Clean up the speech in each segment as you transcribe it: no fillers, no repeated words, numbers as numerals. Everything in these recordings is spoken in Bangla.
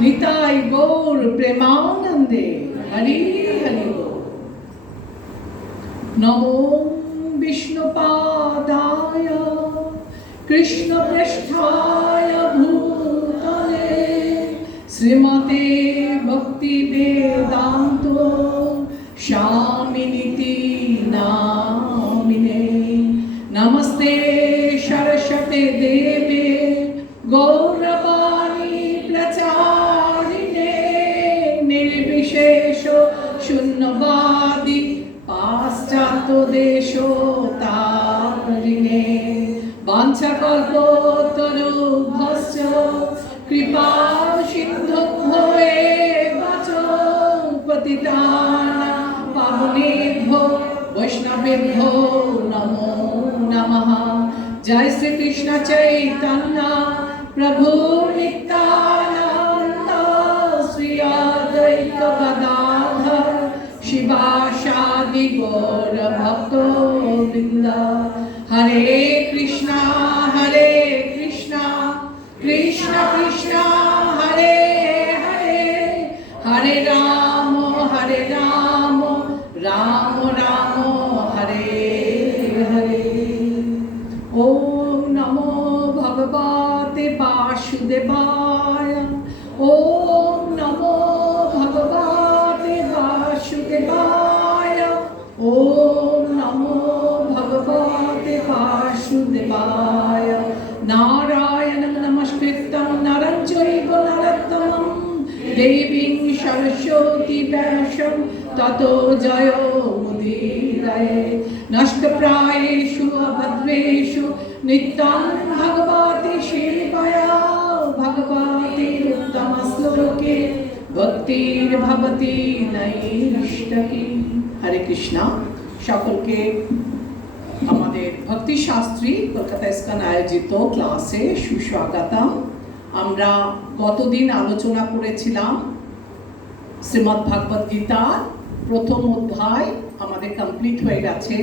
निताई गौर प्रेमानंदे हरि हरि बोल। नमो विष्णुपादाय कृष्णपृष्ठाय भूतले श्रीमते भक्ति वेदांतो स्वामिनिति नामिने। नमस्ते सरस्वते देवे गौरवाणी प्रचारिणे निर्विशेष शून्यवादी पाश्चात्य देशोत्तारिणे। वाञ्छाकल्पतरुभ्यश्च कृपा सिन्धुभ्यो एव च पतितानां पावनेभ्यो वैष्णवेभ्यो नमो नमः। जय श्री कृष्ण चैतन्य प्रभु नित्यानंद श्री अद्वैत गदाधर शिवासादि गौर भक्तवृंद। हरे कृष्णा कृष्ण कृष्ण हरे हरे हरे राम राम राम हरे हरे। ओम नमो भगवते वासुदेवाय। ओम नमो भगवते वासुदेवाय। ओम नमो भगवते वासुदेवाय। नारायणं नमस्कृतं नरं चैव नरोत्तमं देवीं सरस्वती व्यासं ततो जयोमुदीरये। नष्टप्रायेषु अभद्रेषु नित्यं भगवती सेवया भगवती उत्तमश्लोके भक्तिर्भवति नैष्ठकी। हरे कृष्णा। সকলকে আমাদের ভক্তি শাস্ত্রী কলকাতা ইস্কন আয়োজিত ক্লাসে সুস্বাগতম। আমরা গতদিন আলোচনা করেছিলাম শ্রীমদ্ ভাগবত গীতার প্রথম অধ্যায় আমাদের কমপ্লিট হয়ে গেছে।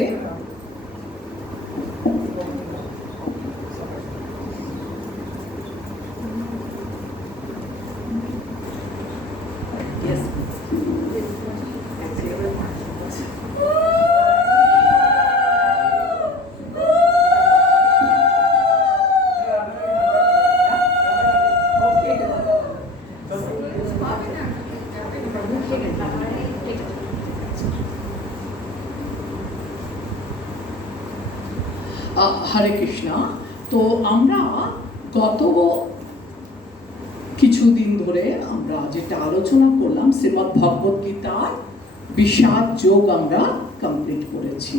হরে কৃষ্ণ। তো আমরা গত কিছুদিন ধরে আমরা যেটা আলোচনা করলাম শ্রীমদ্ ভগবত গীতার বিষাদ যোগ আমরা কমপ্লিট করেছি।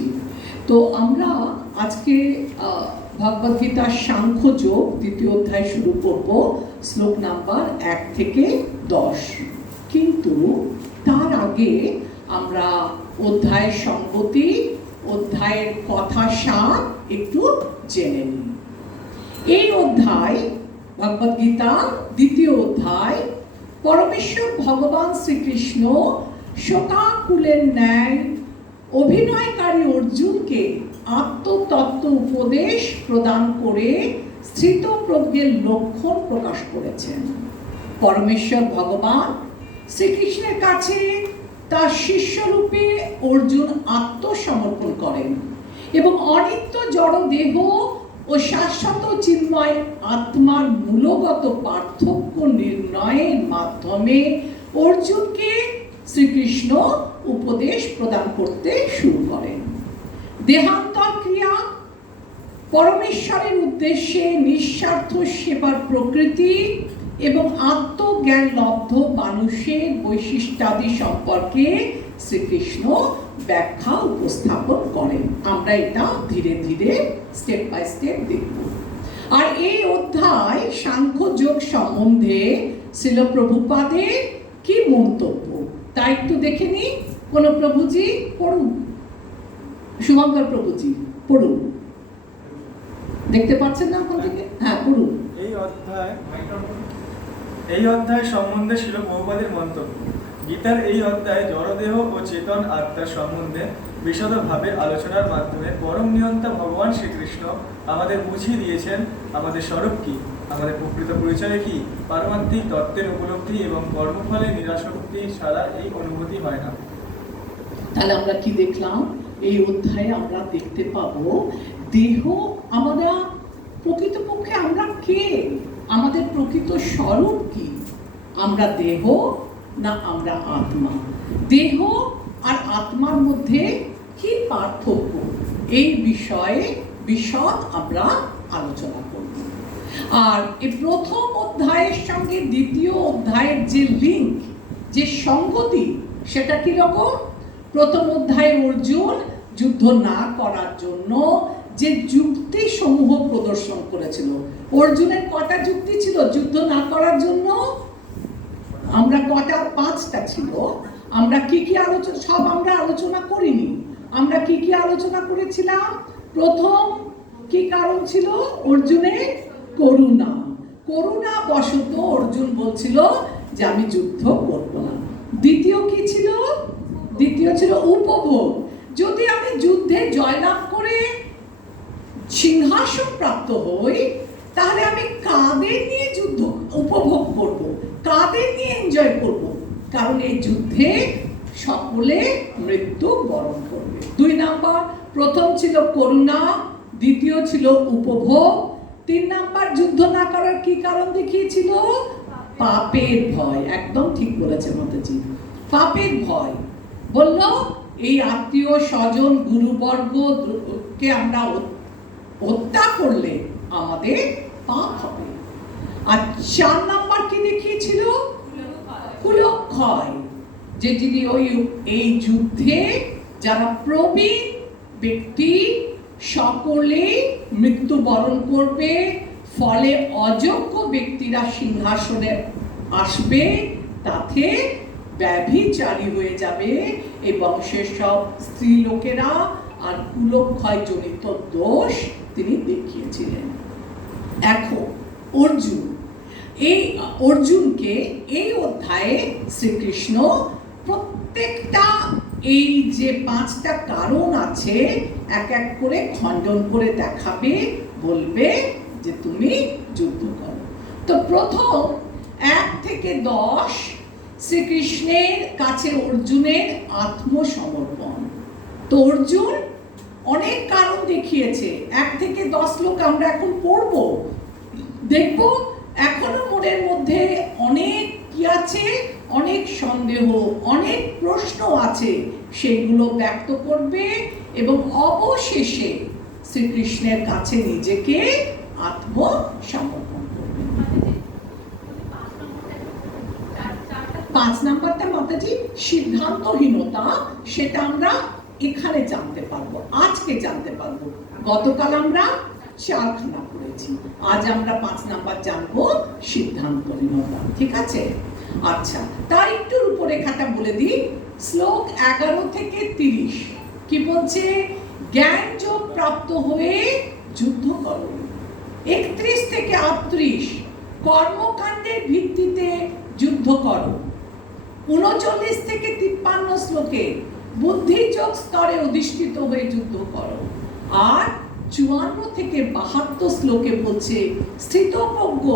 তো আমরা আজকে ভগবত গীতার সাংখ্য যোগ দ্বিতীয় অধ্যায় শুরু করব শ্লোক নাম্বার 1 থেকে 10। কিন্তু তার আগে আমরা অধ্যায়ের সংগতি অধ্যায়ের কথা সার একটু জেনে নিই। এই অধ্যায় ভগবত গীতা দ্বিতীয় অধ্যায় পরমেশ্বর ভগবান শ্রীকৃষ্ণ শোকাকুলের ন্যায় অভিনয়কারী অর্জুনকে আত্মতত্ত্ব উপদেশ প্রদান করে স্থিতপ্রজ্ঞের লক্ষণ প্রকাশ করেছেন। পরমেশ্বর ভগবান শ্রীকৃষ্ণের কাছে তার শিষ্যরূপে অর্জুন আত্মসমর্পণ করেন এবং অনিত্য জড় দেহ ও শাশ্বত চিন্ময় আত্মার মূলগত পার্থক্য নির্ণয়ের মাধ্যমে অর্জুনকে শ্রীকৃষ্ণ উপদেশ প্রদান করতে শুরু করেন। দেহান্তর ক্রিয়া, পরমেশ্বরের উদ্দেশ্যে নিঃস্বার্থ সেবার প্রকৃতি এবং আত্মজ্ঞান লব্ধ মানুষের বৈশিষ্ট্যাদি সম্পর্কে শ্রীকৃষ্ণ ব্যাখ্যা উপস্থাপন করেন। আমরা এটা ধীরে ধীরে স্টেপ বাই স্টেপ দেখব। আর এই অধ্যায় সাংখ্য যোগ সম্বন্ধে শ্রীল প্রভুপাদের কি মন্তব্য তা একটু দেখে নি। কোন প্রভুজি পড়ুন, শুভঙ্কর প্রভুজি পড়ুন। দেখতে পাচ্ছেন না ওখান থেকে? হ্যাঁ পড়ুন। এই অধ্যায় সম্বন্ধে ছিল প্রভুপাদের মন্তব্য। গীতার এই অধ্যায়ে জড়দেহ ও চেতন আত্মার সম্বন্ধে বিশদভাবে আলোচনার মাধ্যমে পরম নিয়ন্তা ভগবান শ্রীকৃষ্ণ আমাদের বুঝিয়ে দিয়েছেন আমাদের স্বরূপ কি, আমাদের প্রকৃত পরিচয় কি, পারমাত্মিক তত্ত্বের উপলব্ধি এবং কর্মফলে নিরাসক্তি ছাড়া এই অনুভূতি হয় না। তাহলে আমরা কি দেখলাম? এই অধ্যায়ে আমরা দেখতে পাবো দেহ, আমরা প্রকৃতপক্ষে আমরা কে, আমাদের প্রকৃত স্বরূপ কি, আমরা দেহ না আমরা আত্মা, দেহ আর আত্মার মধ্যে কি পার্থক্য, এই বিষয়ে বিশদ আমরা আলোচনা করব। আর এই প্রথম অধ্যায়ের সঙ্গে দ্বিতীয় অধ্যায়ের যে লিঙ্ক, যে সংগতি, সেটা কি রকম? প্রথম অধ্যায়ে অর্জুন যুদ্ধ না করার জন্য যে যুক্তি সমূহ প্রদর্শন করেছিল, অর্জুনের কটা যুক্তি ছিল যুদ্ধ না করার জন্য? আমরা কটা? 5টা ছিল। আমরা কি কি আলোচনা, সব আমরা আলোচনা করিনি। আমরা কি কি আলোচনা করেছিলাম? প্রথম কি কারণ ছিল? অর্জুনের করুণা। করুণা বশত অর্জুন বলছিল যে আমি যুদ্ধ করব না। দ্বিতীয় কি ছিল? দ্বিতীয় ছিল উপভোগ। যদি আমি যুদ্ধে জয়লাভ করে সিংহাসন প্রাপ্ত হই, তাহলে আমি কাদের নিয়ে যুদ্ধ উপভোগ করব, কাদের নিয়ে এনজয় করব? কারণ এই যুদ্ধে সকলে মৃত্যু বরণ করবে। 2 নাম্বার, প্রথম ছিল করুণা, দ্বিতীয় ছিল উপভোগ, 3 নাম্বার যুদ্ধ না করার কি কারণ দেখিয়েছিল? পাপের ভয়। একদম ঠিক বলেছে মাতাজি, পাপের ভয়। বলল এই আত্মীয় স্বজন গুরুবর্গকে আমরা হত্যা করলে আমাদের পাপ হবে। আর 4 নাম্বার কি দেখিয়েছিল? কুলক্ষয়, যে যদি এই যুদ্ধে যারা প্রবীণ ব্যক্তি সকলে মৃত্যুবরণ করবে, ফলে অযোগ্য ব্যক্তিরা সিংহাসনে আসবে, তাতে ব্যভিচারী হয়ে যাবে এবং সেসব স্ত্রী লোকেরা আর কুলক্ষয় জনিত দোষ তিনি দেখিয়েছিলেন। এখন অর্জুনকে এই অধ্যায়ে শ্রীকৃষ্ণ প্রত্যেকটা এই যে 5টা কারণ আছে এক এক করে খণ্ডন করে দেখাবে, বলবে যে তুমি যুদ্ধ করো। তো প্রথম 1 থেকে 10 শ্রীকৃষ্ণের কাছে অর্জুনের আত্মসমর্পণ। তো অর্জুন অনেক কারণ দেখিয়েছে। 1 থেকে 10 শ্লোক আমরা এখন পড়ব, দেখব এখনো মনের মধ্যে অনেক কি আছে, অনেক সন্দেহ, অনেক প্রশ্ন আছে, সেগুলো ব্যক্ত করবে এবং অবশেষে শ্রীকৃষ্ণের কাছে নিজেকে আত্মসমর্পণ করবে। 5 নাম্বারটা মাতাজি সিদ্ধান্তহীনতা, সেটা আমরা এখানে জানতে পারবো, আজকে জানতে পারবো। গতকাল আমরা 4খানা করেছি, আজ আমরা 5 নাম্বার জানবো, সিদ্ধান্তহীনতা। ঠিক আছে? আচ্ছা, তার একটু রূপরেখাটা বলে দিই। শ্লোক 11 থেকে 30 কি বলছে? জ্ঞান যোগ প্রাপ্ত হয়ে যুদ্ধ করো। 31 থেকে 38 কর্মকাণ্ডের ভিত্তিতে যুদ্ধ করো। 39 থেকে 53 শ্লোকে বুদ্ধিযোগ স্তরে অধিষ্ঠিত হয়ে যুদ্ধ করো। আর 54 থেকে 72 শ্লোকে বলছে স্থিতপ্রজ্ঞ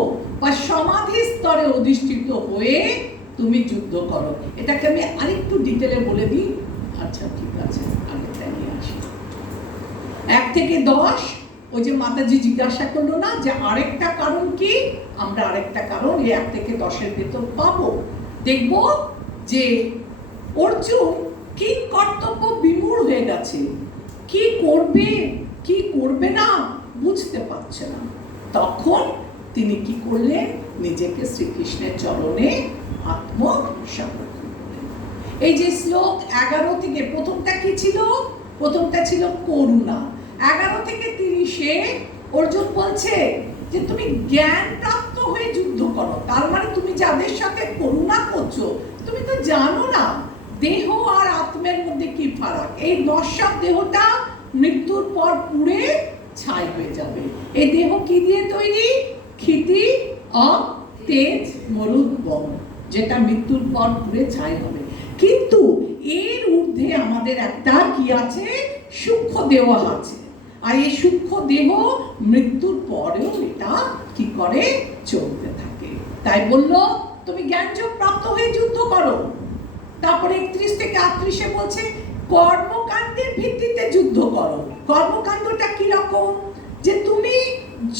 বা সমাধি স্তরে অধিষ্ঠিত হয়ে তুমি যুদ্ধ করো। এটাকে আমি আরেকটু ডিটেলে বলে দিই। আচ্ছা ঠিক আছে, আগেরটা নিয়ে আসি। 1 থেকে 10, ওই যে মাতাজি জিজ্ঞাসা করলো না যে আরেকটা কারণ কি, আমরা আরেকটা কারণ এই 1 থেকে 10-এর ভেতর পাবো। দেখব যে অর্জুন কি কর্তব্য বিমূঢ় হয়ে গেছে, কি করবে কি করবে না বুঝতে পারছে না। তখন তিনি কি করলেন, নিজেকে শ্রীকৃষ্ণের চরণে আত্মসমর্পণ করলেন। এই যে শ্লোক 11 থেকে, প্রথমটা কি ছিল, প্রথমটা ছিল করুণা। 11 থেকে 30-এ অর্জুন বলছে যে তুমি জ্ঞান প্রাপ্ত হয়ে যুদ্ধ করো। তার মানে তুমি যাদের সাথে করুণা করছো, তুমি তো জানো না দেহ আর আত্মের মধ্যে কি ফারাক। এই নশ্বর দেহটা মৃত্যুর পর পুড়ে ছাই হয়ে যাবে। এই দেহ কি দিয়ে তৈরি? ক্ষিতি, অপ, তেজ, মরুদ, বম, যেটা মৃত্যুর পর পুড়ে ছাই হবে। কিন্তু এর ঊর্ধ্বে আমাদের একটা কি আছে, সূক্ষ্ম দেহ আছে। আর এই সূক্ষ্ম দেহ মৃত্যুর পরেও এটা কি করে, চলতে থাকে। তাই বললো তুমি জ্ঞানযোগ প্রাপ্ত হয়ে যুদ্ধ করো। তারপরে 31 থেকে 38-এ বলছে কর্মকাণ্ডের ভিত্তিতে যুদ্ধ করো। কর্মকাণ্ডটা কি রকম, যে তুমি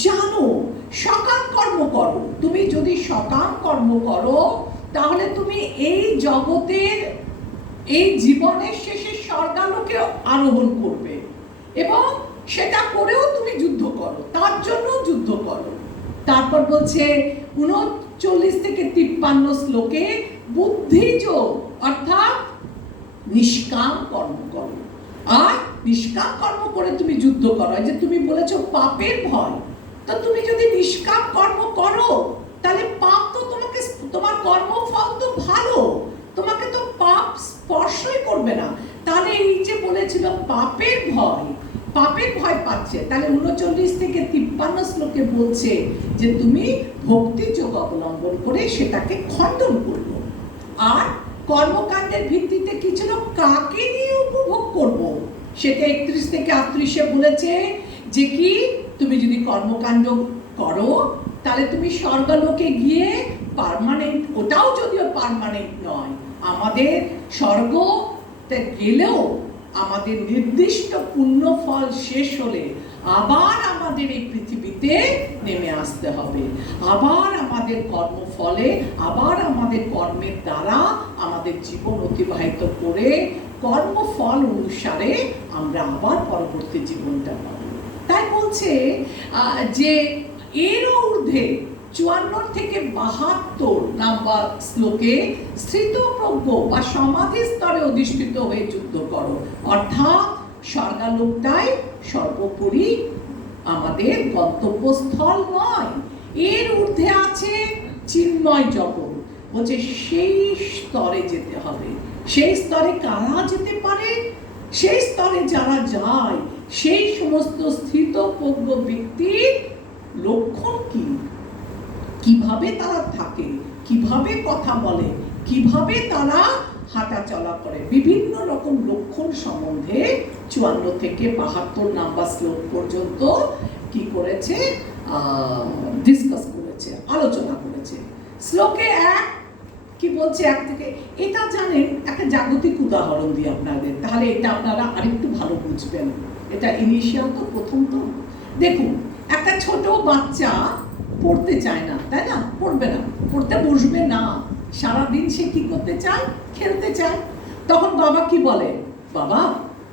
জানো সকাম কর্ম করো। তুমি যদি সকাম কর্ম করো তাহলে তুমি এই জগতের, এই জীবনের শেষে স্বর্গালোকে আরোহণ করবে, এবং সেটা করেও তুমি যুদ্ধ করো, তার জন্য যুদ্ধ করো। তারপর বলছে 39 থেকে 53 শ্লোকে বুদ্ধিযোগ অর্থাৎ নিষ্কাম কর্ম করো। আর নিষ্কাম কর্ম করে তুমি যুদ্ধ করো। যে তুমি বলেছো পাপের ভয়, তো তুমি যদি নিষ্কাম কর্ম করো তাহলে পাপ তো তোমাকে, তোমার কর্মফল তো ভালো, তোমাকে তো পাপ স্পর্শই করবে না। তাহলে এই যে বলেছিল পাপের ভয়, পাপের ভয় পাচ্ছে, তাহলে 39 থেকে 53 শ্লোকে বলছে যে তুমি ভক্তি যোগ অবলম্বন করে সেটাকে খণ্ডন করলো। আর কর্মকাণ্ডের ভিত্তিতে কি ছিল, কাকে নিয়ে উপভোগ করব, সেটা 31 থেকে 38-এ বলেছে যে কি তুমি যদি কর্মকাণ্ড করো তাহলে তুমি স্বর্গলোকে গিয়ে পার্মানেন্ট, ওটাও যদিও পার্মানেন্ট নয়, আমাদের স্বর্গতে গেলেও আমাদের নির্দিষ্ট পুণ্য ফল শেষ হলে আবার আমাদের এই পৃথিবীতে নেমে আসতে হবে। আবার আমাদের কর্মফলে, আবার আমাদের কর্মের দ্বারা আমাদের জীবন অতিবাহিত করে কর্মফল অনুসারে আমরা আবার পরবর্তী জীবনটা পাব। তাই বলছে যে এরও ঊর্ধ্বে 54 থেকে 72 নাম্বার শ্লোকে স্থিতপ্রজ্ঞ বা সমাধি স্তরে অধিষ্ঠিত হয়ে যুদ্ধ করো। অর্থাৎ স্বর্গালোকটাই সর্বোপরি আমাদের গন্তব্যস্থল নয়, এর ঊর্ধ্বে আছে চিন্ময় জগৎ। বলছে সেই স্তরে যেতে হবে। সেই স্তরে কারা যেতে পারে? সেই স্তরে যারা যায় সেই সমস্ত স্থিতপ্রজ্ঞ ব্যক্তির লক্ষণ কি, কিভাবে তারা থাকে, কিভাবে কথা বলে, কিভাবে তারা হাঁটা চলা করে, বিভিন্ন রকম লক্ষণ সম্বন্ধে 54 থেকে 72 নাম্বার শ্লোক পর্যন্ত কি করেছে, ডিসকাস করেছে, আলোচনা করেছে। শ্লোকে 1 কি বলছে, 1 থেকে, এটা জানেন একটা জাগতিক উদাহরণ দিই আপনাদের, তাহলে এটা আপনারা আরেকটু ভালো বুঝবেন। এটা ইনিশিয়াল তো, প্রথম তো। দেখুন, একটা ছোট বাচ্চা পড়তে চায় না, তাই না? পড়বে না, পড়তে বসবে না, সারাদিন সে কি করতে চায়, খেলতে চায়। তখন বাবা কি বলে, বাবা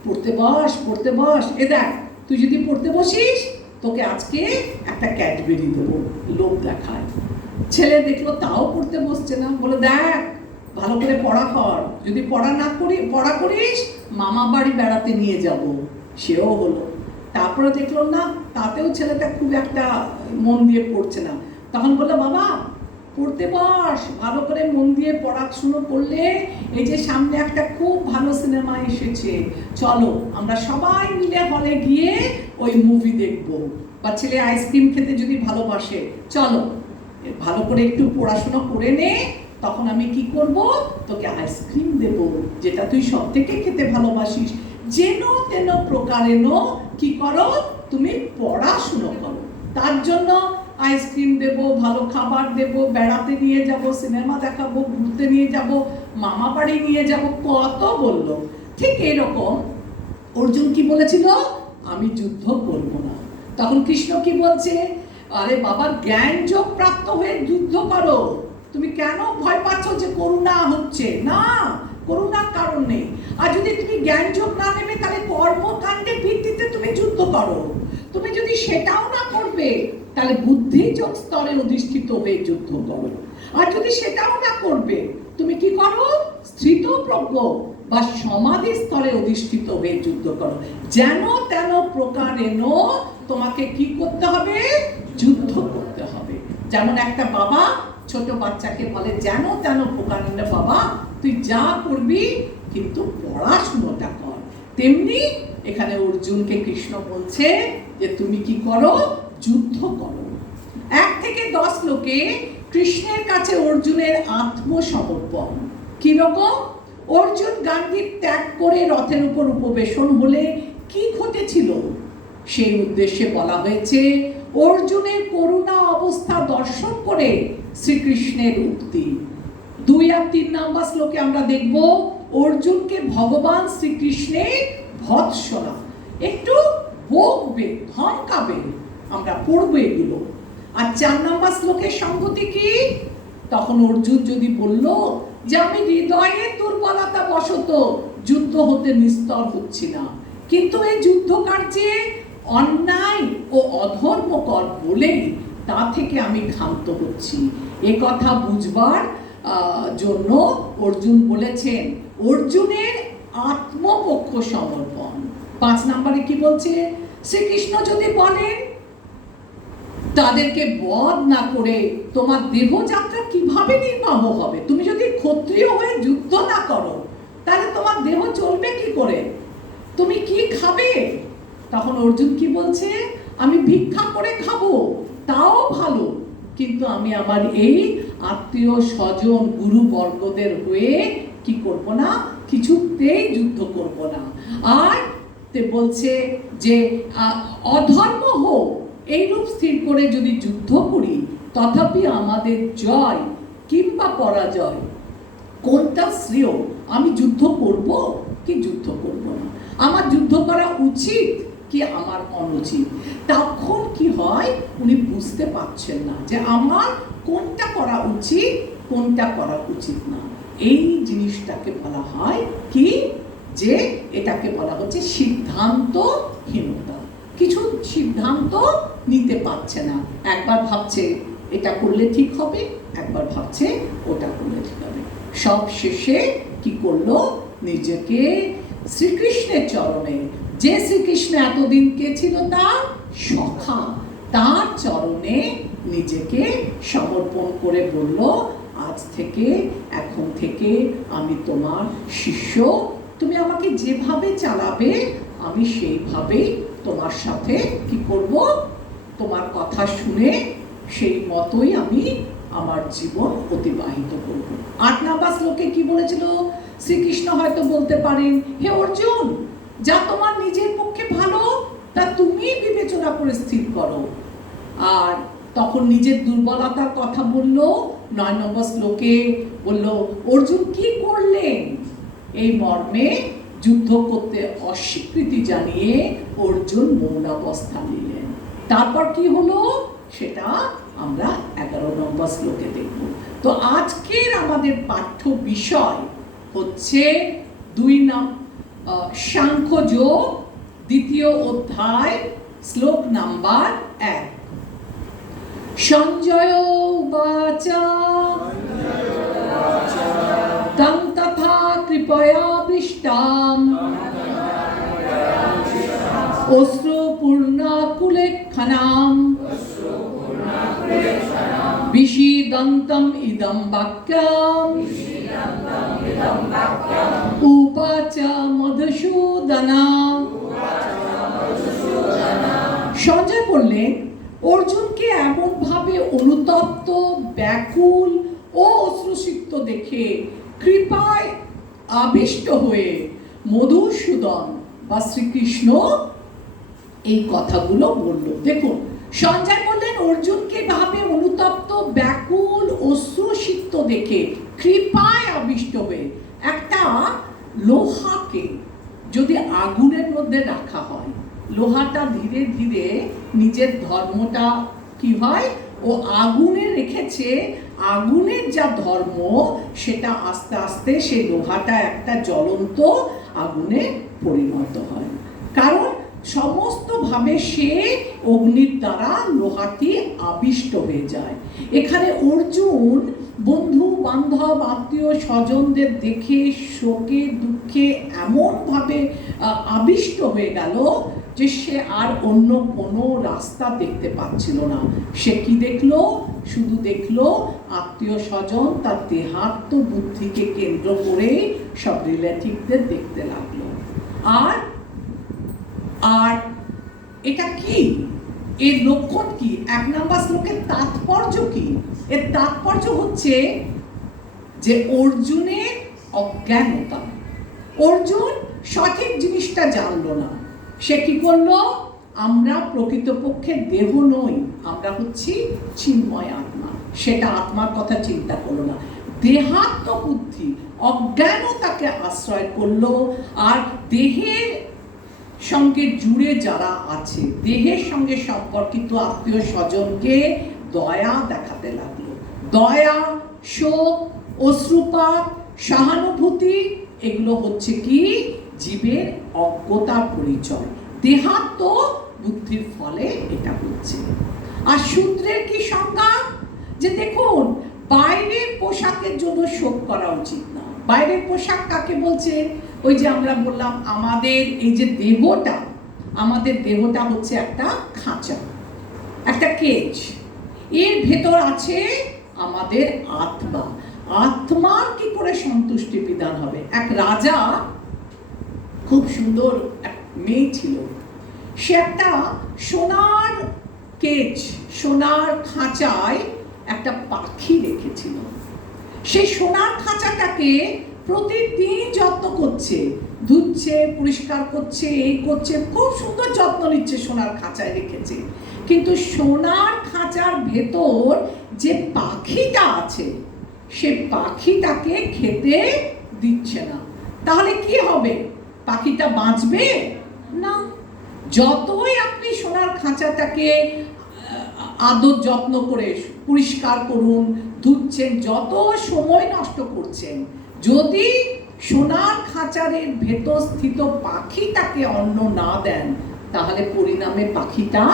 পড়তে বস, পড়তে বস, এ দেখ তুই যদি পড়তে বসিস তোকে আজকে একটা ক্যাডবেরি দেবো, লোক দেখায়। ছেলে দেখলো তাও পড়তে বসছে না, বলে দেখ ভালো করে পড়া কর, যদি পড়া করিস মামা বাড়ি বেড়াতে নিয়ে যাব। সেও হলো। তারপরে দেখলো না, তাতেও ছেলেটা খুব একটা মন দিয়ে পড়ছে না, তখন বললো বাবা পড়তে বস, ভালো করে মন দিয়ে পড়াশুনো করলে এই যে সামনে একটা খুব ভালো সিনেমা এসেছে, চলো আমরা সবাই মিলে হলে গিয়ে ওই মুভি দেখবো। বা ছেলে আইসক্রিম খেতে যদি ভালোবাসে, চলো ভালো করে একটু পড়াশোনা করে নে, তখন আমি কি করব, তোকে আইসক্রিম দেব, যেটা তুই সব থেকে খেতে ভালোবাসিস। যেন তেন প্রকারেণ কি করো, তুমি পড়াশুনো করো। তার জন্য আইসক্রিম দেব, ভালো খাবার দেব, বেড়াতে নিয়ে যাব, সিনেমা দেখাবো, ঘুরতে নিয়ে যাব, মামা বাড়ি নিয়ে যাব, কত বললো। ঠিক এরকম অর্জুন কি বলেছিল, আমি যুদ্ধ করব না। তখন কৃষ্ণ কি বলছে, আরে বাবা, জ্ঞান যোগ প্রাপ্ত হয়ে যুদ্ধ করো। তুমি কেন ভয় পাচ্ছ যে করুণা হচ্ছে? না, করুণার কারণ নেই। আর যদি তুমি জ্ঞান যোগ না নেবে, তাহলে কর্মকাণ্ডের ভিত্তিতে তুমি যুদ্ধ করো। তুমি যদি সেটাও না করবে, তাহলে বুদ্ধিযোগ স্তরে অধিষ্ঠিত হয়ে যুদ্ধ করো। আর যদি সেটাও না করবে, তুমি কি করো? স্থিতপ্রজ্ঞ বা সমাধি স্তরে অধিষ্ঠিত হয়ে যুদ্ধ করো। যেন তেন প্রকারেণ তোমাকে কি করতে হবে? যুদ্ধ করতে হবে। যেমন একটা বাবা ছোট বাচ্চাকে বলে, যেন তেন প্রকারেণ বাবা তুই যা করবি কিন্তু পড়াশুনোটা কর। তেমনি এখানে অর্জুনকে কৃষ্ণ বলছে যে তুমি কি করো? যুদ্ধ করো। 1 থেকে 10 লোকে কৃষ্ণের কাছে অর্জুনের আত্মসমর্পণ কিরকম? অর্জুন গান্ডীব ত্যাগ করে রথের উপর উপবেশন হলে কি ঘটেছিল সেই উদ্দেশ্যে বলা হয়েছে। অর্জুনের করুণা অবস্থা দর্শন করে শ্রীকৃষ্ণের উক্তি। 2 আর 3 নম্বর শ্লোকে আমরা দেখব অর্জুনকে ভগবান শ্রীকৃষ্ণের ভৎসনা, একটু বকবে, ধমকাবে। আমরা পড়বো এগুলো। আর 4 নম্বর শ্লোকের সংগতি কি? তখন অর্জুন যদি বলল যে আমি হৃদয়ের দুর্বলতা বশত যুদ্ধ হতে নিস্তর হচ্ছি না, কিন্তু এই যুদ্ধ কার্যে অন্যায় ও অধর্মকর বলেই তা থেকে আমি ক্ষান্ত হচ্ছি, এ কথা বুঝবার জন্য অর্জুন বলেছেন অর্জুনের আত্মপক্ষ সমর্পণ। 5 নম্বরে কি বলছে? শ্রীকৃষ্ণ যদি বলেন তাদেরকে বধ না করে তোমার দেহযাত্রা কিভাবে নির্বাহ হবে? তুমি যদি ক্ষত্রিয় হয়ে যুদ্ধ না করো, তাহলে তোমার দেহ চলবে কি করে? তুমি কি খাবে? তখন অর্জুন কি বলছে? আমি ভিক্ষা করে খাবো, তাও ভালো, কিন্তু আমি আমার এই আত্মীয় স্বজন গুরু বর্গদের হয়ে কি করব না? কিছুতেই যুদ্ধ করব না। আর তে বলছে যে অধর্ম হোক এইরূপ স্থির করে যদি যুদ্ধ করি, তথাপি আমাদের জয় কিংবা পরাজয় কোনটা শ্রেয়? আমি যুদ্ধ করব কি যুদ্ধ করব না? আমার যুদ্ধ করা উচিত কি আমার অনুচিত? তখন কি হয়? উনি বুঝতে পারছেন না যে আমার কোনটা করা উচিত, কোনটা করা উচিত না। এই জিনিসটাকে বলা হয় কি? যে এটাকে বলা হচ্ছে সিদ্ধান্তহীনতা। কিছু সিদ্ধান্ত নিতে পারছে না। একবার ভাবছে এটা করলে ঠিক হবে, একবার ভাবছে ওটা করলে ঠিক হবে। সব শেষে কি করলো? নিজেকে শ্রীকৃষ্ণের চরণে, যে শ্রীকৃষ্ণ এতদিন কে ছিল তার সখা, তার চরণে নিজেকে সমর্পণ করে বলল, আজ থেকে, এখন থেকে আমি তোমার শিষ্য। তুমি আমাকে যেভাবে চালাবে আমি সেইভাবেই তোমার সাথে কি করব? তোমার কথা শুনে সেই মতোই আমি আমার জীবন অতিবাহিত করব। 8 নম্বর শ্লোকে কি বলেছিল? শ্রীকৃষ্ণ হয়তো বলতে পারেন, হে অর্জুন, যা তোমার নিজের পক্ষে ভালো তা তুমি বিবেচনা করে স্থির করো। আর তখন নিজের দুর্বলতার কথা বলল। 9 নম্বর শ্লোকে বলল অর্জুন কি করলেন? এই মর্মে যুদ্ধ করতে অস্বীকৃতি জানিয়ে অর্জুন মৌনাবস্থা নিলেন। তারপর কি হলো সেটা আমরা 11 নম্বর শ্লোকে দেখব। তো আজকের আমাদের পাঠ্য বিষয় হচ্ছে 2 সাংখ্যযোগ 2য় অধ্যায় শ্লোক নাম্বার 1। সঞ্জয় উবাচ তং তথা কৃপয়া পৃষ্টাম অশ্রুপূর্ণাকুলেক্ষণাম বিষীদন্তম ইদং বাক্যম উবাচ মধুসূদনা। সঞ্জয় বললেন, অর্জুনকে এমন ভাবে অনুতপ্ত, ব্যাকুল ও অশ্রুসিক্ত দেখে কৃপায় আবিষ্ট হয়ে মধুসূদন বা শ্রীকৃষ্ণ এই কথাগুলো বলল। দেখুন, সঞ্জয় বললেন অর্জুনকে ভাবে অনুতপ্ত, ব্যাকুল, অশ্রুসিক্ত দেখে কৃপায় আবিষ্ট হয়ে। একটা লোহাকে যদি আগুনের মধ্যে রাখা হয় লোহাটা ধীরে ধীরে নিজের ধর্মটা কি হয়, ও আগুনে রেখেছে, আগুনের যা ধর্ম সেটা আস্তে আস্তে সেই লোহাটা একটা জ্বলন্ত আগুনে পরিণত হয়, কারণ সমস্ত ভাবে সে অগ্নির দ্বারা লোহাটি আবিষ্ট হয়ে যায়। এখানে অর্জুন বন্ধু বান্ধব আত্মীয় স্বজনদের দেখে শোকে দুঃখে এমন ভাবে আবিষ্ট হয়ে গেল যে সে আর অন্য কোনো রাস্তা দেখতে পাচ্ছিল না। সে কি দেখলো? শুধু দেখলো আত্মীয় স্বজন তার দেহাত্ম বুদ্ধিকে কেন্দ্র করে সব রিলেটিভদের দেখতে লাগলো। আর আর এটা কি, এর লক্ষণ কি? 1 নম্বর শ্লোকের তাৎপর্য কি? এর তাৎপর্য হচ্ছে যে অর্জুনের অজ্ঞানতা। অর্জুন সঠিক জিনিসটা জানলো না। সে কি করলো? আমরা প্রকৃতপক্ষে দেহ নই, আমরা হচ্ছি চিন্ময় আত্মা। সেটা আত্মার কথা চিন্তা করলো না, দেহাত্ম বুদ্ধি অজ্ঞানতাকে আশ্রয় করলো। আর দেহের সঙ্গে জুড়ে যারা আছে, দেহের সঙ্গে সম্পর্কিত আত্মীয় স্বজনকে দয়া দেখাতে লাগলো। দয়া, শোক, অশ্রুপাত, সহানুভূতি, এগুলো হচ্ছে কি জীবের অজ্ঞতার পরিচয়। দেহাত্ম বুদ্ধির ফলে এটা হচ্ছে। আর শূদ্রের কি সংজ্ঞা? যে দেখুন, বাইরের পোশাকের জন্য শোক করা উচিত না। বাইরের পোশাক কাকে বলছে? ওই যে আমরা বললাম আমাদের এই যে দেহটা, আমাদের দেহটা হচ্ছে একটা খাঁচা, একটা কেজ। এর ভেতর আছে আমাদের আত্মা। আত্মার কি করে সন্তুষ্টি বিধান হবে? এক রাজা, খুব সুন্দর এক মেয়ে ছিল, সে একটা সোনার কেজ, সোনার খাঁচায় একটা পাখি রেখেছিল। সেই সোনার খাঁচাটাকে প্রতিদিন যত্ন করছে, ধুচ্ছে, পরিষ্কার করছে, এই করছে, খুব সুন্দর যত্ন নিচ্ছে, সোনার খাঁচায় রেখেছে। কিন্তু সোনার খাঁচার ভেতর যে পাখিটা আছে, সে পাখিটাকে খেতে দিচ্ছে না। তাহলে কি হবে? পাখিটা বাঁচবে না। যতই আপনি সোনার খাঁচাটাকে আদর যত্ন করে পরিষ্কার করুন, ধুচ্ছেন, যত সময় নষ্ট করছেন, যদি সোনার খাঁচারের ভেতর স্থিত পাখিটাকে অন্ন না দেন, তাহলে পরিণামে পাখিটা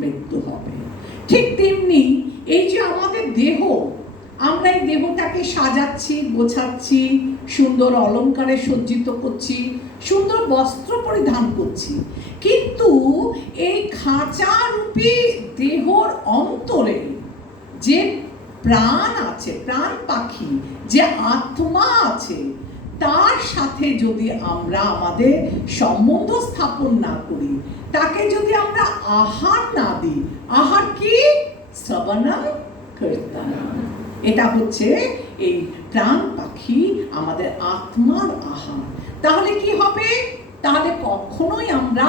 মৃত্যু হবে। ঠিক তেমনি এই যে আমাদের দেহ, আমরা এই দেহটাকে সাজাচ্ছি, গোছাচ্ছি, সুন্দর অলংকারে সজ্জিত করছি, সুন্দর বস্ত্র পরিধান করছি, কিন্তু এই খাঁচারূপী দেহর অন্তরে যে প্রাণ আছে, প্রাণ পাখি, যে আত্মা আছে, তার সাথে যদি আমরা আমাদের সম্বন্ধ স্থাপন না করি, তাকে যদি আমরা আহার না দিই, আহার কি? শ্রবণম কীর্তনম। এটা হচ্ছে এই প্রাণ পাখি, আমাদের আত্মার আহার। তাহলে কি হবে? তাহলে কখনোই আমরা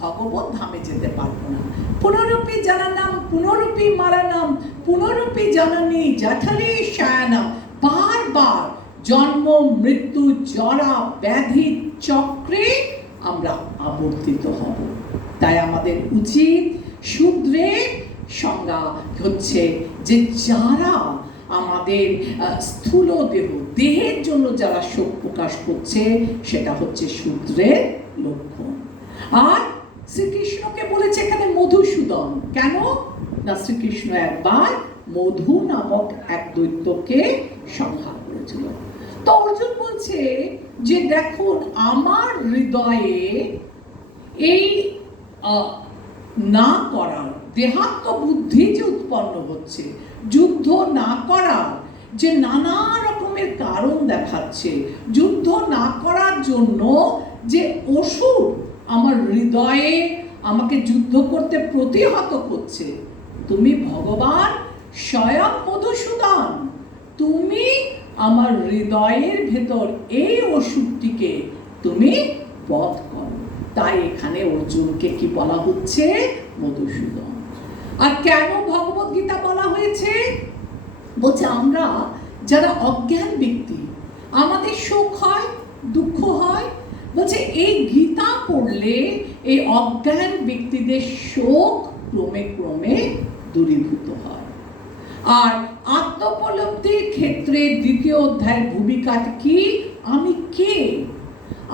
ভগবত ধামে যেতে পারবো না। পুনরূপী জননম পুনরূপী মরণম পুনরূপী জননী জঠরে শয়নম। বারবার জন্ম মৃত্যু জরা ব্যাধি চক্রে আমরা আবর্তিত হব। তাই আমাদের উচিত, শূদ্রের সংজ্ঞা হচ্ছে যে যারা আমাদের স্থূল দেহ, দেহের জন্য যারা শোক প্রকাশ করছে, সেটা হচ্ছে শূদ্রের লক্ষণ। আর শ্রীকৃষ্ণকে বলেছে এখানে মধুসূদন। কেন না? শ্রীকৃষ্ণ একবার মধু নামক এক দৈত্যকে সংহার করেছিল। তো অর্জুন বলছে যে দেখুন, আমার হৃদয়ে এই না করার দেহাত্ম বুদ্ধি যে উৎপন্ন হচ্ছে, যুদ্ধ না করার যে নানা রকমের কারণ দেখাচ্ছে, যুদ্ধ না করার জন্য যে অসুর আমার হৃদয়ে আমাকে যুদ্ধ করতে প্রতিহত করছে, তুমি ভগবান স্বয়ং মধুসূদন, তুমি আমার হৃদয়ের ভেতর এই অসুরটিকে তুমি বধ করো। তাই এখানে অর্জুনকে কি বলা হচ্ছে? মধুসূদন। আর কেন ভগবত গীতা বলা হয়েছে? বলছে আমরা যারা অজ্ঞান ব্যক্তি, আমাদের শোক হয়, দুঃখ হয়, বলছে এই গীতা পড়লে এই অজ্ঞান ব্যক্তিদের শোক ক্রমে ক্রমে দূরীভূত হয়। আর আত্মোপলব্ধির ক্ষেত্রে দ্বিতীয় অধ্যায়ের ভূমিকাটা কি? আমি কে,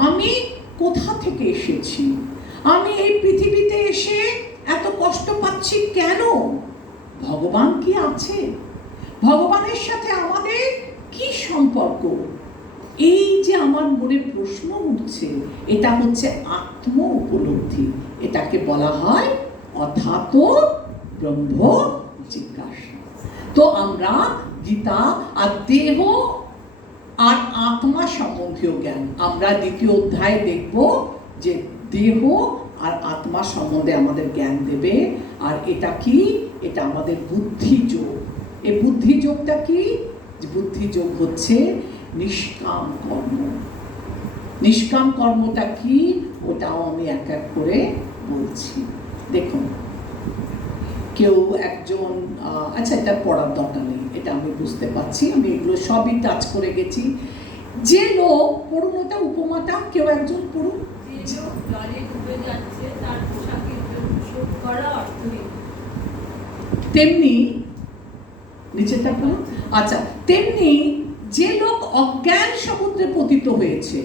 আমি কোথা থেকে এসেছি, আমি এই পৃথিবীতে এসে এত কষ্ট পাচ্ছি কেন, ভগবান কি আছে, ভগবানের সাথে আমাদের কি সম্পর্ক, এই যে আমার মনে প্রশ্ন উঠছে, এটা হচ্ছে আত্ম উপলব্ধি। এটাকে বলা হয় অথাত ব্রহ্ম জিজ্ঞাসা। তো আমরা গীতা আর দেহ আর আত্মা সম্বন্ধীয় জ্ঞান আমরা দ্বিতীয় অধ্যায়ে দেখব যে দেহ আর আত্মা সম্বন্ধে আমাদের জ্ঞান দেবে। আর এটা কি? এটা আমাদের বুদ্ধিযোগ। এই বুদ্ধিযোগটা কি? বুদ্ধিযোগ হচ্ছে নিষ্কাম কর্ম। নিষ্কাম কর্মটা কি ওটাও আমি এক এক করে বলছি। দেখুন, কেউ একজন আচ্ছা, এটা পড়ার দরকার নেই, এটা আমি বুঝতে পারছি, আমি এগুলো সবই টাচ করে গেছি। যে লোক, পড়ুন ওটা উপমাটা, কেউ একজন পড়ুন। তেমনি নিচেটা পড়ুন। আচ্ছা, তেমনি যে লোক অজ্ঞান সমুদ্রে পতিত হয়েছে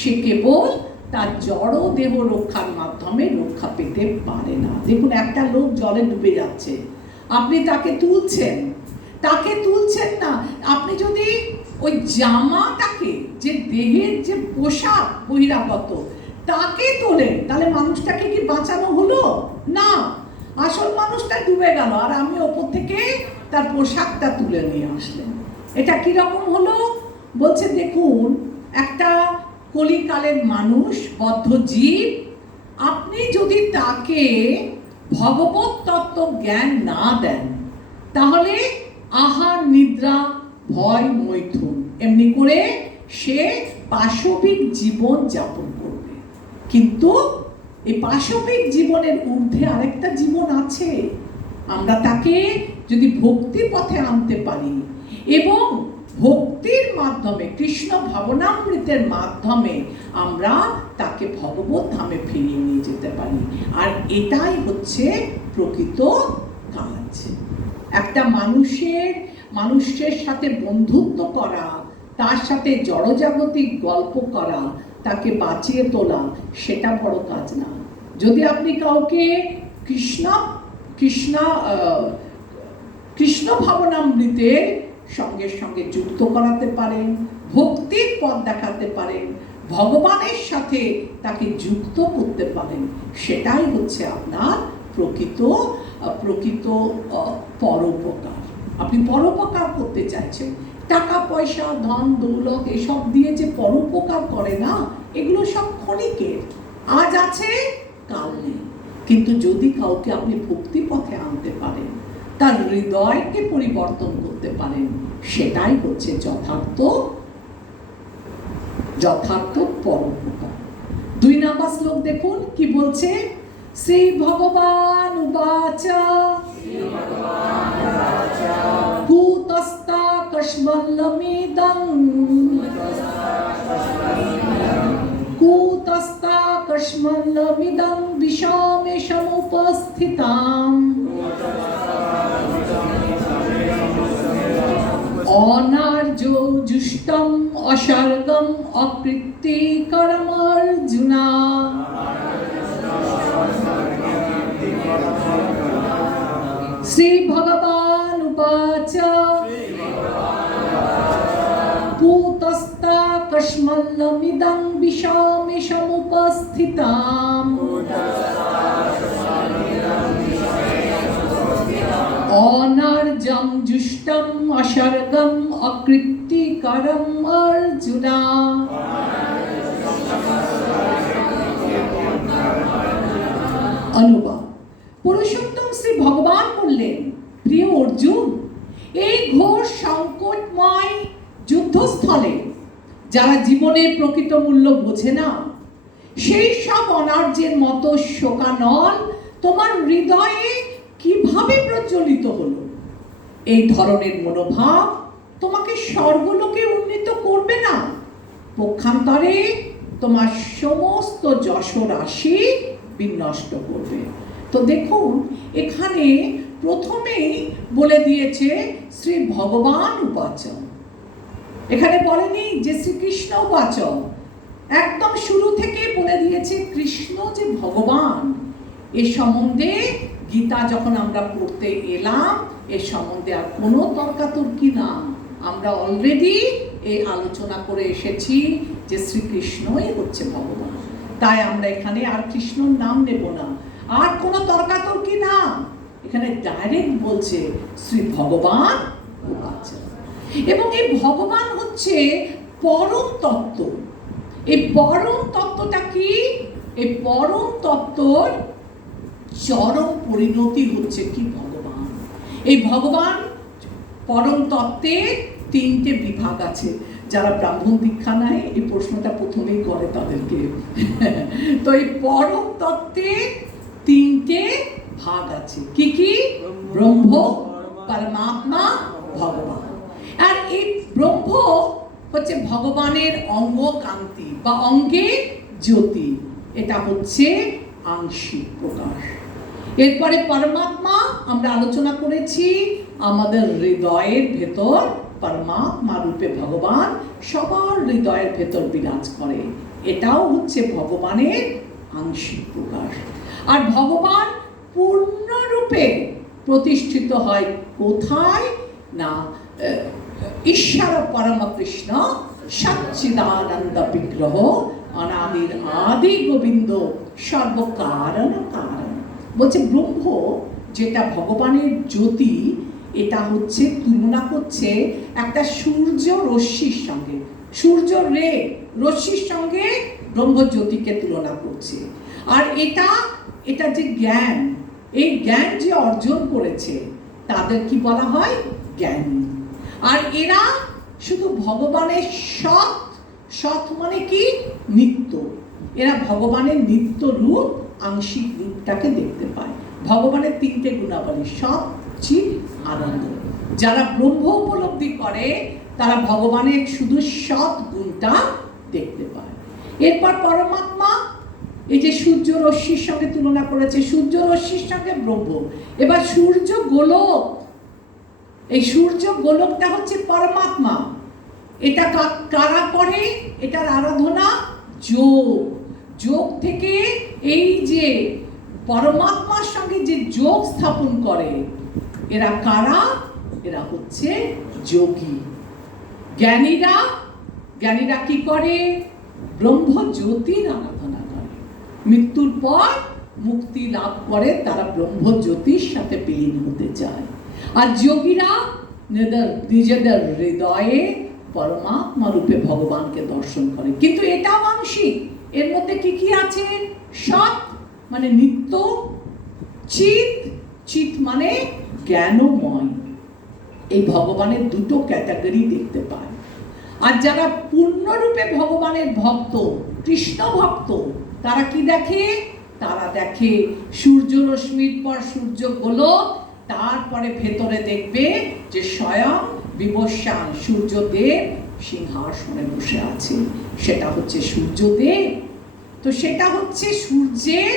সে কেবল তার জড় দেহ রক্ষার মাধ্যমে রক্ষা পেতে পারে না। দেখুন, একটা লোক জলে ডুবে যাচ্ছে, আপনি তাকে তুলছেন না। আপনি যদি ওই জামাটাকে, যে দেহের যে পোশাক বহিরাগত, তাকে তোলেন, তাহলে মানুষটাকে কি বাঁচানো হলো? না, আসল মানুষটা ডুবে গেল, আর আমি ওপর থেকে তার পোশাকটা তুলে নিয়ে আসলেন। এটা কিরকম হলো? বলছে দেখুন, একটা কলিকালের মানুষ, বদ্ধ জীব, আপনি যদি তাকে ভগবত তত্ত্ব জ্ঞান না দেন, তাহলে আহার নিদ্রা ভয় মৈথুন এমনি করে সে পাশবিক জীবন যাপন করবে। কিন্তু এই পাশবিক জীবনের ঊর্ধ্বে আরেকটা জীবন আছে। আমরা তাকে যদি ভক্তি পথে আনতে পারি এবং ভক্তির মাধ্যমে, কৃষ্ণ ভাবনামৃতের মাধ্যমে আমরা তাকে ভগবত ধামে ফিরিয়ে নিয়ে যেতে পারি। আর এটাই হচ্ছে প্রকৃত কাজ। একটা মানুষের সাথে বন্ধুত্ব করা, তার সাথে জড়জাগতিক গল্প করা, তাকে বাঁচিয়ে তোলা, সেটা বড় কাজ না। যদি আপনি কাউকে কৃষ্ণ ভাবনামৃতের সঙ্গে সঙ্গে যুক্ত করাতে পারেন, ভক্তির পথ দেখাতে পারেন, ভগবানের সাথে তাকে যুক্ত করতে পারেন, সেটাই হচ্ছে আপনার প্রকৃত পরোপকার। আপনি পরোপকার করতে চাইছেন। টাকা পয়সা ধন দৌলত এসব দিয়ে যে পরোপকার করে না, এগুলো সব ক্ষণিকের, আজ আছে কাল নেই। কিন্তু যদি কাউকে আপনি ভক্তি পথে আনতে পারেন, তার হৃদয়কে পরিবর্তন করতে পারেন, সেটাই হচ্ছে যথার্থ পরোপকার। 2 নম্বর শ্লোক দেখুন কি বলছে। শ্রী ভগবান উবাচ কুতস্তা কস্মল্লমিদং বিষমে সমুপস্থিতাম অনার্যো জুষ্টম অসর্গম অকৃত্তিকরম অর্জুনা। শ্রী ভগবান উবাচ কুতস্তা কস্মল্লমিদং বিষমে সমুপস্থিতাম অনার্যম জুষ্টম অসর্গম অকৃত্তিকরম অর্জুনা। অনুবাদ। পুরুষোত্তম শ্রী ভগবান বললেন, প্রিয় অর্জুন, এই ঘোর সংকটময় যুদ্ধস্থলে যারা জীবনের প্রকৃত মূল্য বোঝে না, সেই সব অনার্যের মতো শোকানল তোমার হৃদয়ে কিভাবে প্রজ্বলিত হলো? এই ধরনের মনোভাব তোমাকে স্বর্গলোকে উন্নীত করবে না, পক্ষান্তরে তোমার সমস্ত যশরাশি বিনষ্ট করবে। তো দেখুন এখানে প্রথমেই বলে দিয়েছে শ্রী ভগবান উবাচ, এখানে বলেনি যে শ্রীকৃষ্ণ উবাচ, একদম শুরু থেকে বলে দিয়েছে কৃষ্ণ যে ভগবান। এ সম্বন্ধে গীতা যখন আমরা পড়তে এলাম এর সম্বন্ধে আর কোনো তর্কাতর্কি না, আমরা অলরেডি এই আলোচনা করে এসেছি যে শ্রীকৃষ্ণই হচ্ছে ভগবান। তাই আমরা এখানে আর কৃষ্ণর নাম নেব না, আর কোনো তর্কাতর্কি না, এখানে ডাইরেক্ট বলছে শ্রী ভগবান আছে। এবং এই ভগবান হচ্ছে পরম তত্ত্ব। এই পরম তত্ত্বটা কি? এই পরম তত্ত্বর চরম পরিণতি হচ্ছে কি ভগবান। এই ভগবান পরম তত্ত্বের তিনটে বিভাগ আছে। যারা ব্রাহ্মণ দীক্ষা নেয় এই প্রশ্নটা প্রথমেই করে তাদেরকে। তো এই পরম তত্ত্বের তিনটে ভাগ আছে। কি কি? ব্রহ্ম, পরমাত্মা, ভগবান। আর এই ব্রহ্ম হচ্ছে ভগবানের অঙ্গ কান্তি বা অঙ্গের জ্যোতি, এটা হচ্ছে আংশিক প্রকাশ। এরপরে পরমাত্মা আমরা আলোচনা করেছি, আমাদের হৃদয়ের ভেতর পরমাত্মা রূপে ভগবান সবার হৃদয়ের ভেতর বিরাজ করে, এটাও হচ্ছে ভগবানের আংশিক প্রকাশ। আর ভগবান পূর্ণরূপে প্রতিষ্ঠিত হয় কোথায়? না ঈশ্বর পরম কৃষ্ণ সচ্চিদানন্দ বিগ্রহ অনাদির আদি গোবিন্দ সর্বকারণ কারণ। বলছে ব্রহ্ম যেটা ভগবানের জ্যোতি, এটা হচ্ছে তুলনা করছে একটা সূর্য রশ্মির সঙ্গে, সূর্য রশ্মির সঙ্গে ব্রহ্ম জ্যোতিকে তুলনা করছে। আর এটা যে জ্ঞান, এই জ্ঞান যে অর্জন করেছে তাদের কি বলা হয়? জ্ঞানী। আর এরা শুধু ভগবানের সৎ মানে কি? নিত্য। এরা ভগবানের নিত্য রূপ, আংশিক রূপটাকে দেখতে পায়। ভগবানের তিনটে গুণাবলী, সৎ, চিৎ, আনন্দ। যারা ব্রহ্ম উপলব্ধি করে তারা ভগবানের শুধু সৎ গুণটা দেখতে পায়। এরপর পরমাত্মা, এই যে সূর্য রশ্মির সঙ্গে তুলনা করেছে, সূর্য রশ্মির সঙ্গে ব্রহ্ম। এবার সূর্য গোলক, এই সূর্য গোলকটা হচ্ছে পরমাত্মা। এটা কারা করে? এটার আরাধনা যোগ থেকে এই যে পরমাত্মার সঙ্গে যে যোগ স্থাপন করে, এরা কারা? এরা হচ্ছে যোগী। জ্ঞানীরা কি করে? ব্রহ্ম জ্যোতির আরাধনা করে, মৃত্যুর পর মুক্তি লাভ করে, তারা ব্রহ্ম জ্যোতির সাথে বিলীন হতে চায়। আর যোগীরা নিজেদের হৃদয়ে পরমাত্মা রূপে ভগবানকে দর্শন করে। কিন্তু এটাও আংশিক। এর মধ্যে কি কি আছে? সৎ মানে নিত্য, চিৎ মানে জ্ঞানময়। এই ভগবানের দুটো ক্যাটাগরি দেখতে পায়। আর যারা পূর্ণরূপে ভগবানের ভক্ত, কৃষ্ণ ভক্ত, তারা কি দেখে? তারা দেখে সূর্য রশ্মির পর সূর্য গোলক, তারপরে ভেতরে দেখবে যে স্বয়ং বিবস্বান সূর্যদেব সিংহাসনে বসে আছে, সেটা হচ্ছে সূর্যদেব। তো সেটা হচ্ছে সূর্যের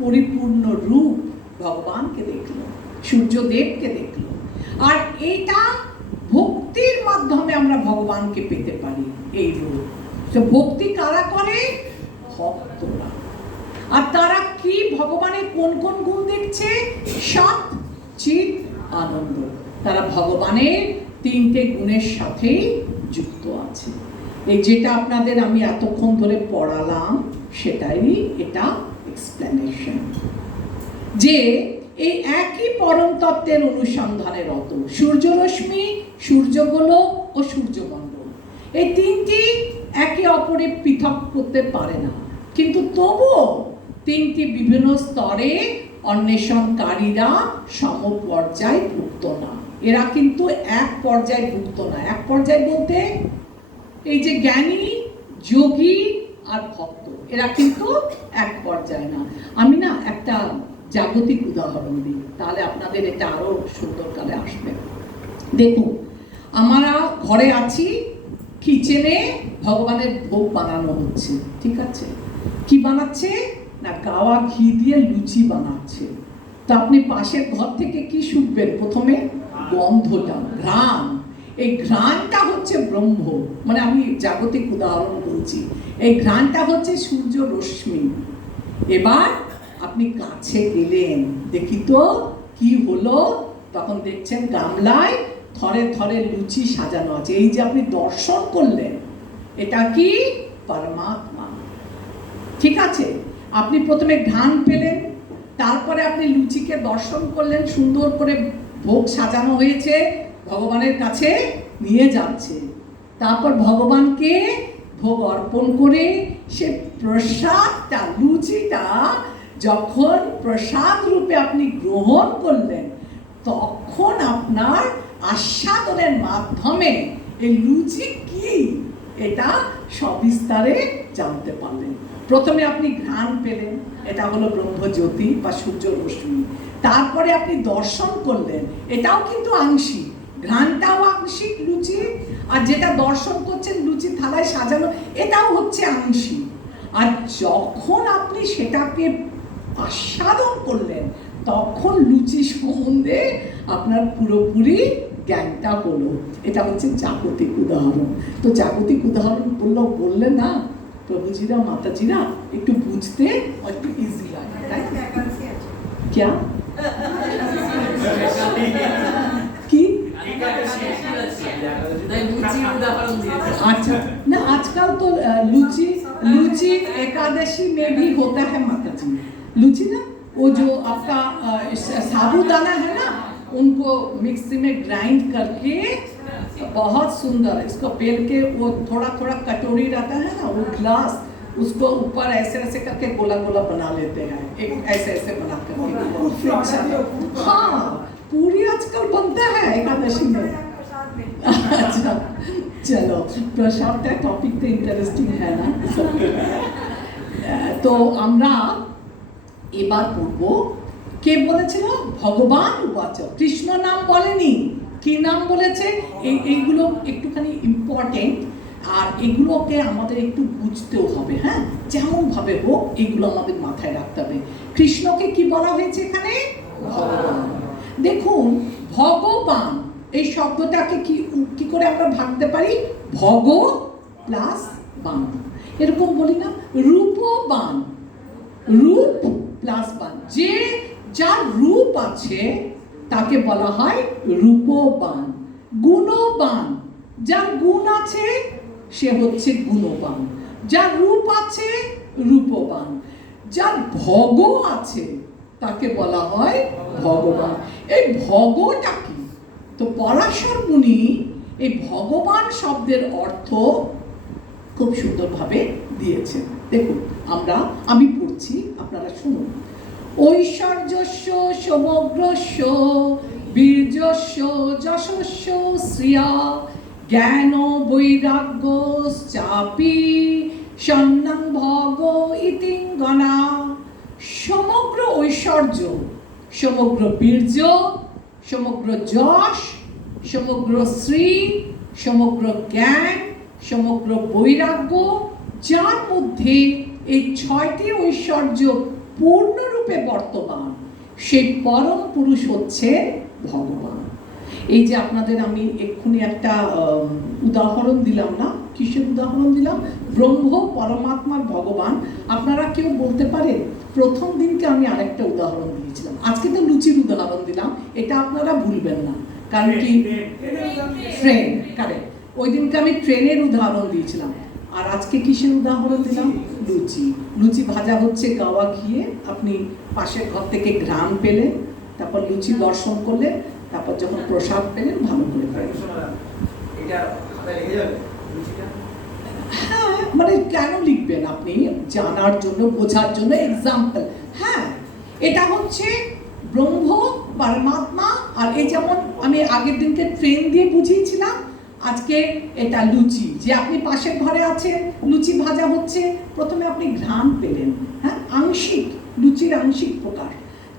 পরিপূর্ণ রূপ, ভগবানকে দেখলো, সূর্যদেবকে দেখলো। আর এটা ভক্তির মাধ্যমে আমরা ভগবানকে পেতে পারি এই রূপ। তো ভক্তি কারা করে? ভক্তরা। আর তারা কি ভগবানের কোন কোন গুণ দেখছে? সৎ, চিৎ, আনন্দ। তারা ভগবানের তিনটে গুণের সাথেই যুক্ত আছে। এই যেটা আপনাদের আমি এতক্ষণ ধরে পড়ালাম সেটাই এটা এক্সপ্লেনেশন, যে এই একই পরম তত্ত্বের অনুসন্ধানে রত সূর্যরশ্মি, সূর্যগোলক ও সূর্যমণ্ডল, এই তিনটি একে অপরে পৃথক করতে পারে না। কিন্তু তবুও তিনটি বিভিন্ন স্তরে অন্বেষণকারীরা সমপর্যায় ভুক্ত না। এরা কিন্তু এক পর্যায়ে ভুক্ত না। এক পর্যায় বলতে এই যে জ্ঞানী, যোগী আর ভক্ত, এরা কিন্তু এক পর্যায়ে না। আমি না একটা জাগতিক উদাহরণ দিই, তাহলে আপনাদের এটা আরো সুন্দর করে আসবে। দেখুন, আমরা ঘরে আছি, কিচেনে ভগবানের ভোগ বানানো হচ্ছে, ঠিক আছে? কি বানাচ্ছে না, গাওয়া ঘি দিয়ে লুচি বানাচ্ছে। তো আপনি পাশের ঘর থেকে কি শুকবেন? প্রথমে গন্ধটা, ঘ্রাণ। এই ঘ্রাণটা হচ্ছে ব্রহ্ম, মানে আমি জাগতিক উদাহরণ বলছি। এই ঘ্রাণটা হচ্ছে সূর্য রশ্মি। এবার আপনি কাছে গেলেন, দেখি তো কি হলো। তখন দেখছেন গামলায় থরে থরে লুচি সাজানো আছে। এই যে আপনি দর্শন করলেন, এটা কি? পরমাত্মা, ঠিক আছে? আপনি প্রথমে ঘ্রাণ পেলেন, তারপরে আপনি লুচিকে দর্শন করলেন, সুন্দর করে ভোগ সাজানো হয়েছে, ভগবানের কাছে নিয়ে যাচ্ছে। তারপর ভগবানকে ভোগ অর্পণ করে সে প্রসাদটা, লুচিটা যখন প্রসাদ রূপে আপনি গ্রহণ করলেন, তখন আপনার আস্বাদনের মাধ্যমে এই লুচি কি এটা সবিস্তারে জানতে পারলেন। প্রথমে আপনি ঘ্রাণ পেলেন, এটা হলো ব্রহ্মজ্যোতি বা সূর্য রশ্মি। তারপরে আপনি দর্শন করলেন, এটাও কিন্তু আংশিক, ঘ্রাণটাও আংশিক লুচি, আর যেটা দর্শন করছেন লুচি থালায় সাজানো, এটাও হচ্ছে আংশিক। আর যখন আপনি সেটাকে আস্বাদন করলেন, তখন লুচি সম্বন্ধে আপনার পুরোপুরি জ্ঞানটা হলো। এটা হচ্ছে জাগতিক উদাহরণ। তো জাগতিক উদাহরণ বললে না প্রভুজিরা, মাতাজিরা একটু বুঝতে একটু ইজি লাগে, তাই क्या কি? अच्छा ना, आजकल तो लूची लूची एकादशी में भी होता है माता जी। लूची ना, वो जो आपका साबूदाना है ना, उनको मिक्सी में ग्राइंड करके बहुत सुंदर इसको पेल के, वो थोड़ा थोड़ा कटोरी रहता है ना, वो ग्लास, उसको ऊपर ऐसे ऐसे करके गोला गोला बना लेते हैं, एक ऐसे ऐसे बना करके। हाँ, पूरी आजकल बनता है एकादशी में। अच्छा चलो, प्रसाद का टॉपिक तो इंटरेस्टिंग है ना। তো আমরা এবার পড়ব, কে বলেছিল? ভগবান উবাচ। কৃষ্ণ নাম বলেনি, কি নাম বলেছে? এইগুলো একটুখানি ইম্পর্টেন্ট, আর এগুলোকে আমাদের একটু বুঝতেও হবে। হ্যাঁ, যেমন ভাবে হোক এগুলো আমাদের মাথায় রাখতে হবে। কৃষ্ণকে কি বলা হয়েছে এখানে? ভগবান। দেখুন, ভগবান এই শব্দটাকে কি করে আমরা ভাবতে পারি? ভগ প্লাস বান, এরকম বলি না? রূপবান, রূপ প্লাস বান, যে যার রূপ আছে তাকে বলা হয় রূপবান। গুণবান, যার গুণ আছে সে হচ্ছে গুণবান, যার রূপ আছে রূপবান, যার ভগ আছে তাকে বলা হয় ভগবান। এই ভগটা কি? তো পরাশর মুনি এই ভগবান শব্দের অর্থ খুব সুন্দরভাবে দিয়েছেন। দেখুন, আমি পড়ছি, আপনারা শুনুন। ঐশ্বর্যস্য সমগ্রস্য বীর্যস্য যশস্য শ্রিয়া জ্ঞান বৈরাগ্য চাপি সন্ন্যাং ভগ ইতিঙ্গনা। সমগ্র ঐশ্বর্য, সমগ্র বীর্য, সমগ্র যশ, সমগ্র শ্রী, সমগ্র জ্ঞান, সমগ্র বৈরাগ্য, যার মধ্যে এই 6টি ঐশ্বর্য পূর্ণরূপে বর্তমান, সেই পরম পুরুষ হচ্ছে ভগবান। এই যে আপনাদের আমি এক্ষুনি একটা উদাহরণ দিলাম না, কিসের উদাহরণ দিলাম? ব্রহ্ম, পরমাত্মার ভগবান। আপনারা কেউ বলতে পারেন প্রথম দিনকে আমি আরেকটা উদাহরণ দিয়েছিলাম, আজকে তো লুচির উদাহরণ দিলাম, এটা আপনারা ভুলবেন না। কারণ কি? Train, correct. ওই দিনকে আমি ট্রেনের উদাহরণ দিয়েছিলাম, আর আজকে কিসের উদাহরণ দিলাম? লুচি। লুচি ভাজা হচ্ছে গাওয়া ঘিয়ে, আপনি পাশের ঘর থেকে ঘ্রাণ পেলেন, তারপর লুচি দর্শন করলেন, তারপর যখন প্রসাদ পেলেন ভালো করে পেলেন। হ্যাঁ, মানে কেন লিখবেন আপনি? জানার জন্য, বোঝার জন্য, এক্সাম্পল। হ্যাঁ, এটা হচ্ছে ব্রহ্ম, পরমাত্মা। আর এই যেমন আমি আগের দিনকে ট্রেন দিয়ে বুঝিয়েছিলাম, আজকে এটা লুচি। যে আপনি পাশের ঘরে আছেন, লুচি ভাজা হচ্ছে, প্রথমে আপনি ঘ্রাণ পেলেন, হ্যাঁ, আংশিক, লুচির আংশিক প্রকার।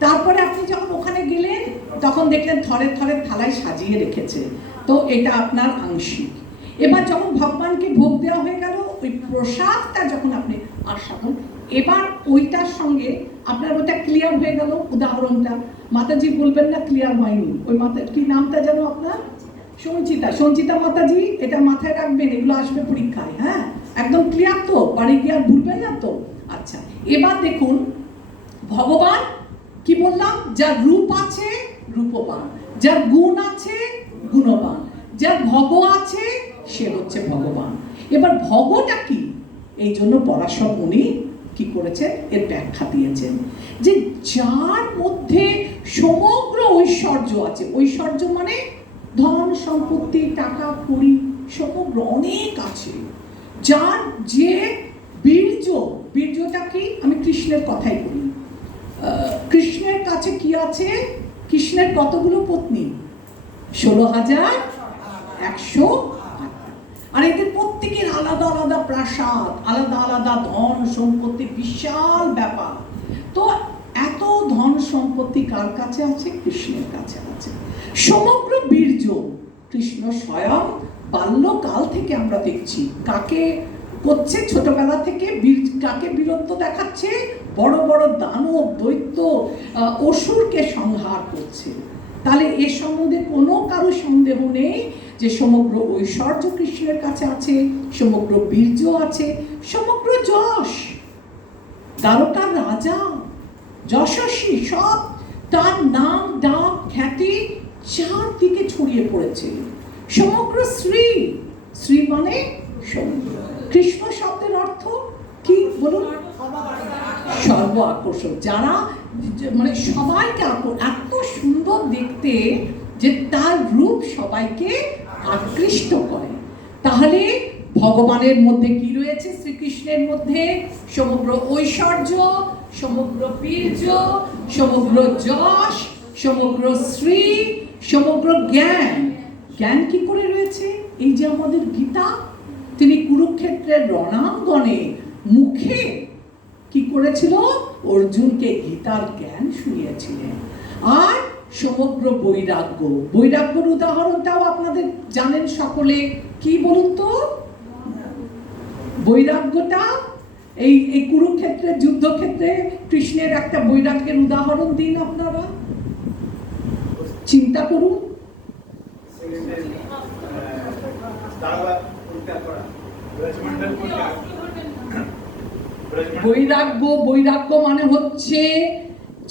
তারপরে আপনি যখন ওখানে গেলেন, তখন দেখলেন থরে থরে থালায় সাজিয়ে রেখেছে, তো এটা আপনার আংশিক। এবার যখন ভগবানকে ভোগ দেওয়া হয়ে গেল, ওই প্রসাদটা যখন আপনি আস্বাদন, এবার ওইটার সঙ্গে আপনার ওটা ক্লিয়ার হয়ে গেল। উদাহরণটা মাতাজি বলবেন না ক্লিয়ার হয়নি, ওই মাতা কি নামটা যেন আপনার? সঞ্চিতা মাতাজি, এটা মাথায় রাখবেন, এগুলো আসবে পরীক্ষায়। হ্যাঁ, একদম ক্লিয়ার তো? বাড়ি গিয়ে আর ভুলবেন না তো? আচ্ছা, এবার দেখুন ভগবান কি বললাম, যার রূপ আছে রূপবান, যার গুণ আছে গুণবান, যার ভগ আছে সে হচ্ছে ভগবান। এবার ভগটা কি, এই জন্য পরাশর উনি কি করেছেন, এর ব্যাখ্যা দিয়েছেন যে যার মধ্যে সমগ্র ঐশ্বর্য আছে। ঐশ্বর্য মানে ধন সম্পত্তি, টাকা কড়ি, সমগ্র অনেক আছে। যার যে বীর্য, বীর্যটা কি, আমি কৃষ্ণের কথাই বলি। কৃষ্ণের কাছে কি আছে? কৃষ্ণের কতগুলো পত্নী? 16,100। আর এদের প্রত্যেকের আলাদা আলাদা প্রাসাদ, আলাদা আলাদা ধন সম্পত্তি, বিশাল ব্যাপার। তো এত ধন সম্পত্তি কার কাছে আছে? কৃষ্ণের কাছে আছে। সমগ্র বীর্য কৃষ্ণ স্বয়ং বাল্যকাল থেকে আমরা দেখছি কাকে করছে, ছোটবেলা থেকে কাকে বীরত্ব দেখাচ্ছে, বড় বড় দানব দৈত্য অসুরকে সংহার করছে। তাহলে এ সম্বন্ধে কোনো কারো সন্দেহ নেই যে সমগ্র ঐশ্বর্য কৃষ্ণের কাছে আছে, সমগ্র বীর্য আছে, সমগ্র যশ, দ্বারকার রাজা যশস্বী, সব তার নাম ডাক খ্যাতি চারদিকে ছড়িয়ে পড়েছে। সমগ্র শ্রী, শ্রী মানে সমগ্র। কৃষ্ণ শব্দের অর্থ কি বলুন? সর্ব আকর্ষক, যারা মানে সবাইকে এত সুন্দর দেখতে যে তার রূপ সবাইকে আকৃষ্ট করে। তাহলে ভগবানের মধ্যে কি রয়েছে? শ্রীকৃষ্ণের মধ্যে সমগ্র ঐশ্বর্য, সমগ্র বীর্য, সমগ্র যশ, সমগ্র শ্রী, সমগ্র জ্ঞান। জ্ঞান কি করে রয়েছে? এই যে আমাদের গীতা, তিনি কুরুক্ষেত্রের রণাঙ্গনে মুখে কি করেছিল? অর্জুনকে গীতার জ্ঞান শুনিয়েছিলেন। আর সমগ্র বৈরাগ্য, বৈরাগ্যের উদাহরণটাও আপনাদের জানেন সকলে, কি বলুন তো? বৈরাগ্যটা এই কুরুক্ষেত্রের যুদ্ধক্ষেত্রে কৃষ্ণের একটা বৈরাগ্যের উদাহরণ দিন আপনারা, চিন্তা করুন। বৈরাগ্য, বৈরাগ্য মানে হচ্ছে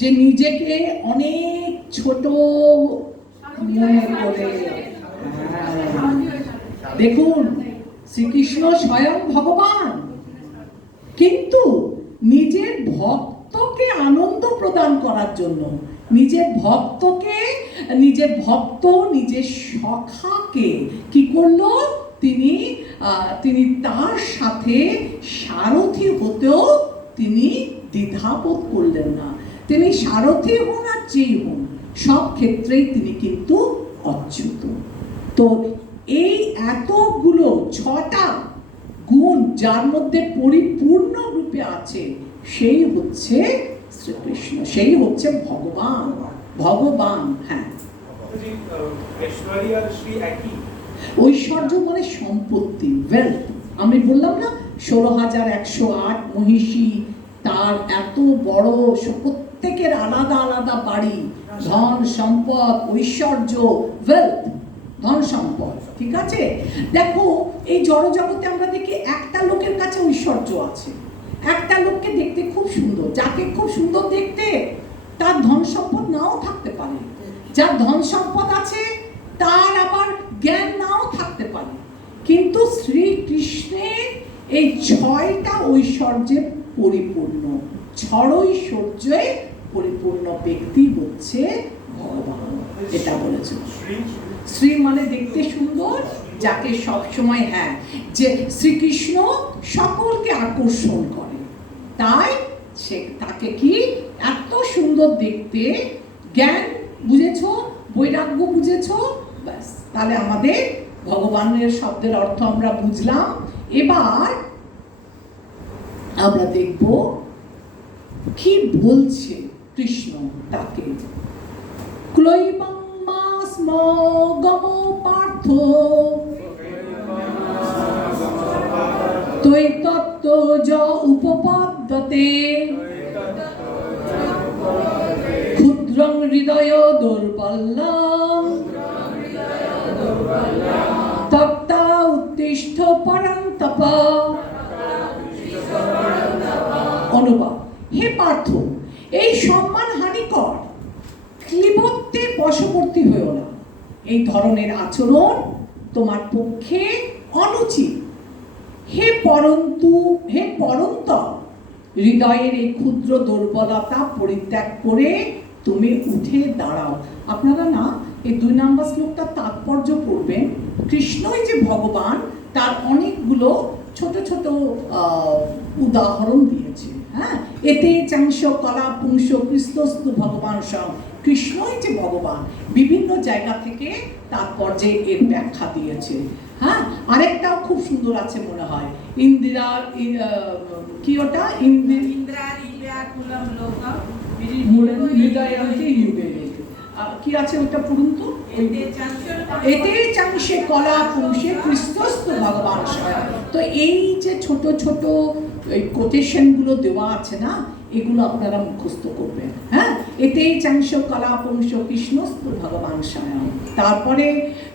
যে নিজেকে অনেক ছোট মনে করে। দেখুন শ্রীকৃষ্ণ স্বয়ং ভগবান, কিন্তু নিজের ভক্তকে আনন্দ প্রদান করার জন্য, নিজের ভক্তকে, নিজের ভক্ত নিজের সখাকে কি করলো? তিনি তার সাথে সারথি হতেও তিনি দ্বিধাবোধ করলেন না। তিনি সারথি হন আর যেই হন, সব ক্ষেত্রেই তিনি কিন্তু অচ্যুত। তো এই এতগুলো 6টা গুণ যার মধ্যে পরিপূর্ণ রূপে আছে, সেই হচ্ছে শ্রীকৃষ্ণ, সেই হচ্ছে ভগবান। ভগবান, হ্যাঁ। ঐশ্বর্য মানে সম্পত্তি, ওয়েলথ। আমি বললাম না 16,108 মহিষী, তার এত বড়, প্রত্যেকের আলাদা আলাদা বাড়ি, ধন সম্পদ, ঐশ্বর্য, ওয়েলথ, ধন সম্পদ, ঠিক আছে? দেখো এই জড়জগতে আমরা দেখি একটা লোকের কাছে ঐশ্বর্য আছে, একটা লোককে দেখতে খুব সুন্দর, যাকে খুব সুন্দর দেখতে তার ধন সম্পদ নাও থাকতে পারে, যার ধন সম্পদ আছে তার আবার জ্ঞান নাও থাকতে পারে। কিন্তু শ্রীকৃষ্ণের এই 6টা ঐশ্বর্যে পরিপূর্ণ, 6 ঐশ্বর্যে পরিপূর্ণ ব্যক্তি হচ্ছে ভগবান। এটা বলেছে শ্রী মানে দেখতে সুন্দর, যাকে সব সময়, হ্যাঁ, যে শ্রীকৃষ্ণ সকলকে আকর্ষণ করে, তাই সে তাকে কি এত সুন্দর দেখতে। জ্ঞান বুঝেছো, বৈরাগ্য বুঝেছো, ব্যাস, তাহলে আমাদের ভগবানের শব্দের অর্থ আমরা বুঝলাম। এবার আমরা দেখব কি বলছে কৃষ্ণ তাকে। ক্লৈবং মাস্ম গম পার্থ তৈতত্ত্ব য উপপাদ্যতে ক্ষুদ্রং হৃদয় দুর্বল্যং তক্তা উত্তিষ্ঠ পরন্তপ। অনুবাদ: হে পার্থ, এই সম্মান হানিকর ক্লীবত্বের বশবর্তী হয়েও না। এই ধরনের আচরণ তোমার পক্ষে অনুচিত। হে পরন্ত, হৃদয়ের এই ক্ষুদ্র দুর্বলতা পরিত্যাগ করে তুমি উঠে দাঁড়াও। আপনারা না এই 2 নম্বর শ্লোকটা তাৎপর্য পড়বেন। কৃষ্ণই যে ভগবান তার অনেকগুলো ছোট ছোট উদাহরণ দিয়েছে। হ্যাঁ, এতে চাংশ কলা পুংস কৃষ্ণস্তু ভগবান সব। কৃষ্ণই যে ভগবান বিভিন্ন জায়গা থেকে তাৎপর্যে এর ব্যাখ্যা দিয়েছে। হ্যাঁ, আরেকটাও খুব সুন্দর আছে মনে হয়, ইন্দিরা কি ওটা কি আছে ওটা পড়ুন তো। এতে চাংশে কলা পুংসে কৃষ্ণস্ত ভগবান স্বয়ং। তো এই যে ছোট ছোট এই কোটেশনগুলো দেওয়া আছে না, এগুলো আপনারা মুখস্থ করবেন। হ্যাঁ, এতে চাংশ কলা পুংস কৃষ্ণস্ত ভগবান স্বয়ং। তারপরে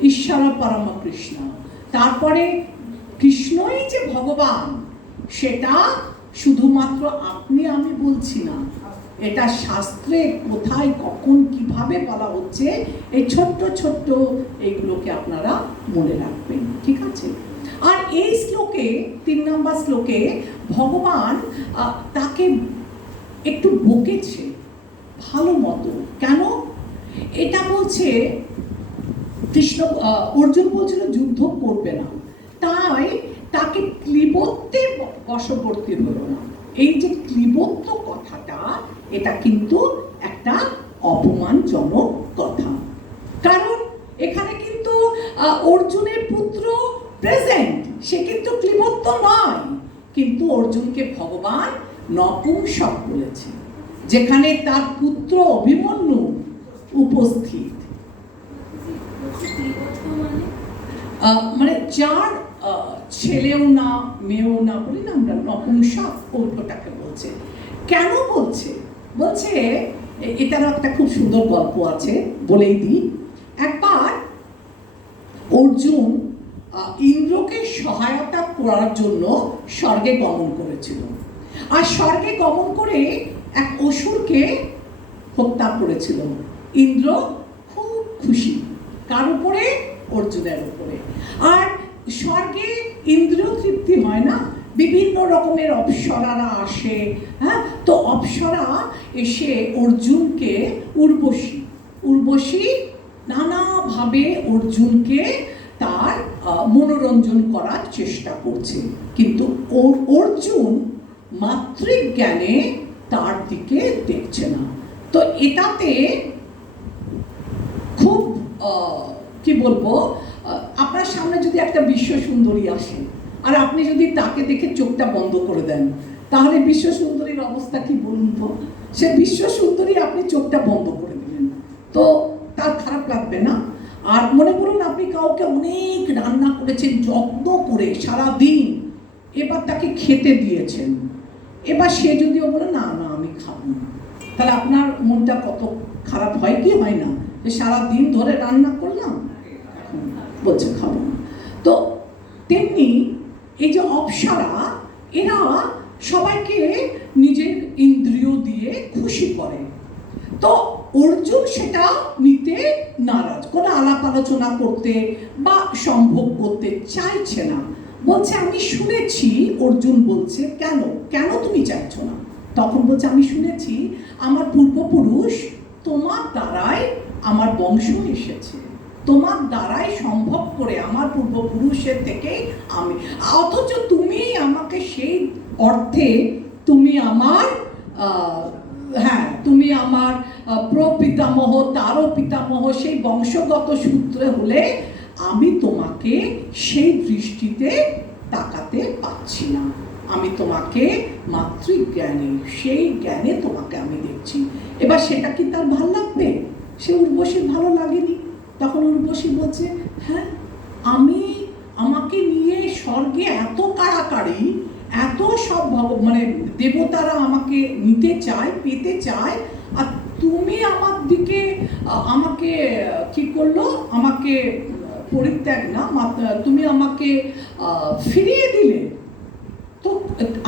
ঈশ্বর পরম কৃষ্ণ। তারপরে কৃষ্ণই যে ভগবান সেটা শুধুমাত্র আপনি আমি বলছি না, এটা শাস্ত্রে কোথায় কখন কিভাবে বলা হচ্ছে, এই ছোট্ট ছোট্ট এইগুলোকে আপনারা মনে রাখবেন। ঠিক আছে? আর এই শ্লোকে 3 নম্বর শ্লোকে ভগবান তাকে একটু বকেছে ভালো মতো। কেন? এটা বলছে কৃষ্ণ, অর্জুন বলছিল যুদ্ধ করবে না, তাই তাকে ক্লীবত্বে বশবর্তী হলো না। এই যে ক্লীবত্ব কথাটা, এটা কিন্তু একটা অপমানজনক কথা। কারণ এখানে কিন্তু অর্জুনের পুত্র প্রেজেন্ট, সে কিন্তু ক্লীবত্ব নয়, কিন্তু অর্জুনকে ভগবান নপুংসক বলেছে, যেখানে তার পুত্র অভিমন্যু উপস্থিত। মানে যার ছেলেও না মেয়েও না বলি না আমরা, নপুংসক ওটাকে বলছে। কেন বলছে? বলছে এটারও একটা খুব সুন্দর গল্প আছে, বলেই দিই। একবার অর্জুন ইন্দ্রকে সহায়তা করার জন্য স্বর্গে গমন করেছিল, আর স্বর্গে গমন করে এক অসুরকে হত্যা করেছিল। ইন্দ্র খুব খুশি, কার উপরে? অর্জুনের উপরে। আর স্বর্গে ইন্দ্রিয় তৃপ্তি হয় না, বিভিন্ন রকমের অপ্সরারা আসে। হ্যাঁ, তো অপ্সরা এসে অর্জুনকে উর্বশী নানাভাবে অর্জুনকে তার মনোরঞ্জন করার চেষ্টা করছে, কিন্তু অর্জুন মাতৃক জ্ঞানে তার দিকে দেখছে না। তো এটাতে খুব কি বলবো, আপনার সামনে যদি একটা বিশ্ব সুন্দরী আসে আর আপনি যদি তাকে দেখে চোখটা বন্ধ করে দেন, তাহলে বিশ্ব সুন্দরীর অবস্থা কি বলুন তো? সে বিশ্ব সুন্দরী, আপনি চোখটা বন্ধ করে দিলেন, তো তার খারাপ লাগবে না? আর মনে করুন আপনি কাউকে অনেক রান্না করেছেন যত্ন করে সারাদিন, এবার তাকে খেতে দিয়েছেন, এবার সে যদিও বলে না না আমি খাবো না, তাহলে আপনার মনটা কত খারাপ হয় কি হয় না? যে সারাদিন ধরে রান্না করলাম, বলছে খাবো না। তো তেমনি এই যে অপ্সরা, এরা সবাইকে নিজের ইন্দ্রিয় দিয়ে খুশি করে। তো অর্জুন সেটা নিতে নারাজ, কোনো আলাপ আলোচনা করতে বা সম্ভব করতে চাইছে না। বলছে আমি শুনেছি, অর্জুন বলছে কেন কেন তুমি চাইছো না? তখন বলছে আমি শুনেছি আমার পূর্বপুরুষ তোমার দ্বারাই আমার বংশ এসেছে, তোমার দ্বারাই সম্ভব করে আমার পূর্বপুরুষের থেকে আমি, অথচ তুমি আমাকে সেই অর্থে তুমি আমার তুমি আমার প্রপিতামহ, তারও পিতামহ, সেই বংশগত সূত্রে হলে আমি তোমাকে সেই দৃষ্টিতে তাকাতে পাচ্ছি না। আমি তোমাকে মাতৃজ্ঞানে, সেই জ্ঞানে তোমাকে আমি দেখছি। এবার সেটা কি তার ভালো লাগবে? সে উর্বশীর ভালো লাগেনি। তখন উর্বশী বলছে হ্যাঁ, আমাকে নিয়ে স্বর্গে এত কাড়াকাড়ি, এত সব মানে দেবতারা আমাকে নিতে চায়, পেতে চায়, আর তুমি আমার দিকে আমাকে কি করলো, আমাকে পরিত্যাগ না, তুমি আমাকে ফিরিয়ে দিলে, তো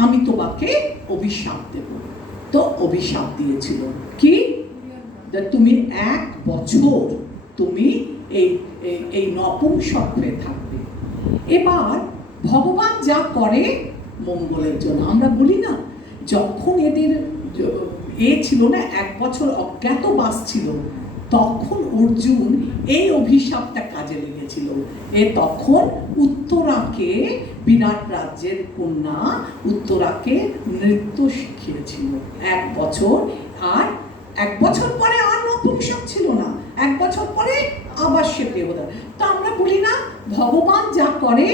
আমি তোমাকে অভিশাপ দেব। তো অভিশাপ দিয়েছিল কি, তুমি 1 বছর তুমি এই নপুংসক হয়ে থাকবে। এবার ভগবান যা করে মঙ্গলের জন্য, আমরা বলি না, যখন এদের ছিল না, 1 বছর অজ্ঞাতবাস ছিল, তখন অর্জুন এই অভিশাপটা কাজে লেগেছিল। তখন উত্তরাকে, বিরাট রাজ্যের কন্যা উত্তরাকে নৃত্য শিখিয়েছিল 1 বছর। আর 1 বছর পরে আর নপুংসক ছিল না, 1 বছর পরে আবার সে দেবতা। তো আমরা বলি না, ভগবান যা করে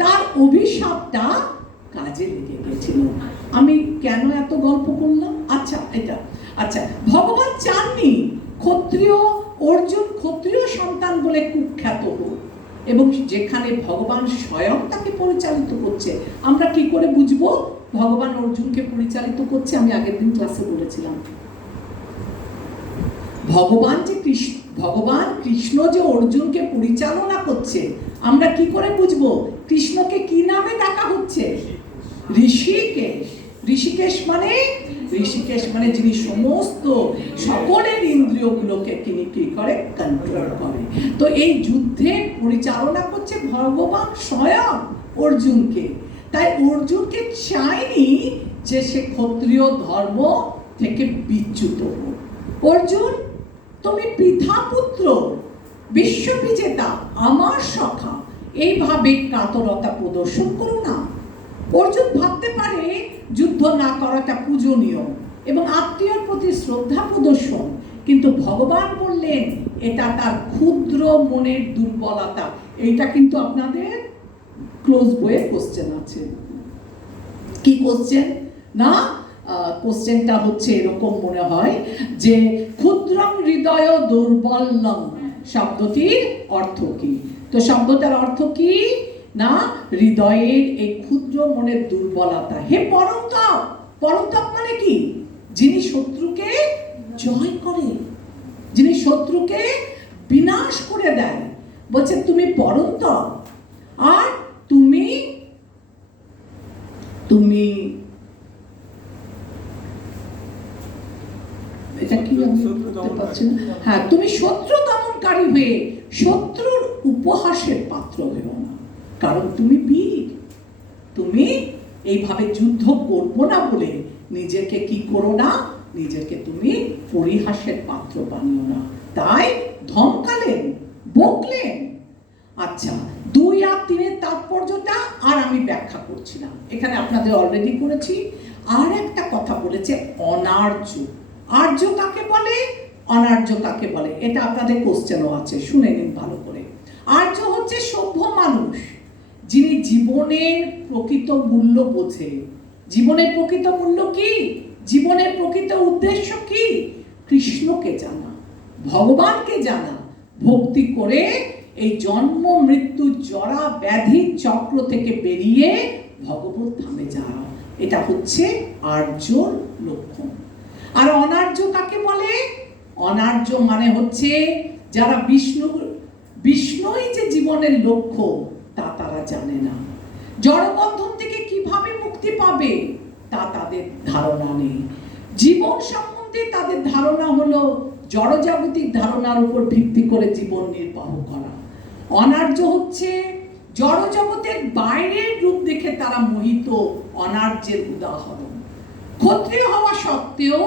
তার অভিশাপটা কাজে লেগে গেছিল। আমি কেন এত গল্প করলাম? আচ্ছা, ভগবান চাননি ক্ষত্রিয় অর্জুন ক্ষত্রিয় সন্তান বলে কুখ্যাত হোক, এবং যেখানে ভগবান স্বয়ং তাকে পরিচালিত করছে, আমরা কি করে বুঝবো ভগবান অর্জুনকে পরিচালিত করছে? আমি আগের দিন ক্লাসে বলেছিলাম, ভগবান কৃষ্ণ যে অর্জুনকে পরিচালনা করছে, আমরা কি করে বুঝবো? কৃষ্ণকে কি নামে ডাকা হচ্ছে? ঋষিকেশ। ঋষিকেশ মানে যিনি সমস্ত সকলের ইন্দ্রিয়গুলোকে তিনি কি করে, কন্ট্রোল করে। তো এই যুদ্ধে পরিচালনা করছে ভগবান স্বয়ং অর্জুনকে। তাই অর্জুনকে চাইনি যে সে ক্ষত্রিয় ধর্ম থেকে বিচ্যুত হোক। অর্জুন, তুমি পিতাপুত্র, বিশ্ববিজেতা, আমার সখা, এইভাবে কাতরতা প্রদর্শন করো না। অর্জুন ভাবতে পারে যুদ্ধ না করাটা পূজনীয় এবং আত্মীয়র প্রতি শ্রদ্ধা প্রদর্শন, কিন্তু ভগবান বললেন এটা তার ক্ষুদ্র মনের দুর্বলতা। এইটা কিন্তু আপনাদের ক্লোজ বইয়ে কোশ্চেন আছে। কি কোশ্চেন না? কোশ্চেনটা হচ্ছে এরকম মনে হয় যে ক্ষুদ্রং হৃদয় দুর্বলং শব্দটির অর্থ কি? তো শব্দটার অর্থ কি না, হৃদয়ের এই ক্ষুদ্র মনের দুর্বলতা। হে পরমতপ, পরমতপ মানে কি? যিনি শত্রুকে জয় করে, যিনি শত্রুকে বিনাশ করে দেয়। বলছে তুমি পরমতপ, আর তুমি এটা কি আমি বলতে পারছি না। হ্যাঁ, তুমি শত্রু দমনকারী হয়ে শত্রুর উপহাসের পাত্র হও না, কারণ তুমি বীর। তুমি এইভাবে যুদ্ধ করবো না বলে নিজেকে কি করো না, নিজেকে তুমি পরিহাসের পাত্র বানিও না। তাই ধমকালেন, বকলেন। আচ্ছা, 2 আর 3 তাৎপর্যটা আর আমি ব্যাখ্যা করছি না, এখানে আপনাদের অলরেডি করেছি। আর একটা কথা বলেছে অনার্য। আর্য কাকে বলে, অনার্য কাকে বলে, এটা আপনাদের কোশ্চেনও আছে, শুনে নিন ভালো করে। আর্য হচ্ছে সভ্য মানুষ, যিনি জীবনের প্রকৃত মূল্য বোঝে। জীবনের প্রকৃত মূল্য কি? জীবনের প্রকৃত উদ্দেশ্য কি? কৃষ্ণকে জানা, ভগবানকে জানা, ভক্তি করে এই জন্ম মৃত্যু জরা ব্যাধি চক্র থেকে বেরিয়ে ভগবত ধামে যাওয়া, এটা হচ্ছে আর্যর লক্ষণ। আর অনার্য কাকে বলে? অনার্য মানে হচ্ছে যারা বিষ্ণুই যে জীবনের লক্ষ্য তা তারা জানে না। জড়বন্ধন থেকে কিভাবে মুক্তি পাবে তা তাদের ধারণা নেই। জীবন সম্বন্ধে তাদের ধারণা হলো জড়জাগতিক ধারণার উপর ভিত্তি করে জীবন নির্বাহ করা। অনার্য হচ্ছে জড়জগতের বাইরের রূপ দেখে তারা মোহিত, অনার্যের উদাহরণ। ক্ষত্রিয় হওয়া সত্ত্বেও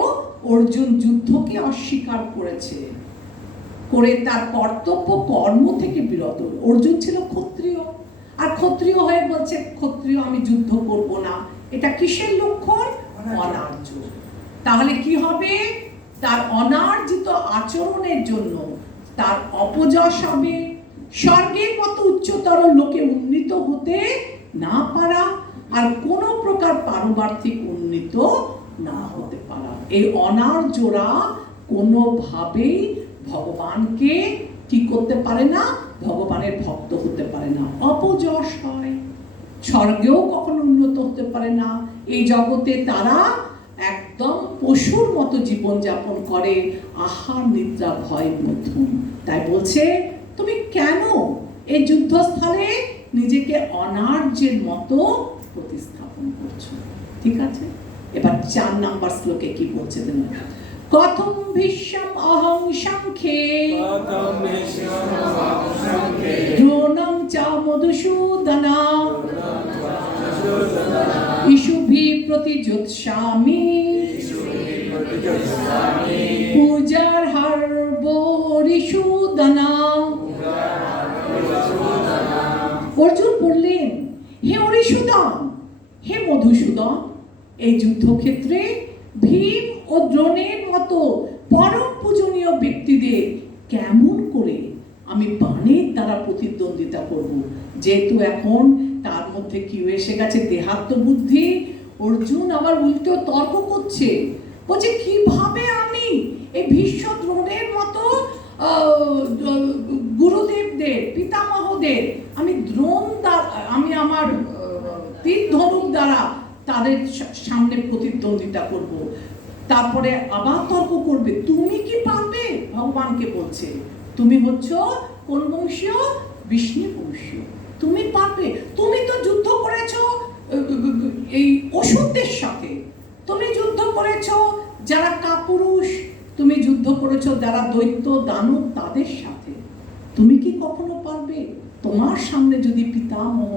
অর্জুন যুদ্ধকে অস্বীকার করে তার কর্তব্য কর্ম থেকে বিরত। অর্জুন ছিল ক্ষত্রিয়, আর ক্ষত্রিয় হয়ে বলছে ক্ষত্রিয় আমি যুদ্ধ করব না। এটা কিসের লক্ষণ? অনার্য। তাহলে কি হবে? তার অনার্জিত আচরণের জন্য তার অপযশ হবে, স্বর্গের মতো উচ্চতর লোকে উন্নীত হতে না পারা, আর কোনো প্রকার পারমার্থিক উন্নীত না হতে পারা। এই অনার্যরা কোনোভাবেই ভগবানকে কি করতে পারে না, ভগবানের ভক্ত হতে পারে না, অপযশ হয়। স্বর্গেও কখনো উন্নত হতে পারে না। এই জগতে তারা একদম পশুর মতো জীবন যাপন করে, আহার নিদ্রা ভয় মধ্যম। তাই বলছে তুমি কেন এই যুদ্ধস্থলে নিজেকে অনার্যের মতো প্রতিস্থাপন করছো? ঠিক আছে, এবার 4 নাম্বার শ্লোকে কি বলছে দেখুন। কথম ভীষ্মম অহং সংখ্যে দ্রোণং চ মধুসূদনা ইষুভি প্রতিযোৎস্যামি পূজার হর্বরিষূদনা। অর্জুন বললেন, হে অরিষূদন, হে মধুসূদন, এই যুদ্ধক্ষেত্রে ভীম ও দ্রোণের মতো পরম পূজনীয় ব্যক্তিদের কেমন করে আমি বাণের দ্বারা প্রতিদ্বন্দ্বিতা করব? যেহেতু এখন তার মধ্যে কি এসে গেছে, দেহাত্মবুদ্ধি। অর্জুন আবার উল্টো তর্ক করছে, বলছে কিভাবে আমি এই ভীষ্ম দ্রোণের মতো গুরুদেবদের, পিতামহদের আমি আমি আমার তীর ধনুক দ্বারা তাদের সামনে প্রতিদ্বন্দ্বিতা করব। তারপরে আবার তর্ক করবে, তুমি কি পারবে? ভগবানকে বলছে, তুমি হচ্ছ কোন বংশীয়? বিষ্ণু বংশীয়, তুমি পারবে? তুমি তো যুদ্ধ করেছো এই অসুরদের সাথে, তুমি যুদ্ধ করেছো যারা কাপুরুষ, তুমি যুদ্ধ করেছো যারা দৈত্য দানব তাদের সাথে, তুমি কি কখনো পারবে? তোমার সামনে যদি পিতামহ,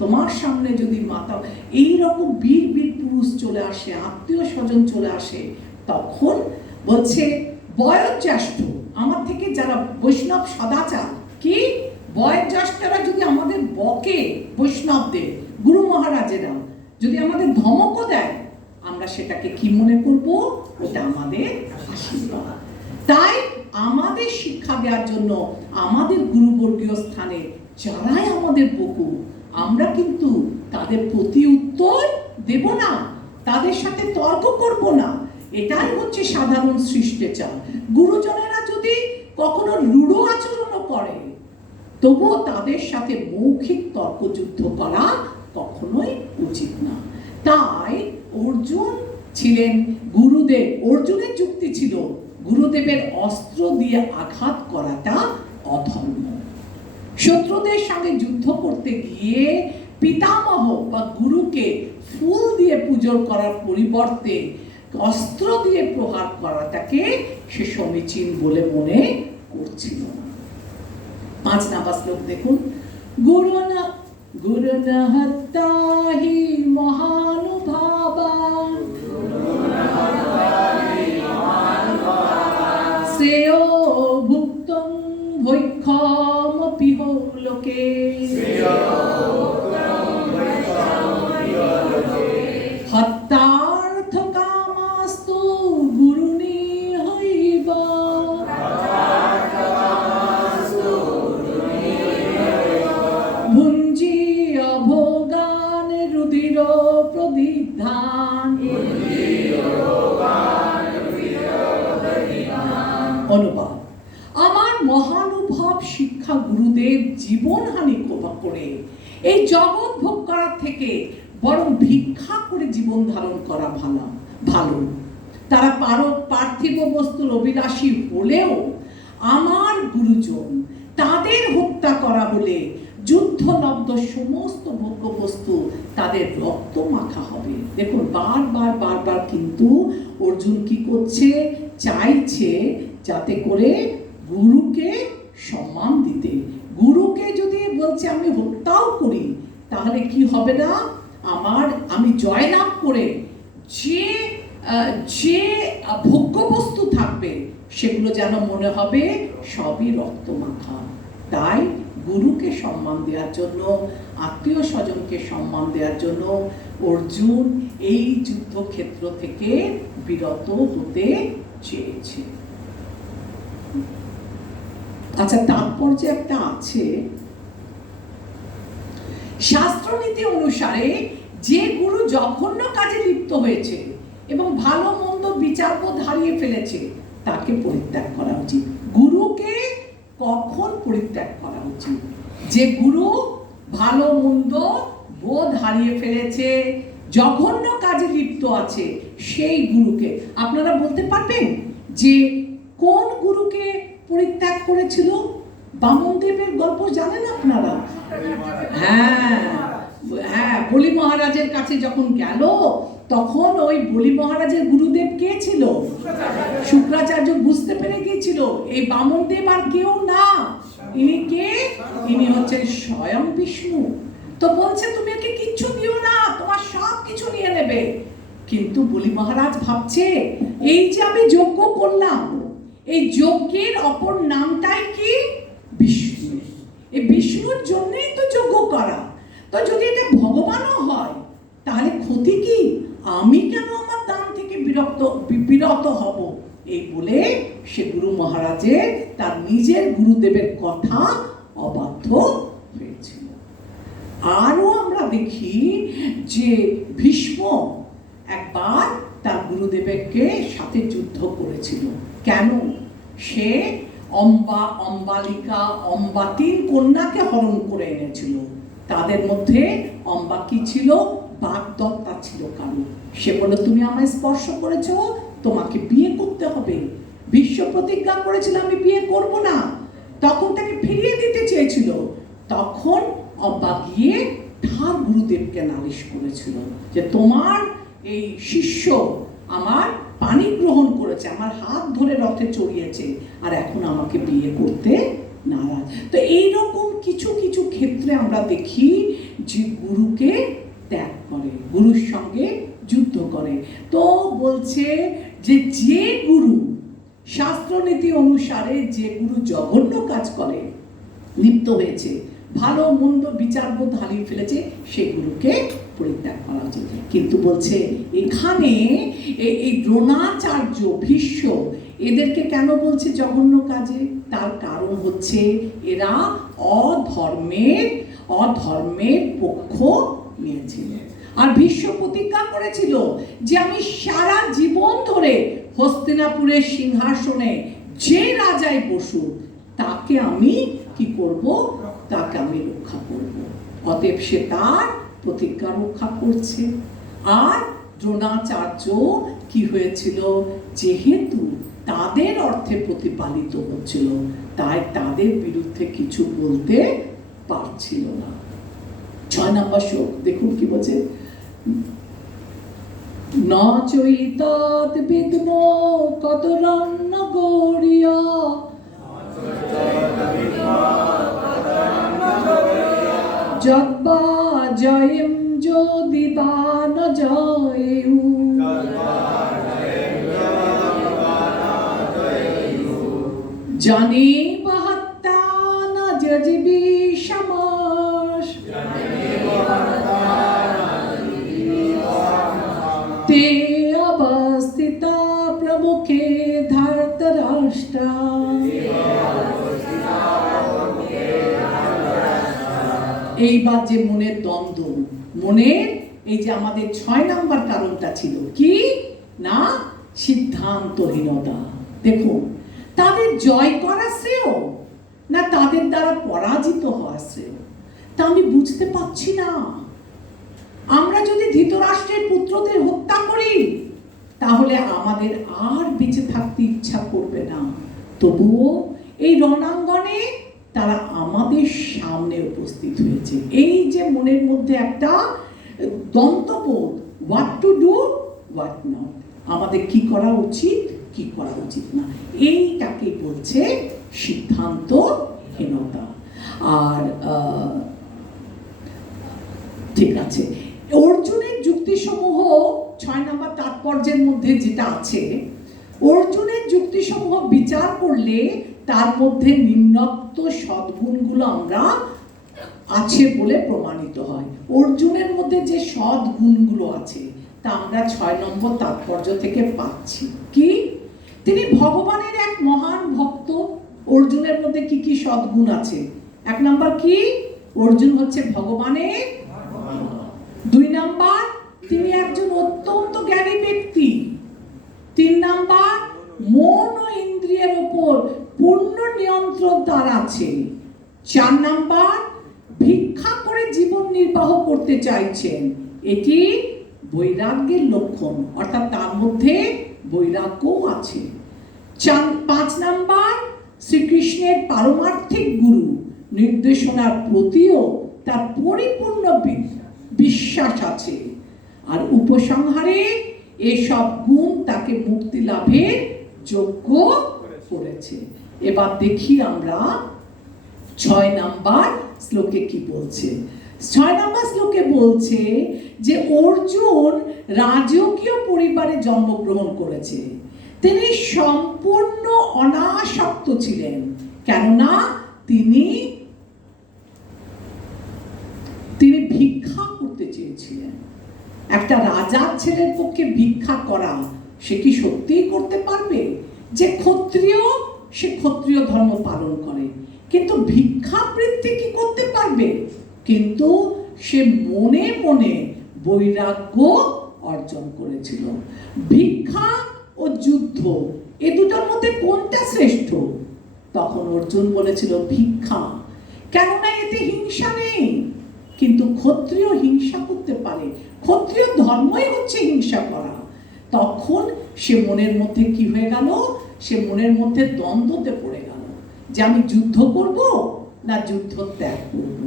তোমার সামনে যদি মাতা, এইরকম বীর বীর পুরুষ চলে আসে, আত্মীয় স্বজন চলে আসে, তখন বলছে বয়োজ্যেষ্ঠ আমার থেকে যারা বৈষ্ণব সদাচার, কি বয়োজ্যেষ্ঠরা যদি আমাদের বকে, বৈষ্ণবদের গুরু মহারাজেরা যদি আমাদের ধমকও দেয়, আমরা সেটাকে কি মনে করব? ওটা আমাদের আশীর্বাদ। তাই আমাদের শিক্ষা দেওয়ার জন্য আমাদের গুরুবর্গীয় স্থানে যারাই আমাদের বকু, আমরা কিন্তু তাদের প্রতি উত্তর দেব না, তাদের সাথে তর্ক করব না। এটাই হচ্ছে সাধারণ শিষ্টাচার। গুরুজনেরা যদি কখনো রূঢ় আচরণও করে, তবুও তাদের সাথে মৌখিক তর্কযুদ্ধ করা কখনোই উচিত না। তাই অর্জুন ছিলেন গুরুদেব, অর্জুনের যুক্তি ছিল গুরুদেবের অস্ত্র দিয়ে আঘাত করাটা অধর্ম। শত্রুদের সঙ্গে যুদ্ধ করতে গিয়ে পিতামহ বা গুরুকে ফুল দিয়ে পূজা করার পরিবর্তে অস্ত্র দিয়ে প্রহার করাটাকে সে সমীচীন বলে মনে করছিল না। 5 নাম্বার শ্লোক দেখুন। গুরুনা হত্যাহি মহানুভাবা শ্রেয় ভুক্তং ভৈক্ষমপি লোকে হত্যার্থ কামাস্তু গুরুনি হইব ভুঞ্জি অভোগান রুধির প্রদিধান। অনুবাদ: আমার মহানুভব শিক্ষা গুরুদেব জীবনহানি করে এই জগৎ ভোগ করার থেকে বরং ভিক্ষা করে জীবন ধারণ করা ভালো। তারা পার্থিব বস্তুর অভিলাষী হলেও আমার গুরুজন তাদের হত্যা করা হলে যুদ্ধলব্ধ সমস্ত ভোগ্য বস্তু তাদের রক্ত মাখা হবে। দেখুন বারবার কিন্তু অর্জুন কি করছে, চাইছে যাতে করে গুরুকে সম্মান দিতে। গুরুকে যদি বলছে আমি হত্যাও করি, তাহলে কি হবে না, আমি জয়লাভ করে যে ভোগ্য বস্তু থাকবে সেগুলো যেন মনে হবে সবই রক্ত মাখা। তাই গুরুকে সম্মান দেওয়ার জন্য, আত্মীয় স্বজনকে সম্মান দেওয়ার জন্য অর্জুন এই যুদ্ধক্ষেত্র থেকে বিরত হতে চেয়েছে। আচ্ছা, তাৎপর্য একটা আছে। শাস্ত্রনীতি অনুসারে যে গুরু জঘন্য কাজে লিপ্ত হয়েছে এবং ভালো মন্দ বিচারবোধ হারিয়ে ফেলেছে, তাকে পরিত্যাগ করা উচিত। গুরুকে কখন পরিত্যাগ করা উচিত? যে গুরু ভালো মন্দ বোধ হারিয়ে ফেলেছে, জঘন্য কাজে লিপ্ত আছে, সেই গুরুকে আপনারা বলতে পারবেন যে কোন গুরুকে পরিত্যাগ করেছিল? বামনদেবের গল্প জানেন আপনারা? হ্যাঁ হ্যাঁ, বলি মহারাজের কাছে যখন গেল, তখন ওই বলি মহারাজের গুরুদেব কে ছিল? শুক্রাচার্য বুঝতে পেরে গিয়েছিল এই বামনদেব আর কেউ না, ইনি কে? ইনি হচ্ছেন স্বয়ং বিষ্ণু। তো বলছে তুমি একে কিচ্ছু দিও না, তোমার সব কিছু নিয়ে নেবে। কিন্তু বলি মহারাজ ভাবছে এই যে আমি যজ্ঞ করলাম, এই যজ্ঞের অপর নামটাই কি? বিষ্ণু। এই বিষ্ণুর জন্যই তো যজ্ঞ করা। তো যদি এটা ভগবানও হয় তাহলে ক্ষতি কি? আমি কেন আমার দান থেকে বিরত হব? এই বলে সে গুরু মহারাজের তার নিজের গুরুদেবের কথা অবাধ্য হয়েছিল। আরও আমরা দেখি যে ভীষ্ম একবার তার গুরুদেবেরকে সাথে যুদ্ধ করেছিল। কেন? সে অম্বালিকা, অম্বা 3 কন্যাকে হরণ করে এনেছিল। তাদের মধ্যে অম্বা কি ছিল? বাগদত্তা ছিল কারু। সে বলে তুমি আমায় স্পর্শ করেছো, তোমাকে বিয়ে করতে হবে। ভীষ্ম প্রতিজ্ঞা করেছিল আমি বিয়ে করব না, তখন তাকে ফিরিয়ে দিতে চেয়েছিল। তখন অম্বা গিয়ে তার গুরুদেবকে নালিশ করেছিল যে তোমার এই শিষ্য আমার পানি গ্রহণ করেছে, আমার হাত ধরে রথে চড়িয়েছে, আর এখন আমাকে বিয়ে করতে নারাজ। তো এইরকম কিছু কিছু ক্ষেত্রে আমরা দেখি যে গুরুকে ত্যাগ করে, গুরুর সঙ্গে যুদ্ধ করে। তো বলছে যে যে গুরু শাস্ত্রনীতি অনুসারে, যে গুরু জঘন্য কাজ করে লিপ্ত হয়েছে, ভালো মন্দ বিচারবোধ হারিয়ে ফেলেছে, সেগুলোকে পরিত্যাগ করা উচিত। কিন্তু বলছে এখানে এই দ্রোণাচার্য, ভীষ্ম, এদেরকে কেন বলছে জঘন্য কাজে? তার কারণ হচ্ছে এরা অধর্মের পক্ষ নিয়েছিল। আর ভীষ্ম প্রতিজ্ঞা করেছিল যে আমি সারা জীবন ধরে হস্তিনাপুরের সিংহাসনে যে রাজাই বসুক তাকে আমি কি করব? তাকে আমি রক্ষা করব। অতএব সে তার প্রতিজ্ঞা রক্ষা করছে। আর দ্রোণাচার্য কি হয়েছিল? যেহেতু তাদের অর্থে প্রতিপালিত হচ্ছিল, তাই তাদের বিরুদ্ধে কিছু বলতে পারছিল না। 6 নম্বর শ্লোক দেখুন কি বলছে, ন চৈতদ বিদ্মো কতরন্ন গৌরিয় যদ্বা জয়ম যদি দান জয়ু। জানে বাহাত্তা না জজবি সমাস তে অবস্থিতা প্রমুখে ধৃতরাষ্ট্র। এইবার যে মনের দ্বন্দ্ব, মনের এই যে আমাদের 6 নাম্বার কারণটা ছিল কি না? সিদ্ধান্তহীনতা। দেখুন, তাদের জয় করা শ্রেয় না তাদের দ্বারা পরাজিত হওয়া শ্রেয়, তা আমি বুঝতে পারছি না। আমরা যদি ধৃতরাষ্ট্রের পুত্রদের হত্যা করি তাহলে আমাদের আর বেঁচে থাকতে ইচ্ছা করবে না। তবুও এই রণাঙ্গনে তারা আমাদের সামনে উপস্থিত হয়েছে। এই যে মনের মধ্যে একটা দ্বন্দ্ববোধ, what to do what not, আমাদের কি করা উচিত কি করা উচিত না, এইটাকে বলছে সিদ্ধান্তহীনতা। আর ঠিক আছে, অর্জুনের যুক্তিসমূহ 6 নম্বর তাৎপর্যের মধ্যে যেটা আছে, অর্জুনের যুক্তিসমূহ বিচার করলে তার মধ্যে নিম্নোক্ত সদ্গুণগুলো আমরা আছে বলে প্রমাণিত হয়। অর্জুনের মধ্যে যে সদ্গুণগুলো আছে তা আমরা 6 নম্বর তাৎপর্য থেকে পাচ্ছি। কি? তিনি ভগবানের এক মহান ভক্ত। অর্জুনের মধ্যে কি কি সদ্গুণ আছে? 1 নম্বর কি? অর্জুন হচ্ছে ভগবানের। 2 নম্বর, তিনি একজন অত্যন্ত জ্ঞানী ব্যক্তি। 3 নম্বর, মন ও ইন্দ্রিয়ের উপর পূর্ণ নিয়ন্ত্রণ তার আছে। 4 নম্বর, ভিক্ষা করে জীবন নির্বাহ করতে চাইছেন, এটি বৈরাগ্যের লক্ষণ, অর্থাৎ তার মধ্যে বৈরাগ্যও আছে। 5 নাম্বার, শ্রীকৃষ্ণের পারমার্থিক গুরু নির্দেশনার প্রতিও তার পরিপূর্ণ বিশ্বাস আছে। আর উপসংহারে এসব গুণ তাকে মুক্তি লাভের যোগ্য করেছে। এবার দেখি আমরা 6 নাম্বার শ্লোকে কি বলছে। 6 নাম্বার শ্লোকে বলছে যে অর্জুন রাজকীয় পরিবারে জন্মগ্রহণ করেছে। তিনি সম্পূর্ণ অনাসক্ত ছিলেন, কেননা তিনি ভিক্ষা করতে চেয়েছিলেন। একটা রাজার ছেলের পক্ষে ভিক্ষা করা, সে কি সত্যিই করতে পারবে? যে ক্ষত্রিয়, সে ক্ষত্রিয় ধর্ম পালন করে, কিন্তু ভিক্ষাবৃত্তি কি করতে পারবে? কিন্তু সে মনে মনে বৈরাগ্য অর্জন করেছিল। ভিক্ষা ও যুদ্ধ, এ দুটোর মধ্যে কোনটা শ্রেষ্ঠ? তখন অর্জুন বলেছিল ভিক্ষা, কেননা এতে হিংসা নেই। কিন্তু ক্ষত্রিয় হিংসা করতে পারে, ক্ষত্রিয় ধর্মই হচ্ছে হিংসা করা। তখন সে মনের মধ্যে কি হয়ে গেল? সে মনের মধ্যে দ্বন্দ্বতে পড়ে গেল যে আমি যুদ্ধ করব না যুদ্ধ ত্যাগ করব,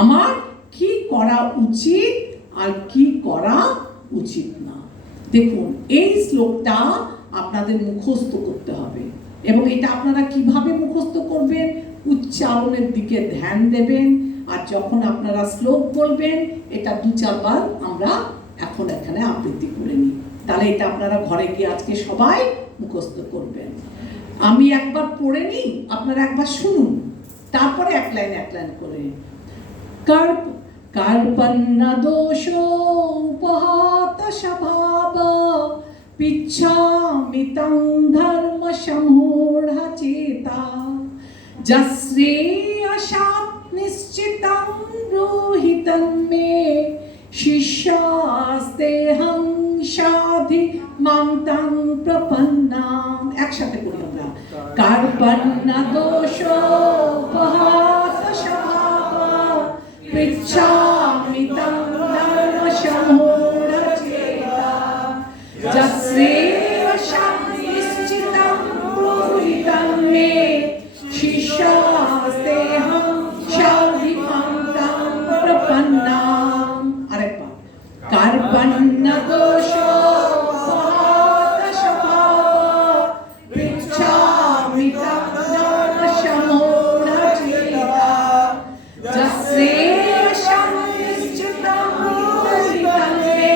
আমার কি করা উচিত আর কি করা উচিত না। দেখুন, এই শ্লোকটা আপনাদের মুখস্থ করতে হবে, এবং এটা আপনারা কিভাবে মুখস্থ করবেন? উচ্চারণের দিকে ধ্যান দেবেন, আর যখন আপনারা শ্লোক বলবেন এটা 2-4 বার আমরা এখন এখানে আবৃত্তি করে নিই, তাহলে এটা আপনারা ঘরে গিয়ে আজকে সবাই মুখস্থ করবেন। আমি একবার পড়ে নিই, আপনারা একবার শুনুন, তারপরে এক লাইন করে। কার্পণ্য দোষ উপহাত স্বভাব পিচ্ছামি তং ধর্ম সমূঢ় চেতা যশ্রেয়সাৎ নিশ্চিতং ব্রূহিতং মে শিষ্যাস্তেহং সাধি মাং তং প্রপন্নাম। একসাথে করি আমরা। কার্পণ্য দোষ উপহাত স্বভাব পিচ্ছামি তং ধর্ম সমূঢ় চেতা যশ্রেয়সাৎ নিশ্চিতং ব্রূহিতং মে শিষ্যাস্তেহং সাধি মাং তং প্রপন্নাম। আরেকবার। কার্পণ্য দোষ উপহাত স্বভাব পিচ্ছামি তং ধর্ম সমূঢ় চেতা যশ্রেয়সাৎ নিশ্চিতং ব্রূহিতং মে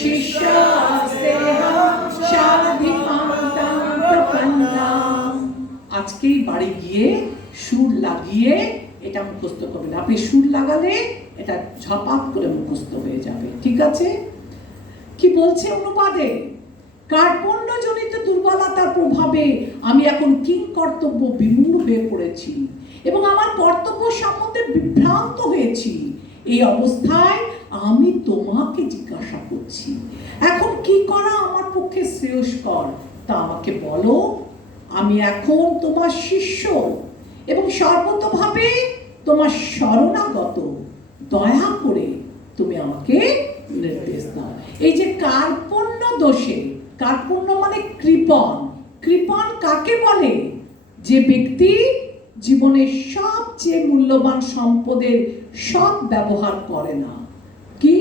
শিষ্যাস্তেহং সাধি মাং তং প্রপন্নাম। আজকেই বাড়ি গিয়ে সুর লাগিয়ে এটা মুখস্থ করবেন। আপনি সুর লাগালে এটা ঝপাত করে মুখস্থ হয়ে যাবে, ঠিক আছে? কি বলছে অনুবাদে? কার্পণ্যজনিত দুর্বলতার প্রভাবে আমি এখন কিংকর্তব্য বিমূঢ় হয়ে পড়েছি এবং আমার কর্তব্য সম্বন্ধে বিভ্রান্ত হয়েছি। এই অবস্থায় আমি তোমাকে জিজ্ঞাসা করছি, এখন কি করা আমার পক্ষে শ্রেয়স্কর তা আমাকে বলো। আমি এখন তোমার শিষ্য এবং সর্বতোভাবে তোমার শরণাগত, দয়া করে তুমি আমাকে নির্দেশ দাও। এই যে কার্পণ্য দোষে, কার্পণ্য মানে কৃপণ। কৃপণ কাকে বলে? যে ব্যক্তি জীবনের সবচেয়ে মূল্যবান সম্পদের সৎ ব্যবহার করে না। কি?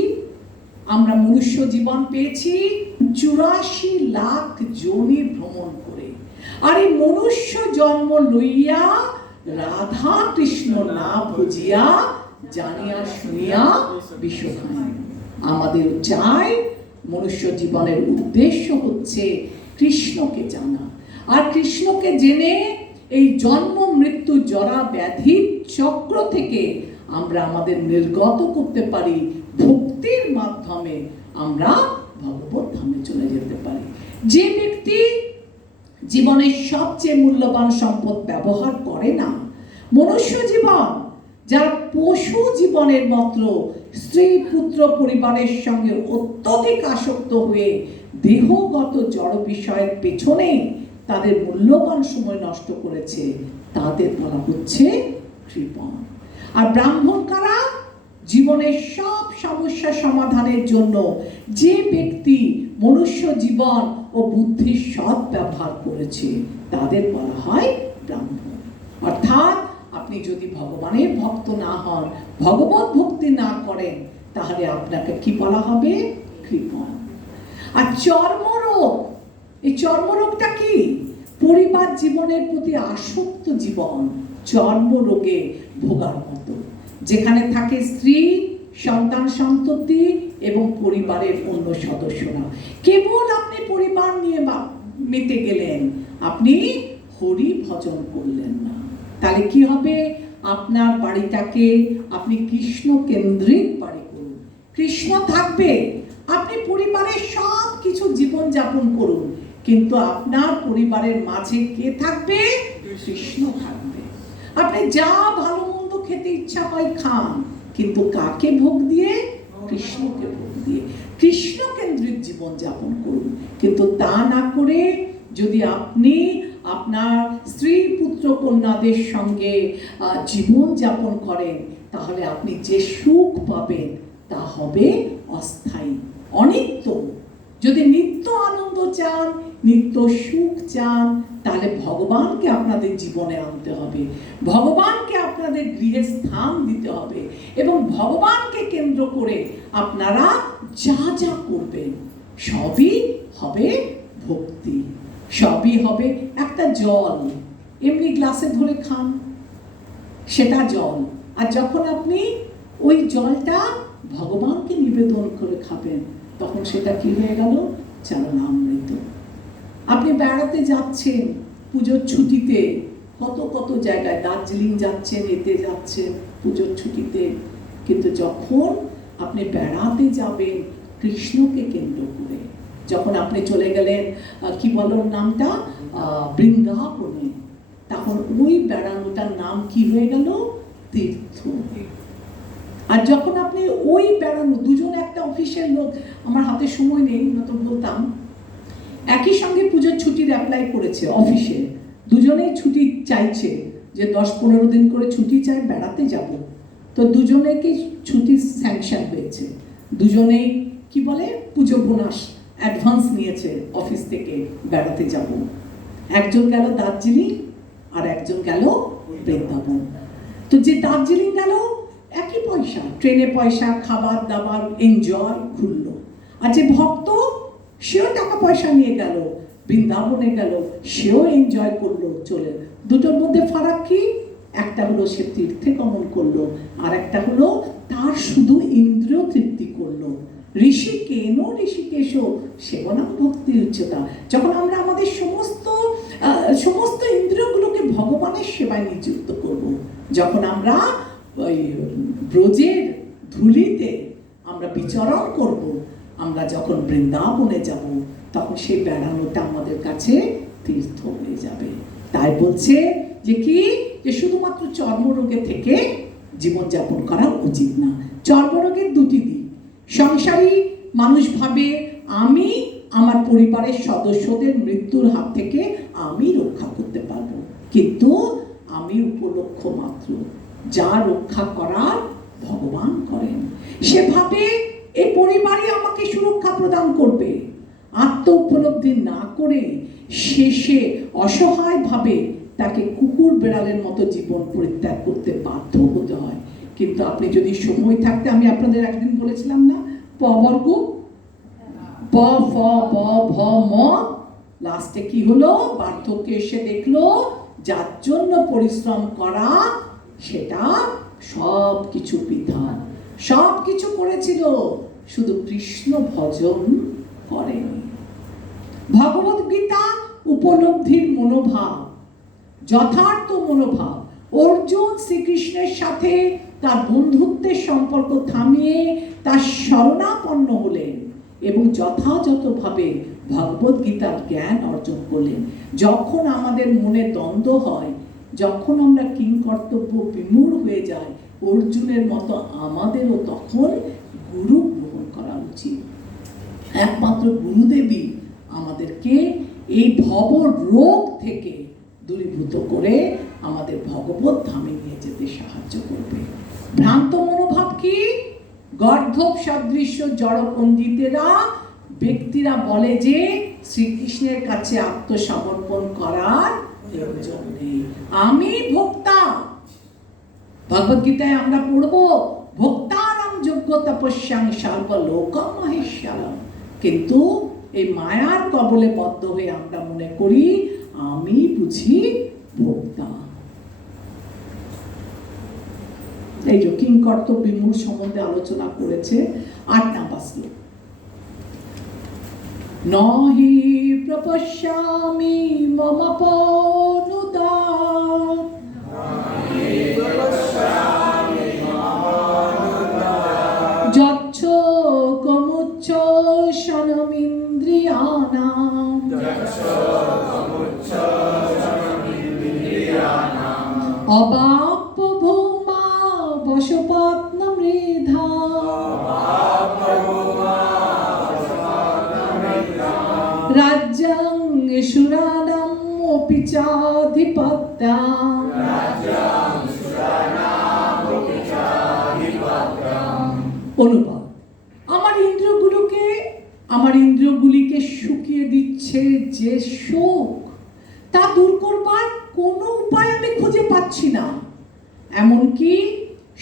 আমরা মনুষ্য জীবন পেয়েছি 84 লাখ যোনি ভ্রমণ করে, আর এই মনুষ্য জন্ম লইয়া রাধা কৃষ্ণ না বুঝিয়া জানিয়া শুনিয়া বিষ খাই। আমাদের চাই মনুষ্য জীবনের উদ্দেশ্য হচ্ছে কৃষ্ণকে জানা, আর কৃষ্ণকে জেনে এই জন্ম মৃত্যু জরা ব্যাধির চক্র থেকে আমরা আমাদের নির্গত করতে পারি। ভক্তির মাধ্যমে আমরা ভগবত ধামে চলে যেতে পারি। যে ব্যক্তি জীবনের সবচেয়ে মূল্যবান সম্পদ ব্যবহার করে না, মনুষ্য জীবন যার পশু জীবনের মতো স্ত্রী পুত্র পরিবারের সঙ্গে অত্যধিক আসক্ত হয়ে দেহগত জড় বিষয়ের পেছনে তাদের মূল্যবান সময় নষ্ট করেছে, তাদের বলা হচ্ছে কৃপণ। আর ব্রাহ্মণ কারা? জীবনের সব সমস্যা সমাধানের জন্য যে ব্যক্তি মনুষ্য জীবন ও বুদ্ধির সৎ ব্যবহার করেছে তাদের বলা হয় ব্রাহ্মণ। অর্থাৎ আপনি যদি ভগবানের ভক্ত না হন, ভগবত ভক্তি না করেন, তাহলে আপনাকে কি বলা হবে? কৃপণ। আর চর্মরোগ, এই চর্মরোগটা কি? পরিবার জীবনের প্রতি আসক্ত জীবন চর্মরোগে ভোগার মতো, যেখানে থাকে স্ত্রী, সন্তান সন্ততি এবং পরিবারের অন্য সদস্যরা। কেবল আপনি পরিবার নিয়ে মেতে গেলেন, আপনি হরি ভজন করলেন না। তাহলে কি হবে? আপনার বাড়িটাকে আপনি কৃষ্ণ কেন্দ্রিক বাড়ি করুন, কৃষ্ণ থাকবে। আপনি পরিবারের সব কিছু জীবন যাপন করুন, কিন্তু আপনার পরিবারের মাঝে কে থাকবে? কৃষ্ণ থাকবে। আপনি যা ভালো মন্দ খেতে ইচ্ছা হয় খান, কিন্তু কাকে ভোগ দিয়ে? কৃষ্ণকে ভোগ দিয়ে। কৃষ্ণ কেন্দ্রিক জীবন যাপন করুন। কিন্তু তা না করে যদি আপনি আপনার স্ত্রী পুত্র কন্যাদের সঙ্গে জীবন যাপন করেন, তাহলে আপনি যে সুখ পাবেন তা হবে অস্থায়ী, অনিত্য। যদি নিত্য আনন্দ চান, নিত্য সুখ চান, তাহলে ভগবানকে আপনাদের জীবনে আনতে হবে, ভগবানকে আপনাদের গৃহে স্থান দিতে হবে, এবং ভগবানকে কেন্দ্র করে আপনারা যা যা করবেন সবই হবে ভক্তি, সবই হবে একটা জল। এমনি গ্লাসে ধরে খান, সেটা জল। আর যখন আপনি ওই জলটা ভগবানকে নিবেদন করে খাবেন, তখন সেটা কি হয়ে গেল? চরণামৃত। আপনি বেড়াতে যাচ্ছেন পুজোর ছুটিতে, কত কত জায়গায়, দার্জিলিং যাচ্ছেন, এতে যাচ্ছেন পুজোর ছুটিতে, কিন্তু যখন আপনি বেড়াতে যাবেন কৃষ্ণকে কেন্দ্র করে, যখন আপনি চলে গেলেন কি বলেন নামটা, বৃন্দাবনে, তখন ওই বেড়ানোটার নাম কি হয়ে গেল? তীর্থ। আর যখন আপনি ওই বেড়ানো, দুজন একটা অফিসের লোক, আমার হাতে সময় নেই নয়তো বলতাম, একই সঙ্গে পুজোর ছুটির অ্যাপ্লাই করেছে অফিসে, দুজনেই ছুটি চাইছে, যে 10-15 দিন করে ছুটি চাই, বেড়াতে যাব। তো দুজনেকে ছুটি স্যাংশন হয়েছে, দুজনেই কি বলে পুজো বোনাস অ্যাডভান্স নিয়েছে অফিস থেকে, বেড়াতে যাব। একজন গেল দার্জিলিং আর একজন গেল বৃন্দাবন। তো যে দার্জিলিং গেল, একই পয়সা, ট্রেনে পয়সা, খাবার দাবার, এনজয়, ঘুরলো। আর যে ভক্ত, সেও টাকা পয়সা নিয়ে গেল, বৃন্দাবনে গেল, সেও এনজয় করলো, চলে। দুটোর মধ্যে ফারাক কি? একটা হলো সে তীর্থে গমন করলো, আর একটা হলো তার শুধু ইন্দ্রিয় তৃপ্তি করলো। ঋষিকেন ঋষিকেশ সেবনাম ভক্তি উচ্চতা। যখন আমরা আমাদের সমস্ত ইন্দ্রিয়গুলোকে ভগবানের সেবায় নিযুক্ত করব, যখন আমরা ওই ব্রজের ধুলিতে আমরা বিচরণ করব, আমরা যখন বৃন্দাবনে যাব, তখন সেই বেড়ানোটা আমাদের কাছে তীর্থ হয়ে যাবে। তাই বলছে যে কি, যে শুধুমাত্র চর্মরোগে থেকে জীবনযাপন করা উচিত না। চর্মরোগের দুটি দিক। সংসারী মানুষ ভাবে আমি আমার পরিবারের সদস্যদের মৃত্যুর হাত থেকে আমি রক্ষা করতে পারবো, কিন্তু আমি উপলক্ষ মাত্র, যা রক্ষা করার ভগবান করেন। সেভাবে এই পরিবারই আমাকে সুরক্ষা প্রদান করবে। আত্ম উপলব্ধি না করে শেষে অসহায়ভাবে তাকে কুকুর বেড়ালের মতো জীবন পরিত্যাগ করতে বাধ্য হতে হয়। কিন্তু আপনি যদি সময় থাকতে, আমি আপনাদের একদিন বলেছিলাম না, প বর্গ প ফ ব ভ ম, লাস্টে কি হলো? বার্ধক্যে এসে দেখলো যার জন্য পরিশ্রম করা সেটা সব কিছু বৃথা। সব কিছু করেছিল, শুধু কৃষ্ণ ভজন করেনি। ভগবত গীতা উপলব্ধির মনোভাব, যথার্থ মনোভাব। অর্জুন শ্রীকৃষ্ণের সাথে তার বন্ধুত্বের সম্পর্ক থামিয়ে তার শরণাপন্ন হলেন এবং যথাযথভাবে ভগবত গীতার জ্ঞান অর্জন করলেন। যখন আমাদের মনে দ্বন্দ্ব হয়, যখন আমরা কিংকর্তব্য বিমূঢ় হয়ে যাই, অর্জুনের মতো আমাদেরও তখন গুরু গ্রহণ করা উচিত। একমাত্র গুরুদেবী আমাদেরকে এই ভব রোগ থেকে দূরীভূত করে আমাদের ভগবত ধামে নিয়ে যেতে সাহায্য করবে। ভ্রান্ত মনোভাব কি? গর্ধব সদৃশ্য জড়পণ্ডিতেরা ব্যক্তিরা বলে যে শ্রীকৃষ্ণের কাছে আত্মসমর্পণ করার প্রয়োজন নেই। আমি ভোক্তা, ভগবদ্গীতায় আমরা পড়বো ভোক্তারাম যোগ্য তপস্যাং সর্বলোকম মহেশ্বরম। কিন্তু এই মায়ার কবলে বদ্ধ হয়ে আমরা মনে করি আমি বুঝি ভোক্তা। এই যে কিংকর্তব্য বিমূঢ় সম্বন্ধে আলোচনা করেছে 8 নম্বর শ্লোক। নহি প্রপশ্যামি মম পনুদাত যচ্ছ কমুচ্চ শনমিন্দ্রিয়ানাম অবাপ্য ভূমা বশপত্ন মৃধা রাজ্যং সুরাণম অপি চাধিপত্যম। অনুবাদ: আমার ইন্দ্রিয়গুলিকে শুকিয়ে দিচ্ছে যে শোক, তা দূর করবার কোনো উপায় আমি খুঁজে পাচ্ছি না। এমনকি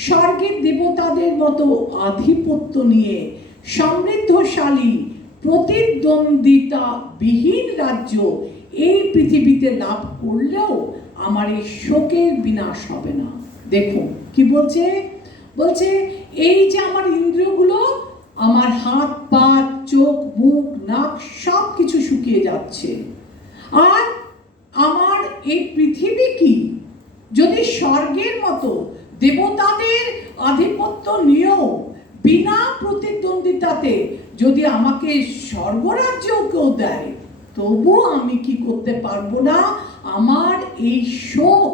স্বর্গের দেবতাদের মতো আধিপত্য নিয়ে সমৃদ্ধশালী প্রতিদ্বন্দ্বিতা বিহীন রাজ্য এই পৃথিবীতে লাভ করলেও আমার এই শোকের বিনাশ হবে না। দেখুন কি বলছে, বলছে এই যে আমার ইন্দ্রিয়গুলো, আমার হাত পা চোখ মুখ নাক সব কিছু শুকিয়ে যাচ্ছে, আর আমার এই পৃথিবী কি যদি স্বর্গের মতো দেবতাদের আধিপত্য নিয়েও বিনা প্রতিদ্বন্দ্বিতাতে যদি আমাকে স্বর্গরাজ্যও কেউ দেয়, তবু আমি কি করতে পারবো না? আমার এই শোক,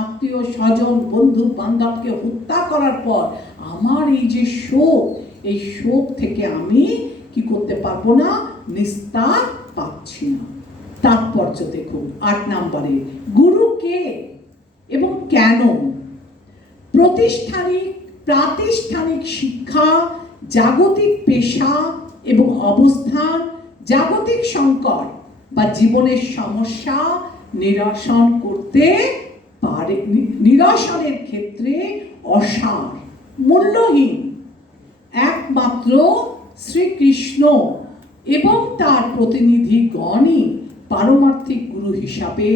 আত্মীয় স্বজন বন্ধু বান্ধবকে হত্যা করার পর আমার এই যে শোক, এই শোক থেকে আমি কি করতে পারবো না? নিস্তার পাচ্ছি না। তাৎপর্য দেখুন 8 নম্বরে, গুরু কে এবং কেন? প্রাতিষ্ঠানিক শিক্ষা, জাগতিক পেশা এবং অবস্থান, জাগতিক সংকট বা জীবনের সমস্যা নিরসন করতে পারে, নিরসনের ক্ষেত্রে অসার, মূল্যহীন। একমাত্র শ্রীকৃষ্ণ এবং তার প্রতিনিধিগণই পারমার্থিক গুরু হিসাবে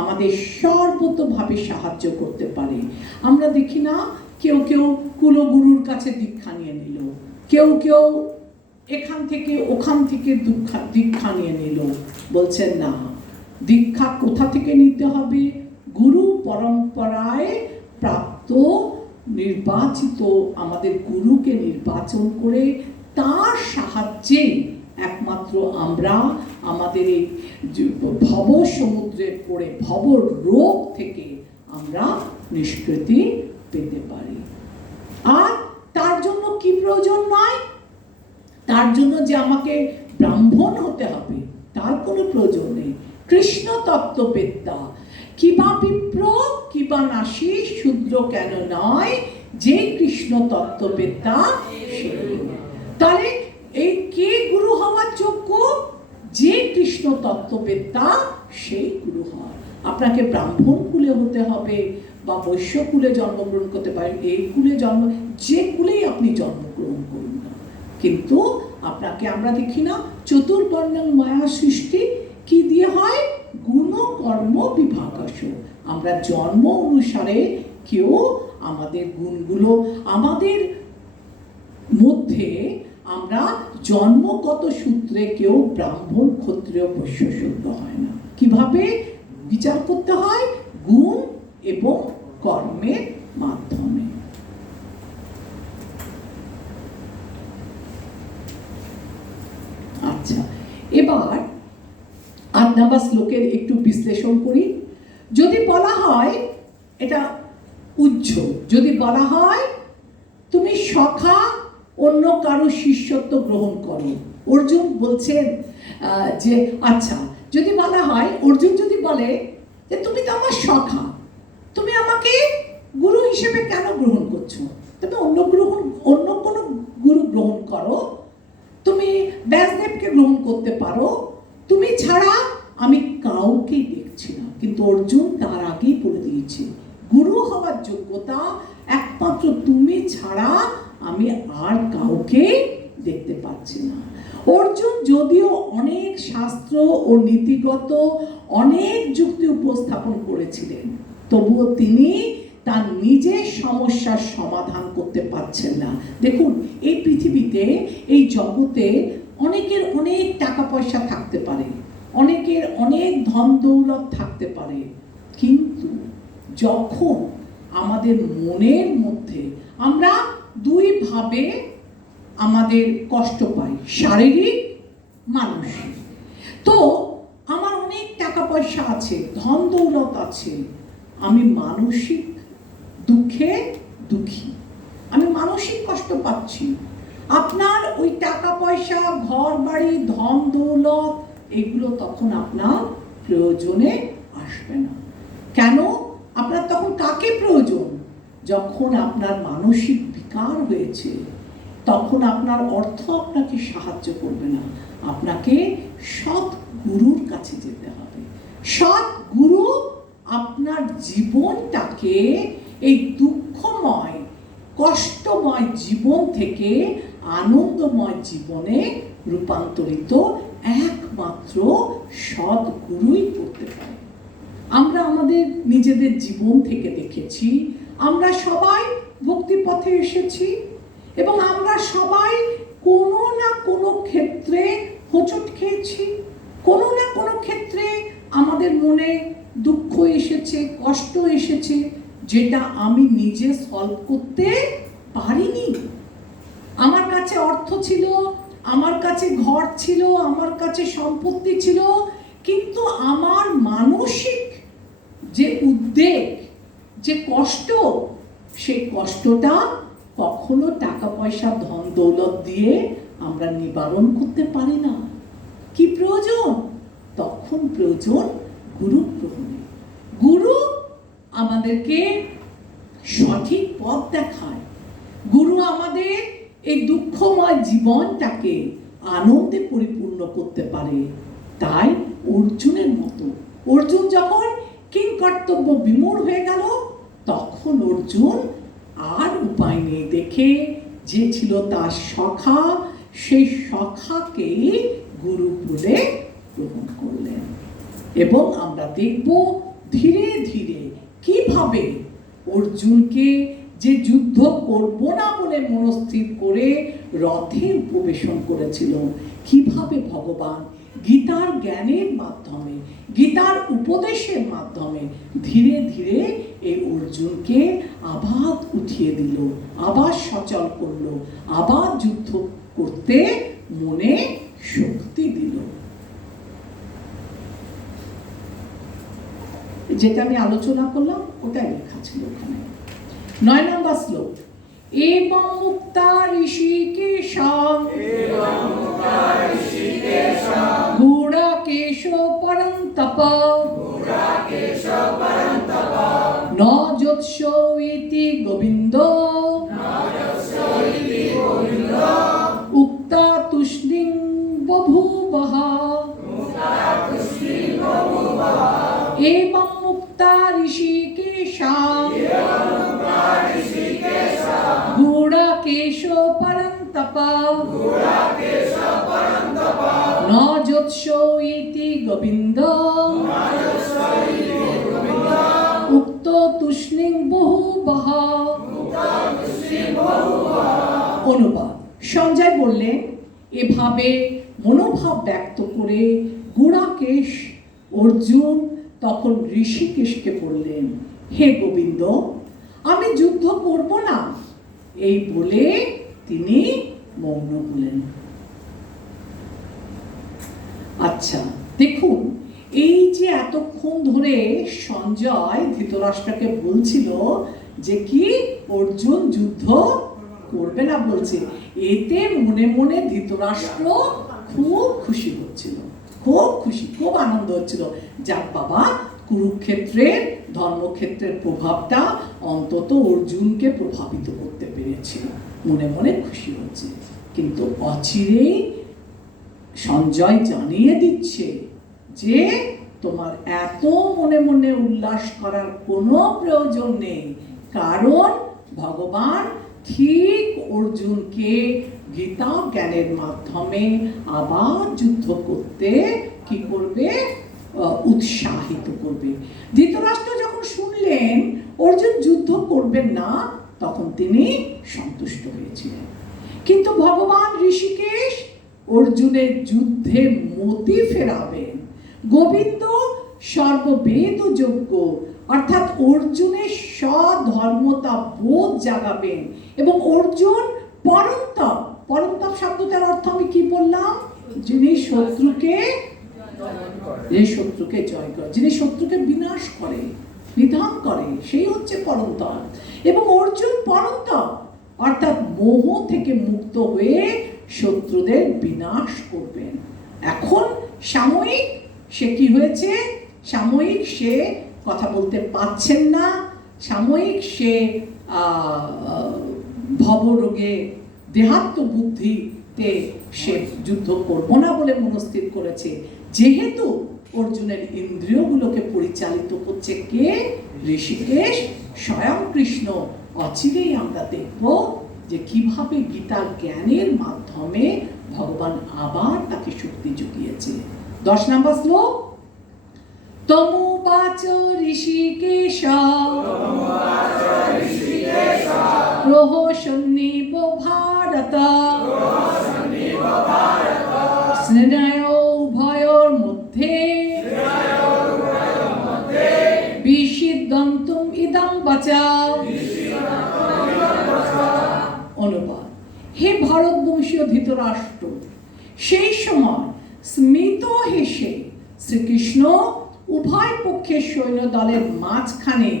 আমাদের সর্বতোভাবে সাহায্য করতে পারে। আমরা দেখি না, কেউ কেউ কুলগুরুর কাছে দীক্ষা নিয়ে নিল, কেউ কেউ এখান থেকে ওখান থেকে দীক্ষা নিয়ে নিল। বলছেন না, দীক্ষা কোথা থেকে নিতে হবে? গুরু পরম্পরায় প্রাপ্ত নির্বাচিত আমাদের গুরুকে নির্বাচন করে তার সাহায্যে একমাত্র আমরা আমাদের এই ভব সমুদ্রে পড়ে ভব রোগ থেকে আমরা নিষ্কৃতি পেতে পারি। আর তার জন্য কি প্রয়োজন নয়, তার জন্য যে আমাকে ব্রাহ্মণ হতে হবে তার কোনো প্রয়োজন নেই। কৃষ্ণ তত্ত্ববেত্তা কিবা বিপ্র কিবা নাসী শূদ্র কেন নয়, যে কৃষ্ণ তত্ত্ববেত্তা সেই। তাহলে এই কে গুরু হওয়ার যোগ্য? যে কৃষ্ণ তত্ত্ববেত্তা সেই গুরু হয়। আপনাকে ব্রাহ্মণ কুলে হতে হবে বা বৈশ্য কুলে জন্মগ্রহণ করতে পারেন, এই কুলে যে কুলেই আপনি জন্মগ্রহণ করুন না, কিন্তু আপনাকে আমরা দেখি না চতুর্বর্ণং মায়া সৃষ্টি কি দিয়ে হয়? গুণ কর্ম বিভাগাস। আমরা জন্ম অনুসারে কেউ আমাদের গুণগুলো আমাদের মধ্যে, আমরা জন্মগত সূত্রে কেউ ব্রাহ্মণ ক্ষত্রিয় বৈশ্য শূদ্র হয় না। কিভাবে বিচার করতে হয়? গুণ এবং কর্মের মাধ্যমে। আচ্ছা, এবার 8 নম্বর শ্লোকের একটু বিশ্লেষণ করি। যদি বলা হয়, এটা উজ্জ্বল, যদি বলা হয় তুমি সখা অন্য কারো শিষ্যত্ব গ্রহণ করো, অর্জুন বলছেন যে আচ্ছা, যদি বলা হয়, অর্জুন যদি বলে যে তুমি তো আমার সখা, তুমি আমাকে গুরু হিসেবে কেন গ্রহণ করছো? তুমি অন্য কোনো গুরু গ্রহণ করো, তুমি ব্যাসদেবকে গ্রহণ করতে পারো, তুমি ছাড়া আমি কাউকে দেখছি না। কিন্তু অর্জুন তার আগেই বলে দিয়েছে, গুরু হওয়ার যোগ্যতা একমাত্র তুমি ছাড়া আমি আর কাউকে দেখতে পাচ্ছি না। অর্জুন যদিও অনেক শাস্ত্র ও নীতিগত অনেক যুক্তি উপস্থাপন করেছিলেন, তবুও তিনি তার নিজের সমস্যার সমাধান করতে পারছেন না। দেখুন, এই পৃথিবীতে, এই জগতে অনেকের অনেক টাকা পয়সা থাকতে পারে, অনেকের অনেক ধন দৌলত থাকতে পারে, কিন্তু যখন আমাদের মনের মধ্যে আমরা দুইভাবে আমাদের কষ্ট পাই, শারীরিক, মানসিক। তো আমার অনেক টাকা পয়সা আছে, ধন দৌলত আছে, আমি মানসিক দুঃখে দুঃখী, আমি মানসিক কষ্ট পাচ্ছি। আপনার ওই টাকা পয়সা, ঘর বাড়ি, ধন দৌলত এগুলো তখন আপনার প্রয়োজনে আসবে না। কেন? আপনার তখন কাকে প্রয়োজন? যখন আপনার মানসিক বিকার হয়েছে, তখন আপনার অর্থ আপনাকে সাহায্য করবে না, আপনাকে সৎ গুরুর কাছে যেতে হবে। সৎ গুরু আপনার জীবনটাকে এই দুঃখময়, কষ্টময় জীবন থেকে আনন্দময় জীবনে রূপান্তরিত একমাত্র সৎ গুরুই করতে পারে। আমরা আমাদের নিজেদের জীবন থেকে দেখেছি, আমরা সবাই ভক্তি পথে এসেছি এবং আমরা সবাই কোনো না কোনো ক্ষেত্রে হোঁচট খেয়েছি, কোনো না কোনো ক্ষেত্রে আমাদের মনে দুঃখ এসেছে, কষ্ট এসেছে, যেটা আমি নিজে সলভ করতে পারিনি। আমার কাছে অর্থ ছিল, আমার কাছে ঘর ছিল, আমার কাছে সম্পত্তি ছিল, কিন্তু আমার মানসিক যে উদ্বেগ, যে কষ্ট, সেই কষ্টটা কখনো টাকা পয়সা, ধন দৌলত দিয়ে আমরা নিবারণ করতে পারি না। কি প্রয়োজন? তখন প্রয়োজন গুরু গ্রহণে। গুরু আমাদেরকে সঠিক পথ দেখায়, গুরু আমাদের এই দুঃখময় জীবনটাকে আনন্দে পরিপূর্ণ করতে পারে। তাই অর্জুনের মতো, অর্জুন যখন কিংকর্তব্য বিমূঢ় হয়ে গেল, তখন অর্জুন আর উপায় নেই দেখে, যে ছিল তার সখা, সেই সখাকেই গুরু বলে গ্রহণ করলেন। এবং আমরা দেখব ধীরে ধীরে কিভাবে অর্জুনকে, যে যুদ্ধ করব না বলে মনস্থির করে রথে উপবেশন করেছিল, কিভাবে ভগবান গীতার জ্ঞানের মাধ্যমে, গীতার উপদেশের মাধ্যমে ধীরে ধীরে এই অর্জুনকে আবার উঠিয়ে দিল, আবার সচল করলো, আবার যুদ্ধ করতে মনে শক্তি দিল। যেটা আমি আলোচনা করলাম ওটাই লেখা ছিল ওখানে। 9 নম্বর শ্লোক, এবং মুক্তা ঋষিকেশাং গুড়াকেশ পরন্তপ ন যৎস ইতি গোবিন্দ উক্তা তুষ্ণিং বভূবঃ। এবং মুক্তা ঋষিকেশাং গুড়াকেশ পরন্তপ ন যৎস ইতি গোবিন্দ উক্ত তুষ্ণিং বভূবঃ। অনুবাদ, সঞ্জয় বললেন, এভাবে মনোভাব ব্যক্ত করে গুড়াকেশ অর্জুন তখন ঋষিকেশকে বললেন, হে গোবিন্দ, আমি যুদ্ধ করব না। এই বলে তিনি মৌন হলেন। আচ্ছা দেখুন, এই যে এতক্ষণ ধরে সঞ্জয় ধৃতরাষ্ট্রকে বলছিল যে কি অর্জুন যুদ্ধ করবে না বলছে, এতে মনে মনে ধৃতরাষ্ট্র খুব খুশি হচ্ছিল, খুব খুশি, খুব আনন্দ হচ্ছিল। যাক বাবা, কুরুক্ষেত্রের ধর্মক্ষেত্রের প্রভাবটা অন্তত অর্জুনকে প্রভাবিত করতে পেরেছে। হয়েছিল, মনে মনে খুশি হচ্ছে। কিন্তু অচিরেই সঞ্জয় জানিয়ে দিচ্ছে যে তোমার এত মনে মনে উল্লাস করার কোনো প্রয়োজন নেই, কারণ ভগবান ঠিক অর্জুনকে গীতা জ্ঞানের মাধ্যমে আবার যুদ্ধ করতে কি করবে, উৎসাহিত করবে। ধৃতরাষ্ট্র যখন শুনলেন অর্জুন যুদ্ধ করবেন না, তখন তিনি সন্তুষ্ট হয়েছিলেন। কিন্তু ভগবান ঋষিকেশ অর্জুনের যুদ্ধে মতি ফেরাবেন। গোবিন্দ সর্ববেদ যোগ্য, অর্থাৎ অর্জুনের স্বধর্মতা বোধ জাগাবেন এবং অর্জুন পরন্তপ। পরন্তপ শব্দটার অর্থ আমি কি বললাম? যিনি শত্রুকে জয় করে, যিনি শত্রুকে বিনাশ করে, নিধন করে, সেই হচ্ছে পরন্তপ। এবং অর্জুন পরন্তপ, অর্থাৎ মোহ থেকে মুক্ত হয়ে শত্রুদের বিনাশ করবেন। এখন সাময়িক সে কি হয়েছে? সাময়িক সে কথা বলতে পারছেন না, সাময়িক সে ভবরোগে দেহাত্ম বুদ্ধিতে সে যুদ্ধ করবো না বলে মনস্থির করেছে। যেহেতু অর্জুনের ইন্দ্রিয়গুলোকে পরিচালিত করছে কে? ঋষিকেশ, স্বয়ং কৃষ্ণ। অচিরেই আমরা দেখব যে কিভাবে গীতার জ্ঞানের মাধ্যমে ভগবান আবার তাকে শক্তি জুগিয়েছে। 10 নম্বর শ্লোক। তমুবাচ ঋষিকেশ প্রহসন্নিব ভারত স্নেহ উভয়োর মধ্যে বিসিদ্যন্তুম ইদং বাচাও। অনুবাদ: হে ভারতবংশীয় ধৃতরাষ্ট্র, সেই সময় স্মিত হেসে শ্রীকৃষ্ণ উভয় পক্ষের সৈন্য দলের মাঝখানে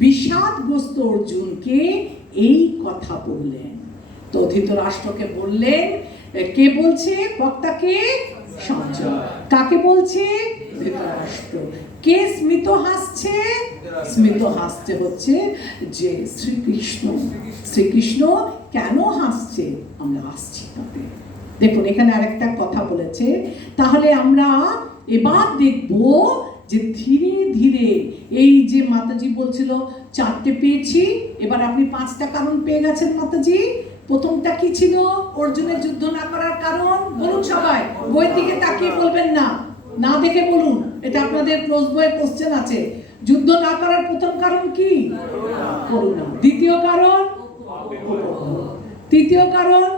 বিষাদগ্রস্ত অর্জুনকে এই কথা বললেন। তো ধৃতরাষ্ট্রকে বললেন, কে বলছে? বক্তাকে? সঞ্জয়। কাকে বলছে? ধৃতরাষ্ট্র। কে স্মিত হাসছে? স্মিত হাসছে হচ্ছে যে শ্রীকৃষ্ণ। শ্রীকৃষ্ণ কেন হাসছে আমরা আসছি তাতে। দেখুন এখানে আরেকটা কথা বলেছে। তাহলে আমরা এবার দেখব যে ধীরে ধীরে এই যে মাতাজি বলছিল 4টে পেয়েছি, এবার আপনি 5টা কারণ পেয়ে গেছেন মাতাজি। প্রথমটা কি ছিল? অর্জুনের যুদ্ধ না করার কারণ। বলুন সবাই, বইয়ের দিকে তাকিয়ে বলবেন না, না দেখে বলুন, এটা আপনাদের ক্লোজ বইয়ে কোশ্চেন আছে। যুদ্ধ না করার প্রথম কারণ কি? করুণা। দ্বিতীয় কারণ? তৃতীয় কারণ?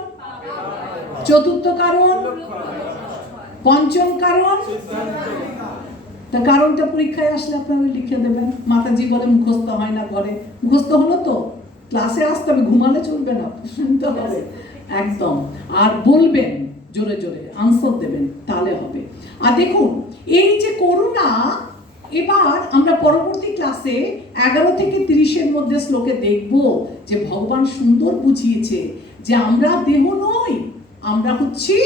চতুর্থ কারণ? পঞ্চম কারণ? তা কারণটা পরীক্ষায় আসলে আপনারা লিখে দেবেন। মাতাজি বলে মুখস্থ হয় না ঘরে। মুখস্থ হলো তো? ক্লাসে আসতে হবে, ঘুমালে চলবে না, শুনতে হবে একদম। আর বলবেন জোরে জোরে, আনসার দেবেন, তাহলে হবে। আর দেখুন এই যে করুণা, এবার আমরা পরবর্তী ক্লাসে 11 থেকে 30-এর মধ্যে শ্লোকে দেখব যে ভগবান সুন্দর বুঝিয়েছে যে আমরা দেহ নই, আমরা হচ্ছি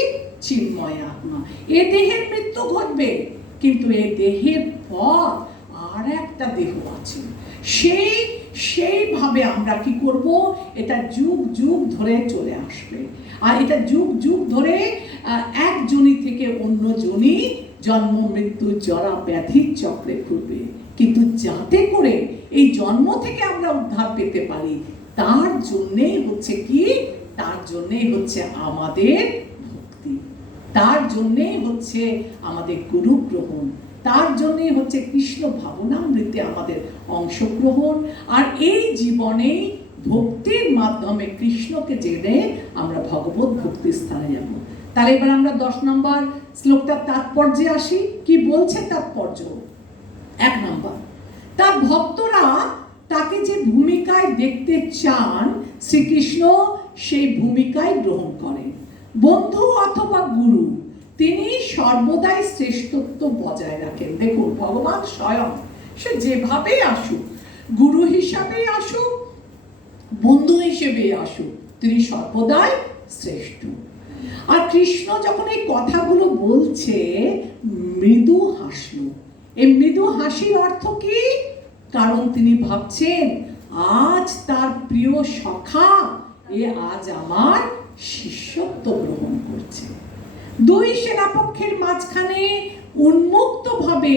চিন্ময় আত্মা। এ দেহের মৃত্যু ঘটবে, কিন্তু এই দেহের পর আর একটা দেহ আছে। সেইভাবে আমরা কি করব? এটা যুগ যুগ ধরে চলে আসবে। আর এটা যুগ যুগ ধরে এক জনি থেকে অন্য জনি জন্ম মৃত্যু জরা ব্যাধির চক্রে ঘুরবে। কিন্তু যাতে করে এই জন্ম থেকে আমরা উদ্ধার পেতে পারি, তার জন্যেই হচ্ছে কি? তার জন্যেই হচ্ছে আমাদের ভক্তি, তার জন্যেই হচ্ছে আমাদের গুরু গ্রহণ, তার জন্যই হচ্ছে কৃষ্ণ ভাবনামৃতে আমাদের অংশগ্রহণ। আর এই জীবনে ভক্তির মাধ্যমে কৃষ্ণকে জেনে আমরা ভগবত ভক্তির স্থানে যাব। তাহলে এবার আমরা 10 নম্বর শ্লোকটার তাৎপর্যে আসি। কি বলছে তাৎপর্য? 1 নম্বর, তার ভক্তরা তাকে যে ভূমিকায় দেখতে চান শ্রীকৃষ্ণ সেই ভূমিকায় গ্রহণ করেন। বন্ধু অথবা গুরু, তিনি সর্বদাই শ্রেষ্ঠত্ব বজায় রাখেন। দেখুন ভগবান স্বয়ং, সে যেভাবে আসুক, গুরু হিসাবেই আসুক, বন্ধু হিসেবেই আসুক, তিনি সর্বদাই শ্রেষ্ঠ। আর কৃষ্ণ যখন এই কথাগুলো বলছে, মৃদু হাসলো। এই মৃদু হাসির অর্থ কি? কারণ তিনি ভাবছেন আজ তার প্রিয় সখা এ আজ আমার শিষ্যত্ব গ্রহণ করছে। দুই সেনাপক্ষের মাঝখানে উন্মুক্তভাবে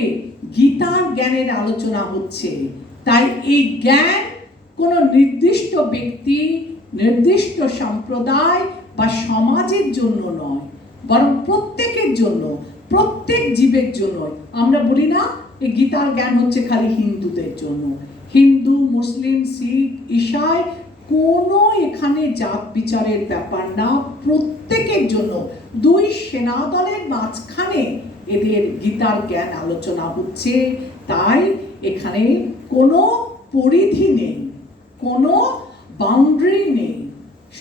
গীতার জ্ঞানের আলোচনা হচ্ছে। তাই এই জ্ঞান কোনো নির্দিষ্ট ব্যক্তি, নির্দিষ্ট সম্প্রদায় বা সমাজের জন্য নয়, বরং প্রত্যেকের জন্য, প্রত্যেক জীবের জন্য। আমরা বলি না এই গীতার জ্ঞান হচ্ছে খালি হিন্দুদের জন্য। হিন্দু, মুসলিম, শিখ, ঈসাই কোনো এখানে জাত বিচারের ব্যাপার না, প্রত্যেকের জন্য। দুই সেনাদলের মাঝখানে এদের গীতার জ্ঞান আলোচনা হচ্ছে। তাই এখানে কোনো পরিধি নেই, কোনো বাউন্ডারি নেই,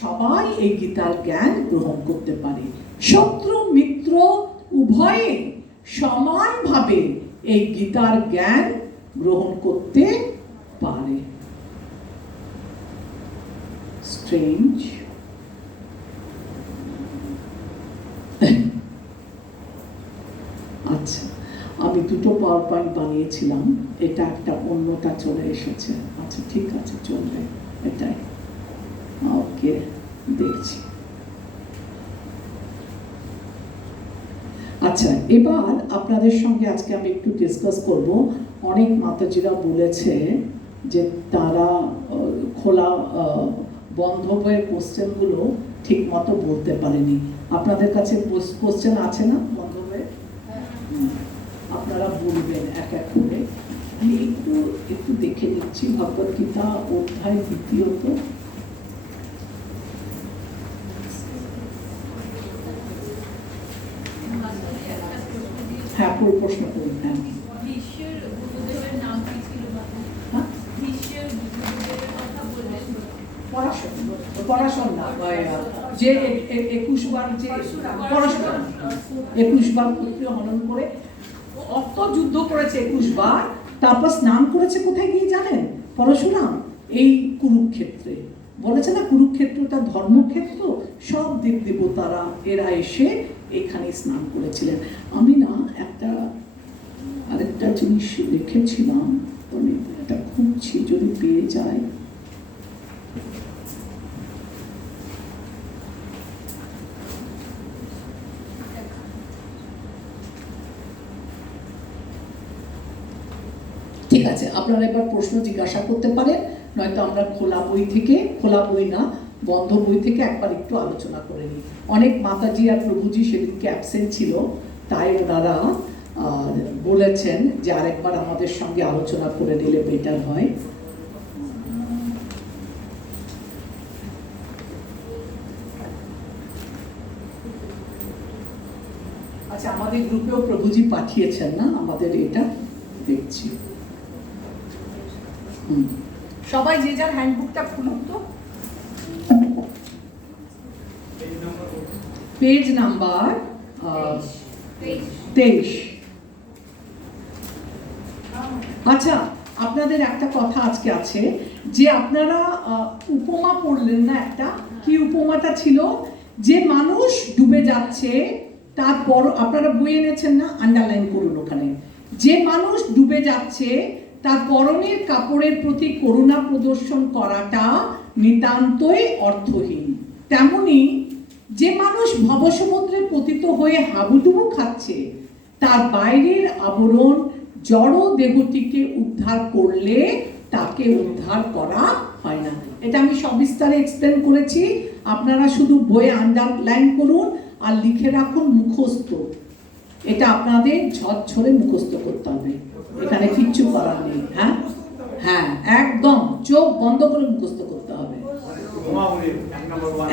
সবাই এই গীতার জ্ঞান গ্রহণ করতে পারে। শত্রু মিত্র উভয়ে সমানভাবে এই গীতার জ্ঞান গ্রহণ করতে পারে। স্ট্রেঞ্জ। আচ্ছা, আমি দুটো পাওয়ার পয়েন্ট বানিয়েছিলাম, এটা একটা অন্যটা চলে এসেছে। আচ্ছা ঠিক আছে, চলবে এটাই। ওকে, দেখছি। আচ্ছা, এবার আপনাদের সঙ্গে আজকে আমি একটু ডিসকাস করব। অনেক মাতাজিরা বলেছে যে তারা খোলা বন্ধ বইয়ের কোশ্চেনগুলো ঠিক মতো বলতে পারেনি। আপনাদের কাছে কোশ্চেন আছে না বন্ধ বইয়ে? আপনারা বলবেন এক এক করে। আমি একটু দেখে নিচ্ছি ভগবদ্গীতা অধ্যায় দ্বিতীয়ত। হ্যাঁ, পুরো প্রশ্ন করুন। হ্যাঁ, পড়াশোনা যে 21 বার যে পড়াশোনা 21 বার পুত্র হনন করে অত যুদ্ধ করেছে 21 বার, তারপর স্নান করেছে কোথায় গিয়ে জানেন? পরশুরাম এই কুরুক্ষেত্রে। বলেছে না কুরুক্ষেত্রটা ধর্মক্ষেত্র, সব দেব দেবতারা এরা এসে এখানে স্নান করেছিলেন। আমি না আরেকটা জিনিস লিখেছিলাম, আমি এটা খুঁজছি যদি পেয়ে যায়। ঠিক আছে, আপনারা এবার প্রশ্ন জিজ্ঞাসা করতে পারেন, নয়তো আমরা খোলা বই থেকে, খোলা বই না বন্ধ বই থেকে একবার একটু আলোচনা করে নিই। অনেক মাতাজি আর প্রভুজি সেদিনকে অ্যাবসেন্ট ছিল, তাই ওনারা বলেছেন যে আরেকবার আমাদের সঙ্গে আলোচনা করে নিলে বেটার হয়। আচ্ছা, আমাদের গ্রুপেও প্রভুজি পাঠিয়েছেন না আমাদের এটা, দেখছি। সবাই যে যার হ্যান্ডবুকটা খুলুন তো। Page number 23। আচ্ছা, আপনাদের একটা কথা আজকে আছে যে আপনারা উপমা পড়লেন না একটা, কি উপমাটা ছিল? যে মানুষ ডুবে যাচ্ছে তারপর, আপনারা বই এনেছেন না, আন্ডারলাইন করুন ওখানে। যে মানুষ ডুবে যাচ্ছে তার পরনের কাপড়ের প্রতি করুণা প্রদর্শন করাটা নিতান্তই অর্থহীন। তেমনি যে মানুষ ভবসমুদ্রে পতিত হয়ে হাবুডুবু খাচ্ছে তার বাইরের আবরণ জড় দেহটিকে উদ্ধার করলে তাকে উদ্ধার করা হয় না। এটা আমি সবিস্তারে এক্সপ্লেন করেছি, আপনারা শুধু বইয়ে আন্ডারলাইন করুন আর লিখে রাখুন মুখস্থ। এটা আপনাদের ঝরঝরে মুখস্থ করতে হবে, এখানে কিচ্ছু করার নেই। হ্যাঁ হ্যাঁ, একদম চোখ বন্ধ করে মুখস্থ করতে হবে।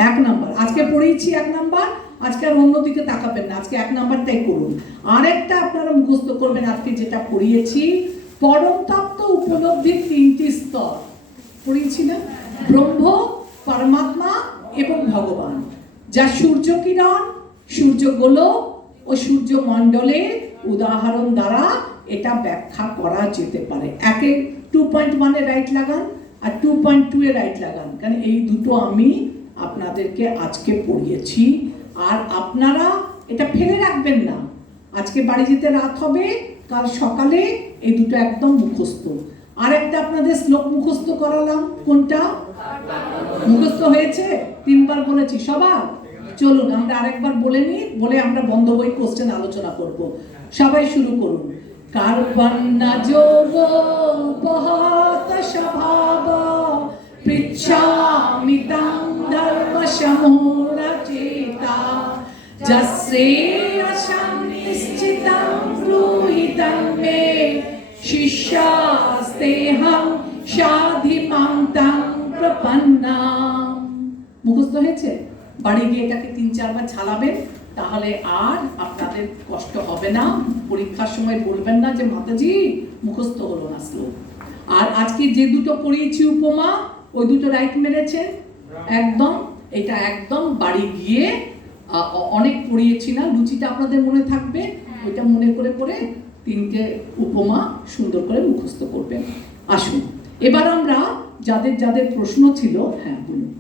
1 নাম্বার আজকে পড়েছি, 1 নাম্বার। আজকে আর অন্যদিকে তাকাবেন না, আজকে 1 নাম্বারটাই করুন। আরেকটা আপনারা মুখস্থ করবেন আজকে যেটা পড়িয়েছি, পরমতত্ত্ব উপলব্ধির 3টি স্তর পড়িয়েছি না? ব্রহ্ম, পরমাত্মা এবং ভগবান, যা সূর্য কিরণ, সূর্য গোলক ও সূর্য মণ্ডলের উদাহরণ দ্বারা এটা ব্যাখ্যা করা যেতে পারে। 2.1 এ রাইট লাগান আর 2.2 এ রাইট লাগান, কারণ এই দুটো আমি আপনাদেরকে আজকে পড়িয়েছি। আর আপনারা এটা ফেলে রাখবেন না, আজকে বাড়ি যেতে রাত হবে, কাল সকালে এই দুটো একদম মুখস্থ। আর একটা আপনাদের শ্লোক মুখস্থ করালাম, কোনটা? মুখস্থ হয়েছে? 3 বার বলেছি সবার। চলুন আমরা আরেকবার বলে নিই, বলে আমরা বন্ধ বই কোশ্চেন আলোচনা করব। সবাই শুরু করুন। কার্বণ্য যোগ উপহত স্বভাব পৃচ্ছামি তাং ধর্ম সমূঢ়চেতা যস্যেয়শং নিশ্চিতং ব্রূহিতং মে শিষ্যাস্তেহং সাধিমাং তাং প্রপন্নাম। মুখস্থ হয়েছে? বাড়ি গিয়ে এটাকে 3-4 বার ছালাবেন, তাহলে আর আপনাদের কষ্ট হবে না। পরীক্ষার সময় বলবেন না যে মাতাজি মুখস্থ হলো না শ্লোক। আর আজকে যে দুটো পড়িয়েছি উপমা, ওই দুটো রাইট মেরেছেন একদম। এটা একদম বাড়ি গিয়ে অনেক পড়িয়েছি না, লুচিটা আপনাদের মনে থাকবে, ওইটা মনে করে করে 3টে উপমা সুন্দর করে মুখস্থ করবেন। আসুন এবার আমরা যাদের যাদের প্রশ্ন ছিল, হ্যাঁ বলুন।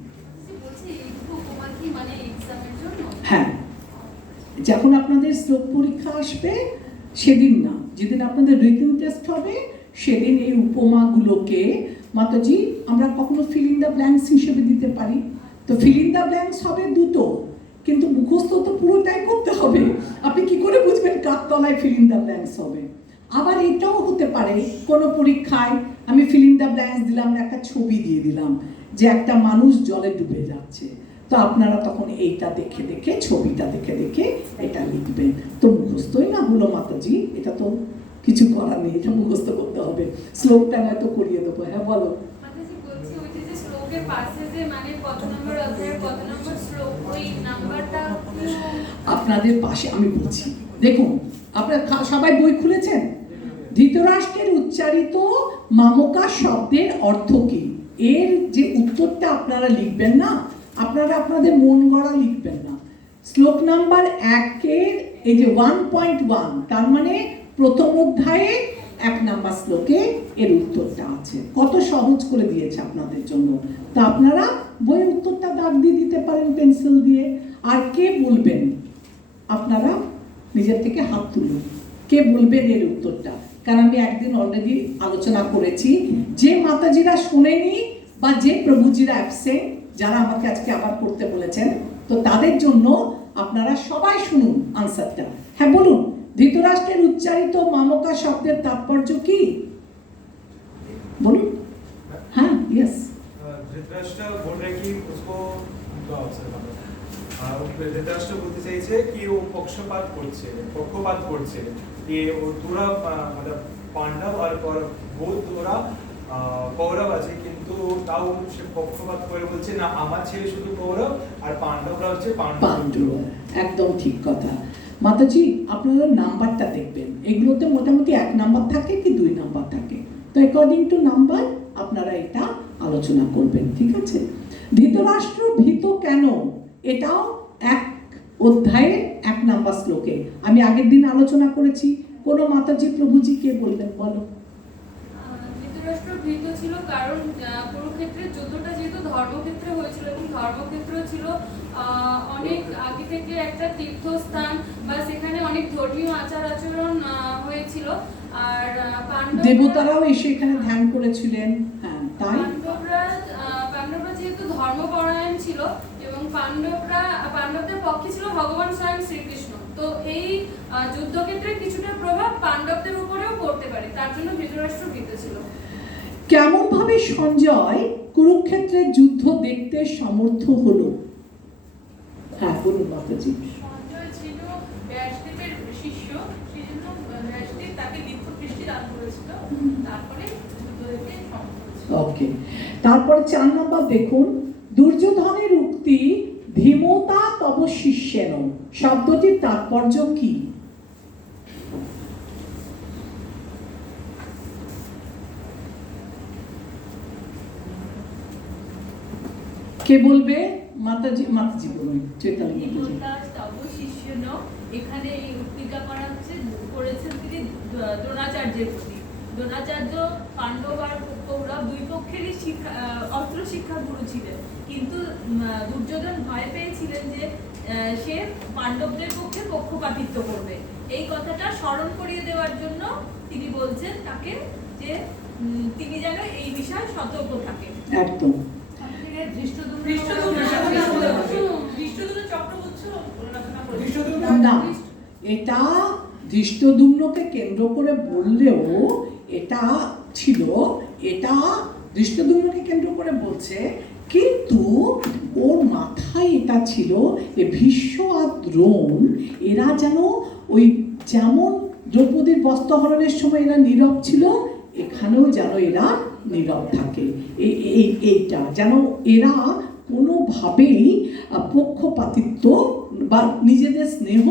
হ্যাঁ, যখন আপনাদের শ্লোক পরীক্ষা আসবে সেদিন না, যেদিন আপনাদের রিটেন টেস্ট হবে সেদিন এই উপমাগুলোকে মাতাজি আমরা কখনো ফিল ইন দ্য ব্ল্যাঙ্কস হিসেবে দিতে পারি। তো ফিল ইন দ্য ব্ল্যাঙ্কস হবে দুটো, কিন্তু মুখস্থ তো পুরোটাই করতে হবে। আপনি কি করে বুঝবেন কার তলায় ফিল ইন দ্য ব্ল্যাঙ্কস হবে? আবার এটাও হতে পারে কোনো পরীক্ষায় আমি ফিল ইন দ্য ব্ল্যাঙ্কস দিলাম না, একটা ছবি দিয়ে দিলাম যে একটা মানুষ জলে ডুবে যাচ্ছে, তো আপনারা তখন এইটা দেখে দেখে, ছবিটা দেখে দেখে এটা লিখবেন। তো মুখস্থই না হলো মাতাজি, এটা তো কিছু করার নেই, এটা মুখস্থ করতে হবে। শ্লোকটা নয়তো করিয়ে দেবো। হ্যাঁ বলো। মাতাজি বলছি ওই যে শ্লোকের পাশে যে মানে কত নম্বর অধ্যায়ের কত নম্বর শ্লোক, ওই নাম্বারটা আপনাদের পাশে আমি বলছি, দেখুন আপনারা সবাই বই খুলেছেন? ধৃতরাষ্ট্রের উচ্চারিত মামকা শব্দের অর্থ কি? এর যে উত্তরটা আপনারা লিখবেন না, আপনারা আপনাদের মন গড়া লিখবেন না। শ্লোক নাম্বার 1-এর এই যে 1.1, তার মানে প্রথম অধ্যায়ে 1 নাম্বার শ্লোকে এর উত্তরটা আছে। কত সহজ করে দিয়েছে আপনাদের জন্য। তা আপনারা বইয়ের উত্তরটা দাগ দিয়ে দিতে পারেন পেন্সিল দিয়ে। আর কে বলবেন? আপনারা নিজের থেকে হাত তুলুন, কে বলবেন এর উত্তরটা। কারণ আমি একদিন অলরেডি আলোচনা করেছি, যে মাতাজিরা শোনেনি বা যে প্রভুজিরা অ্যাবসেন্ট, যারা আমাকে আজকে আবার করতে বলেছেন, তো তাদের জন্য আপনারা সবাই শুনুন আনসারটা। হ্যাঁ বলুন, ধৃতরাষ্ট্রের উচ্চারিত মামকা শব্দের তাৎপর্য কি? বলুন। হ্যাঁ, ইয়েস। ধৃতরাষ্ট্র बोल रहे कि उसको ধৃতরাষ্ট্র বলতে চাইছে কি ও পক্ষপাত করছে कि वो তোরা मतलब পাণ্ডব আর বহুত ওরা কৌরব আছে, কিন্তু তাও সে পক্ষপাত করে বলছে না আমার ছেলে শুধু কৌরব আর পাণ্ডবরা হচ্ছে পাণ্ডব। একদম ঠিক কথা। মাতাজি আপনারা নাম্বারটা দেখবেন, এগুলোতে মোটামুটি 1 নাম্বার থাকে কি 2 নাম্বার থাকে, তো অ্যাকর্ডিং টু নাম্বার আপনারা এটা আলোচনা করবেন, ঠিক আছে? ধৃতরাষ্ট্র ভীত কেন, এটাও 1 অধ্যায়ে 1 নাম্বার শ্লোকে আমি আগের দিন আলোচনা করেছি। কোন মাতাজি প্রভুজি কে বলবেন বলো। ধৃতরাষ্ট্র ভীত ছিল কারণ কুরুক্ষেত্রের যুদ্ধটা যেহেতু ধর্মক্ষেত্রে হয়েছিল এবং ধর্মক্ষেত্র ছিল অনেক আগে থেকে একটা তীর্থস্থান, বা সেখানে অনেক ধর্মীয় আচার আচরণ হয়েছিল। আর দেবতারাও এসে এখানে ধ্যান করেছিলেন। হ্যাঁ, তাই পাণ্ডবরা যেহেতু ধর্মপরায়ণ ছিল এবং পাণ্ডবদের পক্ষে ছিল ভগবান স্বয়ং শ্রীকৃষ্ণ, তো এই যুদ্ধক্ষেত্রে কিছুটা প্রভাব পাণ্ডবদের উপরেও পড়তে পারে, তার জন্য ধৃতরাষ্ট্র ভীত ছিল। কেমন ভাবে সঞ্জয় কুরুক্ষেত্রের যুদ্ধ দেখতে সমর্থ হলো? হ্যাঁ বলুন মাতাজি। সঞ্জয় ছিল ব্যাসদেবের শিষ্য, সেজন্য ব্যাসদেব তাকে দিব্যদৃষ্টি দান করেছিল, তারপরে যুদ্ধ দেখতে সমর্থ হয়েছিল। ওকে, তারপরে 4 নাম্বার দেখুন, দুর্যোধনের উক্তি ধীমতা তব শিষ্যেন শব্দটির তাৎপর্য কি? কে বলবে? মাতাজি বলুন। চৈতালি মাতাজি। এখানে এই উক্তিটা করেছেন তিনি দ্রোণাচার্যের প্রতি। দ্রোণাচার্য পাণ্ডব আর কৌরব দুই পক্ষেরই অস্ত্র শিক্ষা গুরু ছিলেন, কিন্তু দুর্যোধন ভয় পেয়েছিলেন যে সে পাণ্ডবদের পক্ষে পক্ষপাতিত্ব করবে। এই কথাটা স্মরণ করিয়ে দেওয়ার জন্য তিনি বলছেন তাকে যে তিনি যেন এই বিষয়ে সতর্ক থাকেন। একদম। থেকে দৃষ্টদ্যুম্ন চক্রবর্তী না, এটা দৃষ্টদ্যুম্নকে কেন্দ্র করে বললেও এটা ছিল, এটা দৃষ্টদ্যুম্নকে কেন্দ্র করে বলছে, কিন্তু ওর মাথায় এটা ছিল যে ভীষ্ম আর দ্রোণ এরা যেন ওই যেমন দ্রৌপদীর বস্ত্রহরণের সময় এরা নীরব ছিল, এখানেও যেন এরা নীরব থাকে। এইটা যেন এরা কোনোভাবেই পক্ষপাতিত্ব বা নিজেদের স্নেহ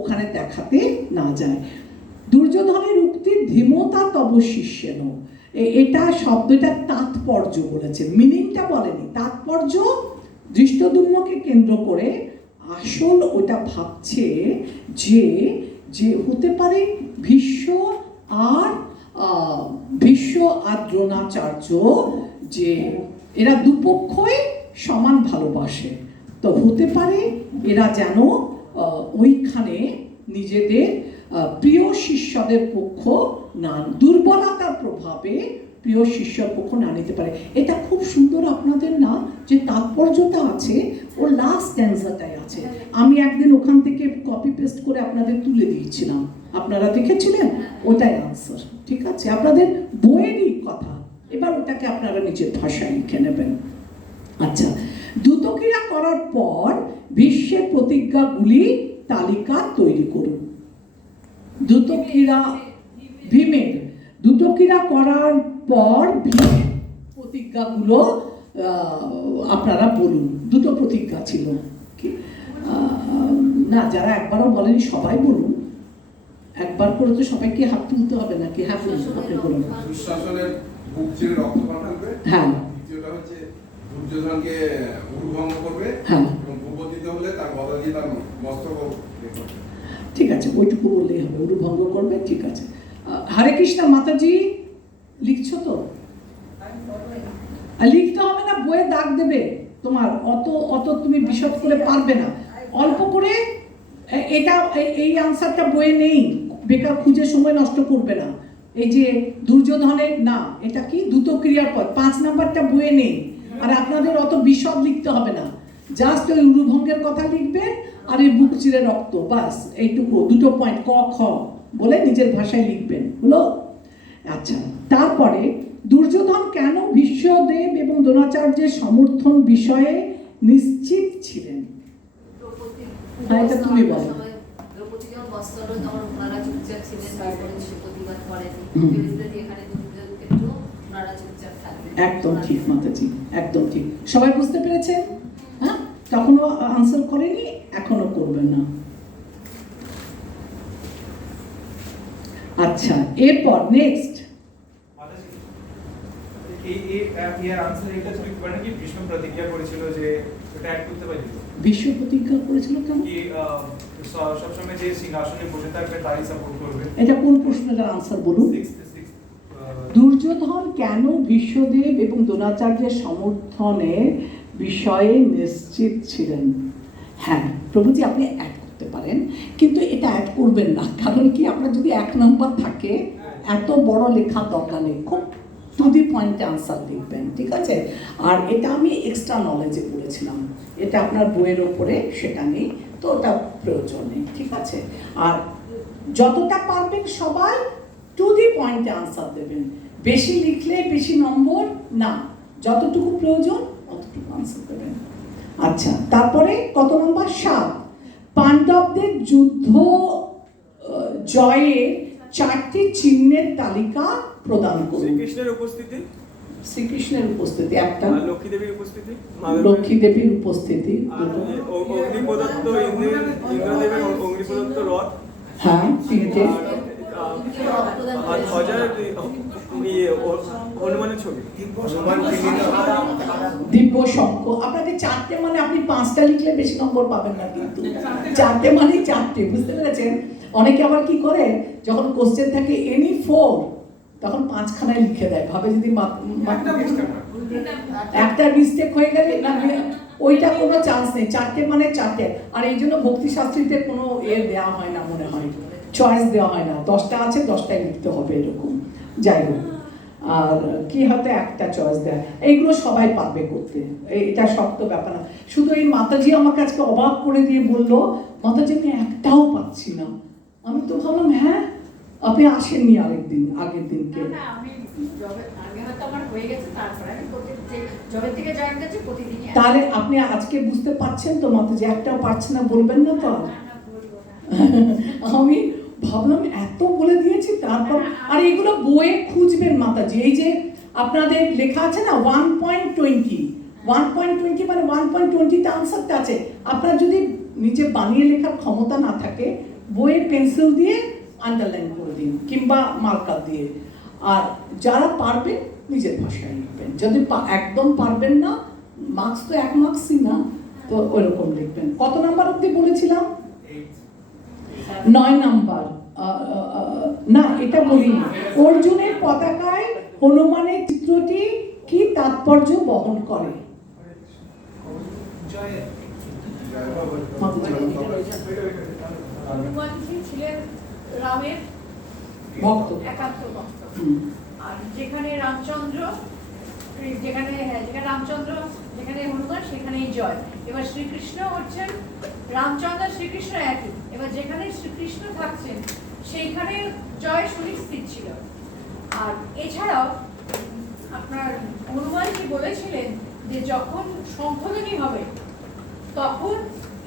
ওখানে দেখাতে না যায়। দুর্যোধনের উক্তি ধীমতা তব শিষ্যেন, এটা শব্দটা তাৎপর্য বলেছে, মিনিংটা বলেনি, তাৎপর্য দৃষ্টদ্যুম্নকে কেন্দ্র করে আসল ওটা ভাবছে যে যে হতে পারে ভীষ্ম আর দ্রোণাচার্য, যে এরা দুপক্ষই সমান ভালোবাসে, তো হতে পারে এরা যেন ওইখানে নিজেদের প্রিয় শিষ্যদের পক্ষ না, দুর্বলতার প্রভাবে প্রিয় শিষ্যর পক্ষ না নিতে পারে। এটা খুব সুন্দর আপনাদের না যে তাৎপর্যটা আছে, ওর লাস্ট স্ট্যান্জাটাই আছে। আমি একদিন ওখান থেকে কপি পেস্ট করে আপনাদের তুলে দিয়েছিলাম, আপনারা দেখেছিলেন, ওটাই আনসার। ঠিক আছে, আপনাদের বইয়েরই কথা, এবার ওটাকে আপনারা নিজের ভাষায় লিখে নেবেন। আচ্ছা, দ্রুতক্রিয়া করার পর বিশ্বের প্রতিজ্ঞাগুলি তালিকা তৈরি করুন। ভীমের দ্রুতক্রিয়া করার পর ভীমের প্রতিজ্ঞাগুলো আপনারা বলুন। দুটো প্রতিজ্ঞা ছিল, না যারা একবারও বলেনি সবাই বলুন, একবার করে তো সবাইকে হাত তুলতে হবে নাকি? হ্যাঁ বলুন, আপনি বলুন। দুঃশাসনের বুক চিরে রক্তপাত করবে। হ্যাঁ। দ্বিতীয়টা হচ্ছে দুর্যোধনকে উরুভঙ্গ করবে। হ্যাঁ। এবং ভূপতিত হলে তার গদা দিয়ে তার মস্তক করবে। ঠিক আছে, ওইটুকু বললেই হবে, উরুভঙ্গ করবে। ঠিক আছে, হরে কৃষ্ণ মাতাজি লিখছো তো? লিখতে হবে না, বইয়ে দাগ দেবে, তোমার অত অত তুমি বিশদ করে পারবে না, অল্প করে। এটা এই আনসারটা বইয়ে নেই, বেকার খুঁজে সময় নষ্ট করবে না। এই যে দুর্যোধনের না, এটা কি দ্রুত ক্রিয়ার পদ, 5 নাম্বারটা বইয়ে নেই, আর আপনাদের অত বিশদ লিখতে হবে না, জাস্ট ওই উরুভঙ্গের কথা লিখবেন আর এই বুক চিরে রক্ত, বাস এইটুকু, 2 পয়েন্ট ক খ বলে নিজের ভাষায় লিখবেন, হলো? আচ্ছা, তারপরে দুর্যোধন কেন ভীষ্মদেব এবং দ্রোণাচার্যের সমর্থন বিষয়ে নিশ্চিত ছিলেন? এটা তুমি বলো। দ্রৌপদী যখন বস্ত্র হলো তখন ওনারা চুপচাপ ছিলেন, তারপরে সে প্রতিবাদ করেনি। এখানে দুর্যোধন ক্ষেত্রেও ওনারা চুপচাপ থাকবেন। একদম ঠিক মাতাজি, একদম ঠিক। সবাই বুঝতে পেরেছেন? হ্যাঁ, তখনও আনসার করেনি, এখনো করবেন না। আচ্ছা, এরপর নেক্সট আনসার এটা তুমি মানে কি ভীষ্ম প্রতিজ্ঞা করেছিল যে এটা অ্যাড করতে পারি? বিশ্ব প্রতিজ্ঞা করেছিল কেন? কি সবসময় যে সিংহাসনে বসে থাকবে তাই সাপোর্ট করবে। এটা কোন প্রশ্নের আনসার বলুন? দুর্যোধন কেন ভীষ্মদেব এবং দ্রোণাচার্যের সমর্থনের বিষয়ে নিশ্চিত ছিলেন? হ্যাঁ প্রভুজি, আপনি অ্যাড করতে পারেন, কিন্তু এটা অ্যাড করবেন না, কারণ কি আপনার যদি 1 নম্বর থাকে এত বড় লেখার দরকার নেই, খুব টু দি পয়েন্টে আনসার লিখবেন, ঠিক আছে? আর এটা আমি এক্সট্রা নলেজে পড়েছিলাম, এটা আপনার বইয়ের ওপরে সেটা নেই, তো ওটা প্রয়োজন নেই, ঠিক আছে? আর যতটা পারবেন সবাই টু দি পয়েন্টে আনসার দেবেন, বেশি লিখলে বেশি নম্বর না, যতটুকু প্রয়োজন অতটুকু আনসার দেবেন। আচ্ছা, তারপরে কত নম্বর? 7, পাণ্ডবদের যুদ্ধ জয়ের 4টি চিহ্নের তালিকা প্রদান করুন। শ্রীকৃষ্ণের উপস্থিতি, শ্রীকৃষ্ণের উপস্থিতি একটা, লক্ষ্মী দেবীর উপস্থিতি, লক্ষ্মী দেবীর উপস্থিতি, অগ্নি প্রদত্ত ইন্দ্রদেবের অগ্নি প্রদত্ত রথ, হ্যাঁ 3টে, আর ধ্বজার হনুমানের ছবি, দিব্য শঙ্খ। আপনাকে 4টে মানে আপনি 5টা লিখলে বেশি নম্বর পাবেন না, কিন্তু 4টে মানে 4টে, বুঝতে পেরেছেন? অনেকে আবার কি করে, যখন কোশ্চেন থাকে এনি 4 তখন 5খানায় লিখে দেয়, ভাবে যদি একটা মিস্টেক হয়ে গেলে না, ওইটা কোনো চান্স নেই, 4টে মানে 4টে। আর এই জন্য ভক্তিশাস্ত্রীতে কোনো দেওয়া হয় না, মনে হয় চয়েস দেওয়া হয় না, 10টা আছে 10টাই লিখতে হবে এরকম। যাই হোক, আর কি হয়তো একটা চয়েস দেয়, এইগুলো সবাই পারবে করতে, এটা শক্ত ব্যাপার না। শুধু এই মাতাজি আমাকে আজকে অবাক করে দিয়ে বললো, মাতাজি আমি একটাও পাচ্ছি না। আমি তো ভাবলাম হ্যাঁ আপনি আসেননি আরেকদিন, আগের দিনকে। না, আমি আগে হয়তো আমার হয়ে গেছে, তারপরে আমি জবে থেকে জয়েন করছি প্রতিদিনই। তাহলে আপনি আজকে বুঝতে পারছেন তো মাতাজি একটাও পারছে না, বলবেন না তো? আমি ভাবলাম এত বলে দিয়েছি, তারপর আর এগুলো বইয়ে খুঁজবেন মাতাজি। এই যে আপনাদের লেখা আছে না 1.20 মানে 1.20তে আনসারটা আছে। আপনার যদি নিচে বানিয়ে লেখার ক্ষমতা না থাকে, বইয়ে পেন্সিল দিয়ে আন্ডারলাইন করে দিন কিংবা মার্কার দিয়ে। আর যারা পারবেন নিজের ভাষায় লিখবেন, যদি একদম পারবেন না, মার্কস তো 1 মার্কসই না, তো ওইরকম লিখবেন। কত নাম্বার অবধি বলেছিলাম? 9 নাম্বার। না এটা বলিনি। অর্জুনের পতাকায় হনুমানের চিত্রটি কি তাৎপর্য বহন করে? হনুমানজি ছিলেন রামের ভক্ত। একান্ত ভক্ত। আর যেখানে রামচন্দ্র, যেখানে রামচন্দ্র, যেখানে হনুমান সেখানেই জয়। এবার শ্রীকৃষ্ণ হচ্ছেন, রামচন্দ্র শ্রীকৃষ্ণ একই। এবার যেখানে শ্রীকৃষ্ণ থাকছেন সেইখানে জয় সুনিশ্চিত ছিল। আর এছাড়াও আপনার হনুমানজি বলেছিলেন যে যখন শঙ্খধ্বনি হবে তখন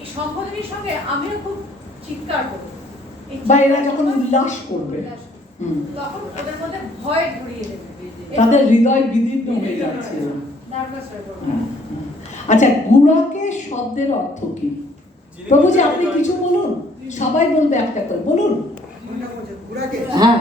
এই শঙ্খধ্বনির সঙ্গে আমিও খুব চিৎকার করব, বা এরা যখন উল্লাস করবে তখন ওদের মধ্যে ভয় ধরিয়ে দেবে, তাদের হৃদয় বিদীর্ণ হয়ে যাচ্ছে। নার্ভাস হয়ে পড়বে। আচ্ছা, গুড়াকে শব্দের অর্থ কি? প্রভুজি আপনি কিছু বলুন, সবাই বলবে একটা করে, বলুন। হ্যাঁ,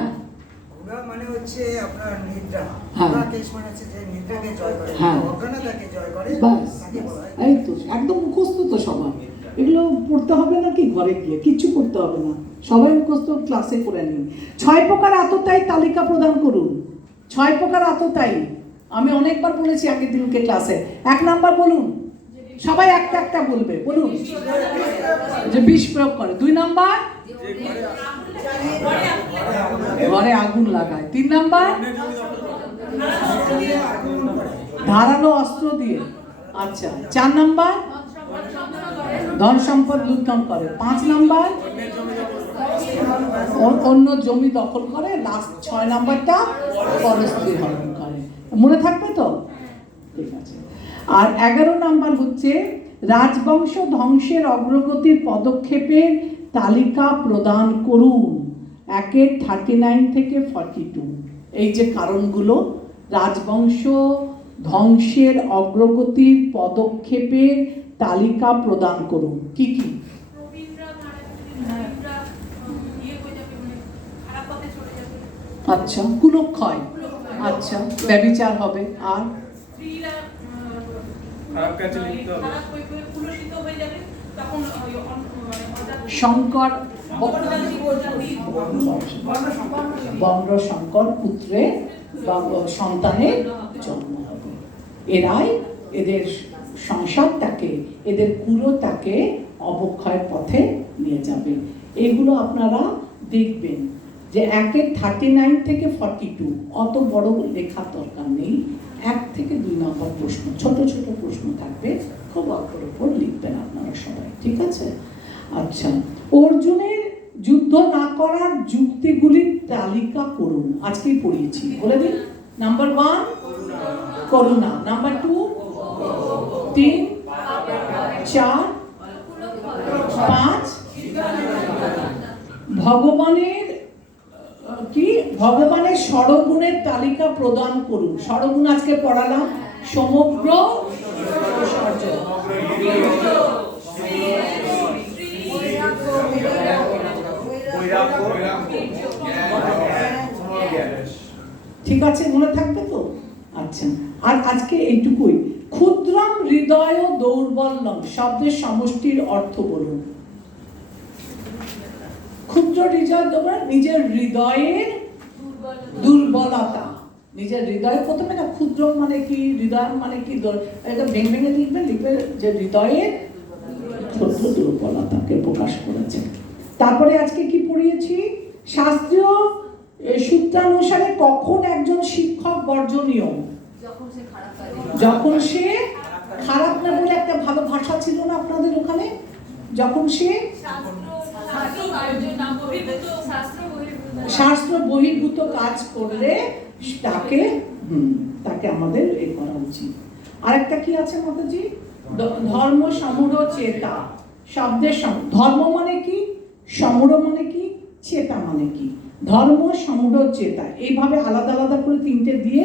গুড়া মানে হচ্ছে আপনার নিদ্রা। হ্যাঁ। গুড়াকেশ মানে হচ্ছে যে নিদ্রাকে জয় করে, হ্যাঁ। অজ্ঞানতাকে জয় করে, বাস, তাকে বলা হয়। এই তো একদম মুখস্থ তো সবার। এগুলো পড়তে হবে না কি ঘরে গিয়ে? কিচ্ছু পড়তে হবে না, সবাই মুখস্থ ক্লাসে করে নিন। 6 প্রকার আততায়ী তালিকা প্রদান করুন। 6 প্রকার আততায়ী আমি অনেকবার বলেছি আগের দিনকে ক্লাসে। 1 নাম্বার বলুন, সবাই একটা একটা বলবে, বলুন। যে বিষ প্রয়োগ করে। 2 নাম্বার ঘরে আগুন লাগায়। 3 নাম্বার ধারালো অস্ত্র দিয়ে। আচ্ছা, 4 নাম্বার ধন সম্পদ লুণ্ঠন করে। 5 নাম্বার অন্য জমি দখল করে। লাস্ট 6 নাম্বারটা পরস্ত্রী হরণ করে। মনে থাকবে তো? ঠিক আছে। আর 11 নাম্বার হচ্ছে রাজবংশ ধ্বংসের অগ্রগতির পদক্ষেপের তালিকা প্রদান করুন। 1-39 থেকে 42। এই যে কারণগুলো, রাজবংশ ধ্বংসের অগ্রগতির পদক্ষেপের তালিকা প্রদান করুন। কি কি? আচ্ছা, কুলক্ষয়। আচ্ছা, ব্যভিচার হবে। আর খারাপ কাজে লিপ্ত হবে। শঙ্কর বর্ণ শঙ্কর পুত্রে বা সন্তানের জন্ম হবে। এরাই এদের সংসারটাকে, এদের কুলটাকে অবক্ষয়ের পথে নিয়ে যাবে। এগুলো আপনারা দেখবেন যে 1-39 থেকে 42 অত বড় লেখার দরকার নেই। 1 থেকে 2 নম্বর প্রশ্ন, ছোট ছোট প্রশ্ন থাকবে, খুব অল্পের উপর লিখবেন আপনারা সবাই, ঠিক আছে? আচ্ছা, অর্জুনের যুদ্ধ না করার যুক্তিগুলির তালিকা করুন। আজকেই পড়িয়েছি, বলে দিন। নাম্বার 1 করুণা, নাম্বার 2 3 4 5 ভগবানের ষড়গুণের তালিকা প্রদান করুন। ষড়গুণ আজকে পড়ালাম, সমগ্র ঠিক আছে, মনে থাকবে তো? আচ্ছা, আর আজকে এইটুকুই। ক্ষুদ্রম হৃদয় দৌর্বল্যম শব্দের সমষ্টির অর্থ বলুন। ক্ষুদ্র হৃদয় তোমরা নিজের হৃদয়ের দুর্বলতা, নিজের হৃদয়। প্রথমে না ক্ষুদ্র মানে কি, হৃদয় মানে কি, এটা ভেঙে ভেঙে লিখবে যে হৃদয়ের ক্ষুদ্র দুর্বলতাকে প্রকাশ করেছে। তারপরে আজকে কি পড়িয়েছি? শাস্ত্রীয় সূত্রানুসারে কখন একজন শিক্ষক বর্জনীয়? যখন সে খারাপ কাজ যখন সে খারাপ না বলে একটা ভালো ভাষা ছিল না আপনাদের ওখানে, যখন সে শাস্ত্র বহির্ভূত কাজ করলে তাকে তাকে আমাদের এ করা উচিত। আরেকটা কি আছে মাতাজি? ধর্ম সমূঢ় চেতা, শব্দের ধর্ম মানে কি, সমূঢ় মানে কি, চেতা মানে কি? ধর্ম সমূঢ় চেতা, এইভাবে আলাদা আলাদা করে তিনটে দিয়ে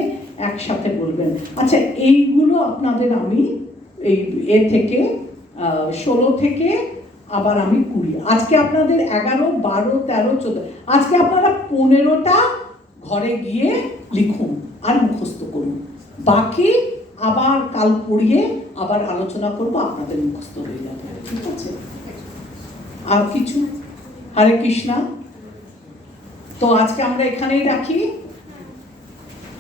একসাথে বলবেন। আচ্ছা, এইগুলো আপনাদের আমি এই এ থেকে 16 থেকে আবার আমি 20, আজকে আপনাদের 11, 12, 13, 14, আজকে আপনারা 15টা ঘরে গিয়ে লিখুন আর মুখস্থ করুন। বাকি আবার কাল পড়িয়ে আবার আলোচনা করব, আপনাদের মুখস্থ হয়ে যাবে। ঠিক আছে? আর কিছু? হরে কৃষ্ণা। তো আজকে আমরা এখানেই রাখি।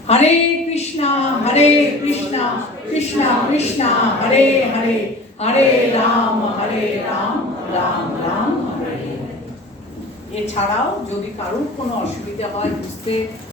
হরে কৃষ্ণা হরে কৃষ্ণা কৃষ্ণা কৃষ্ণা হরে হরে, হরে রাম রাম রাম হরে হরে। এছাড়াও যদি কারোর কোনো অসুবিধা হয়, বুঝতে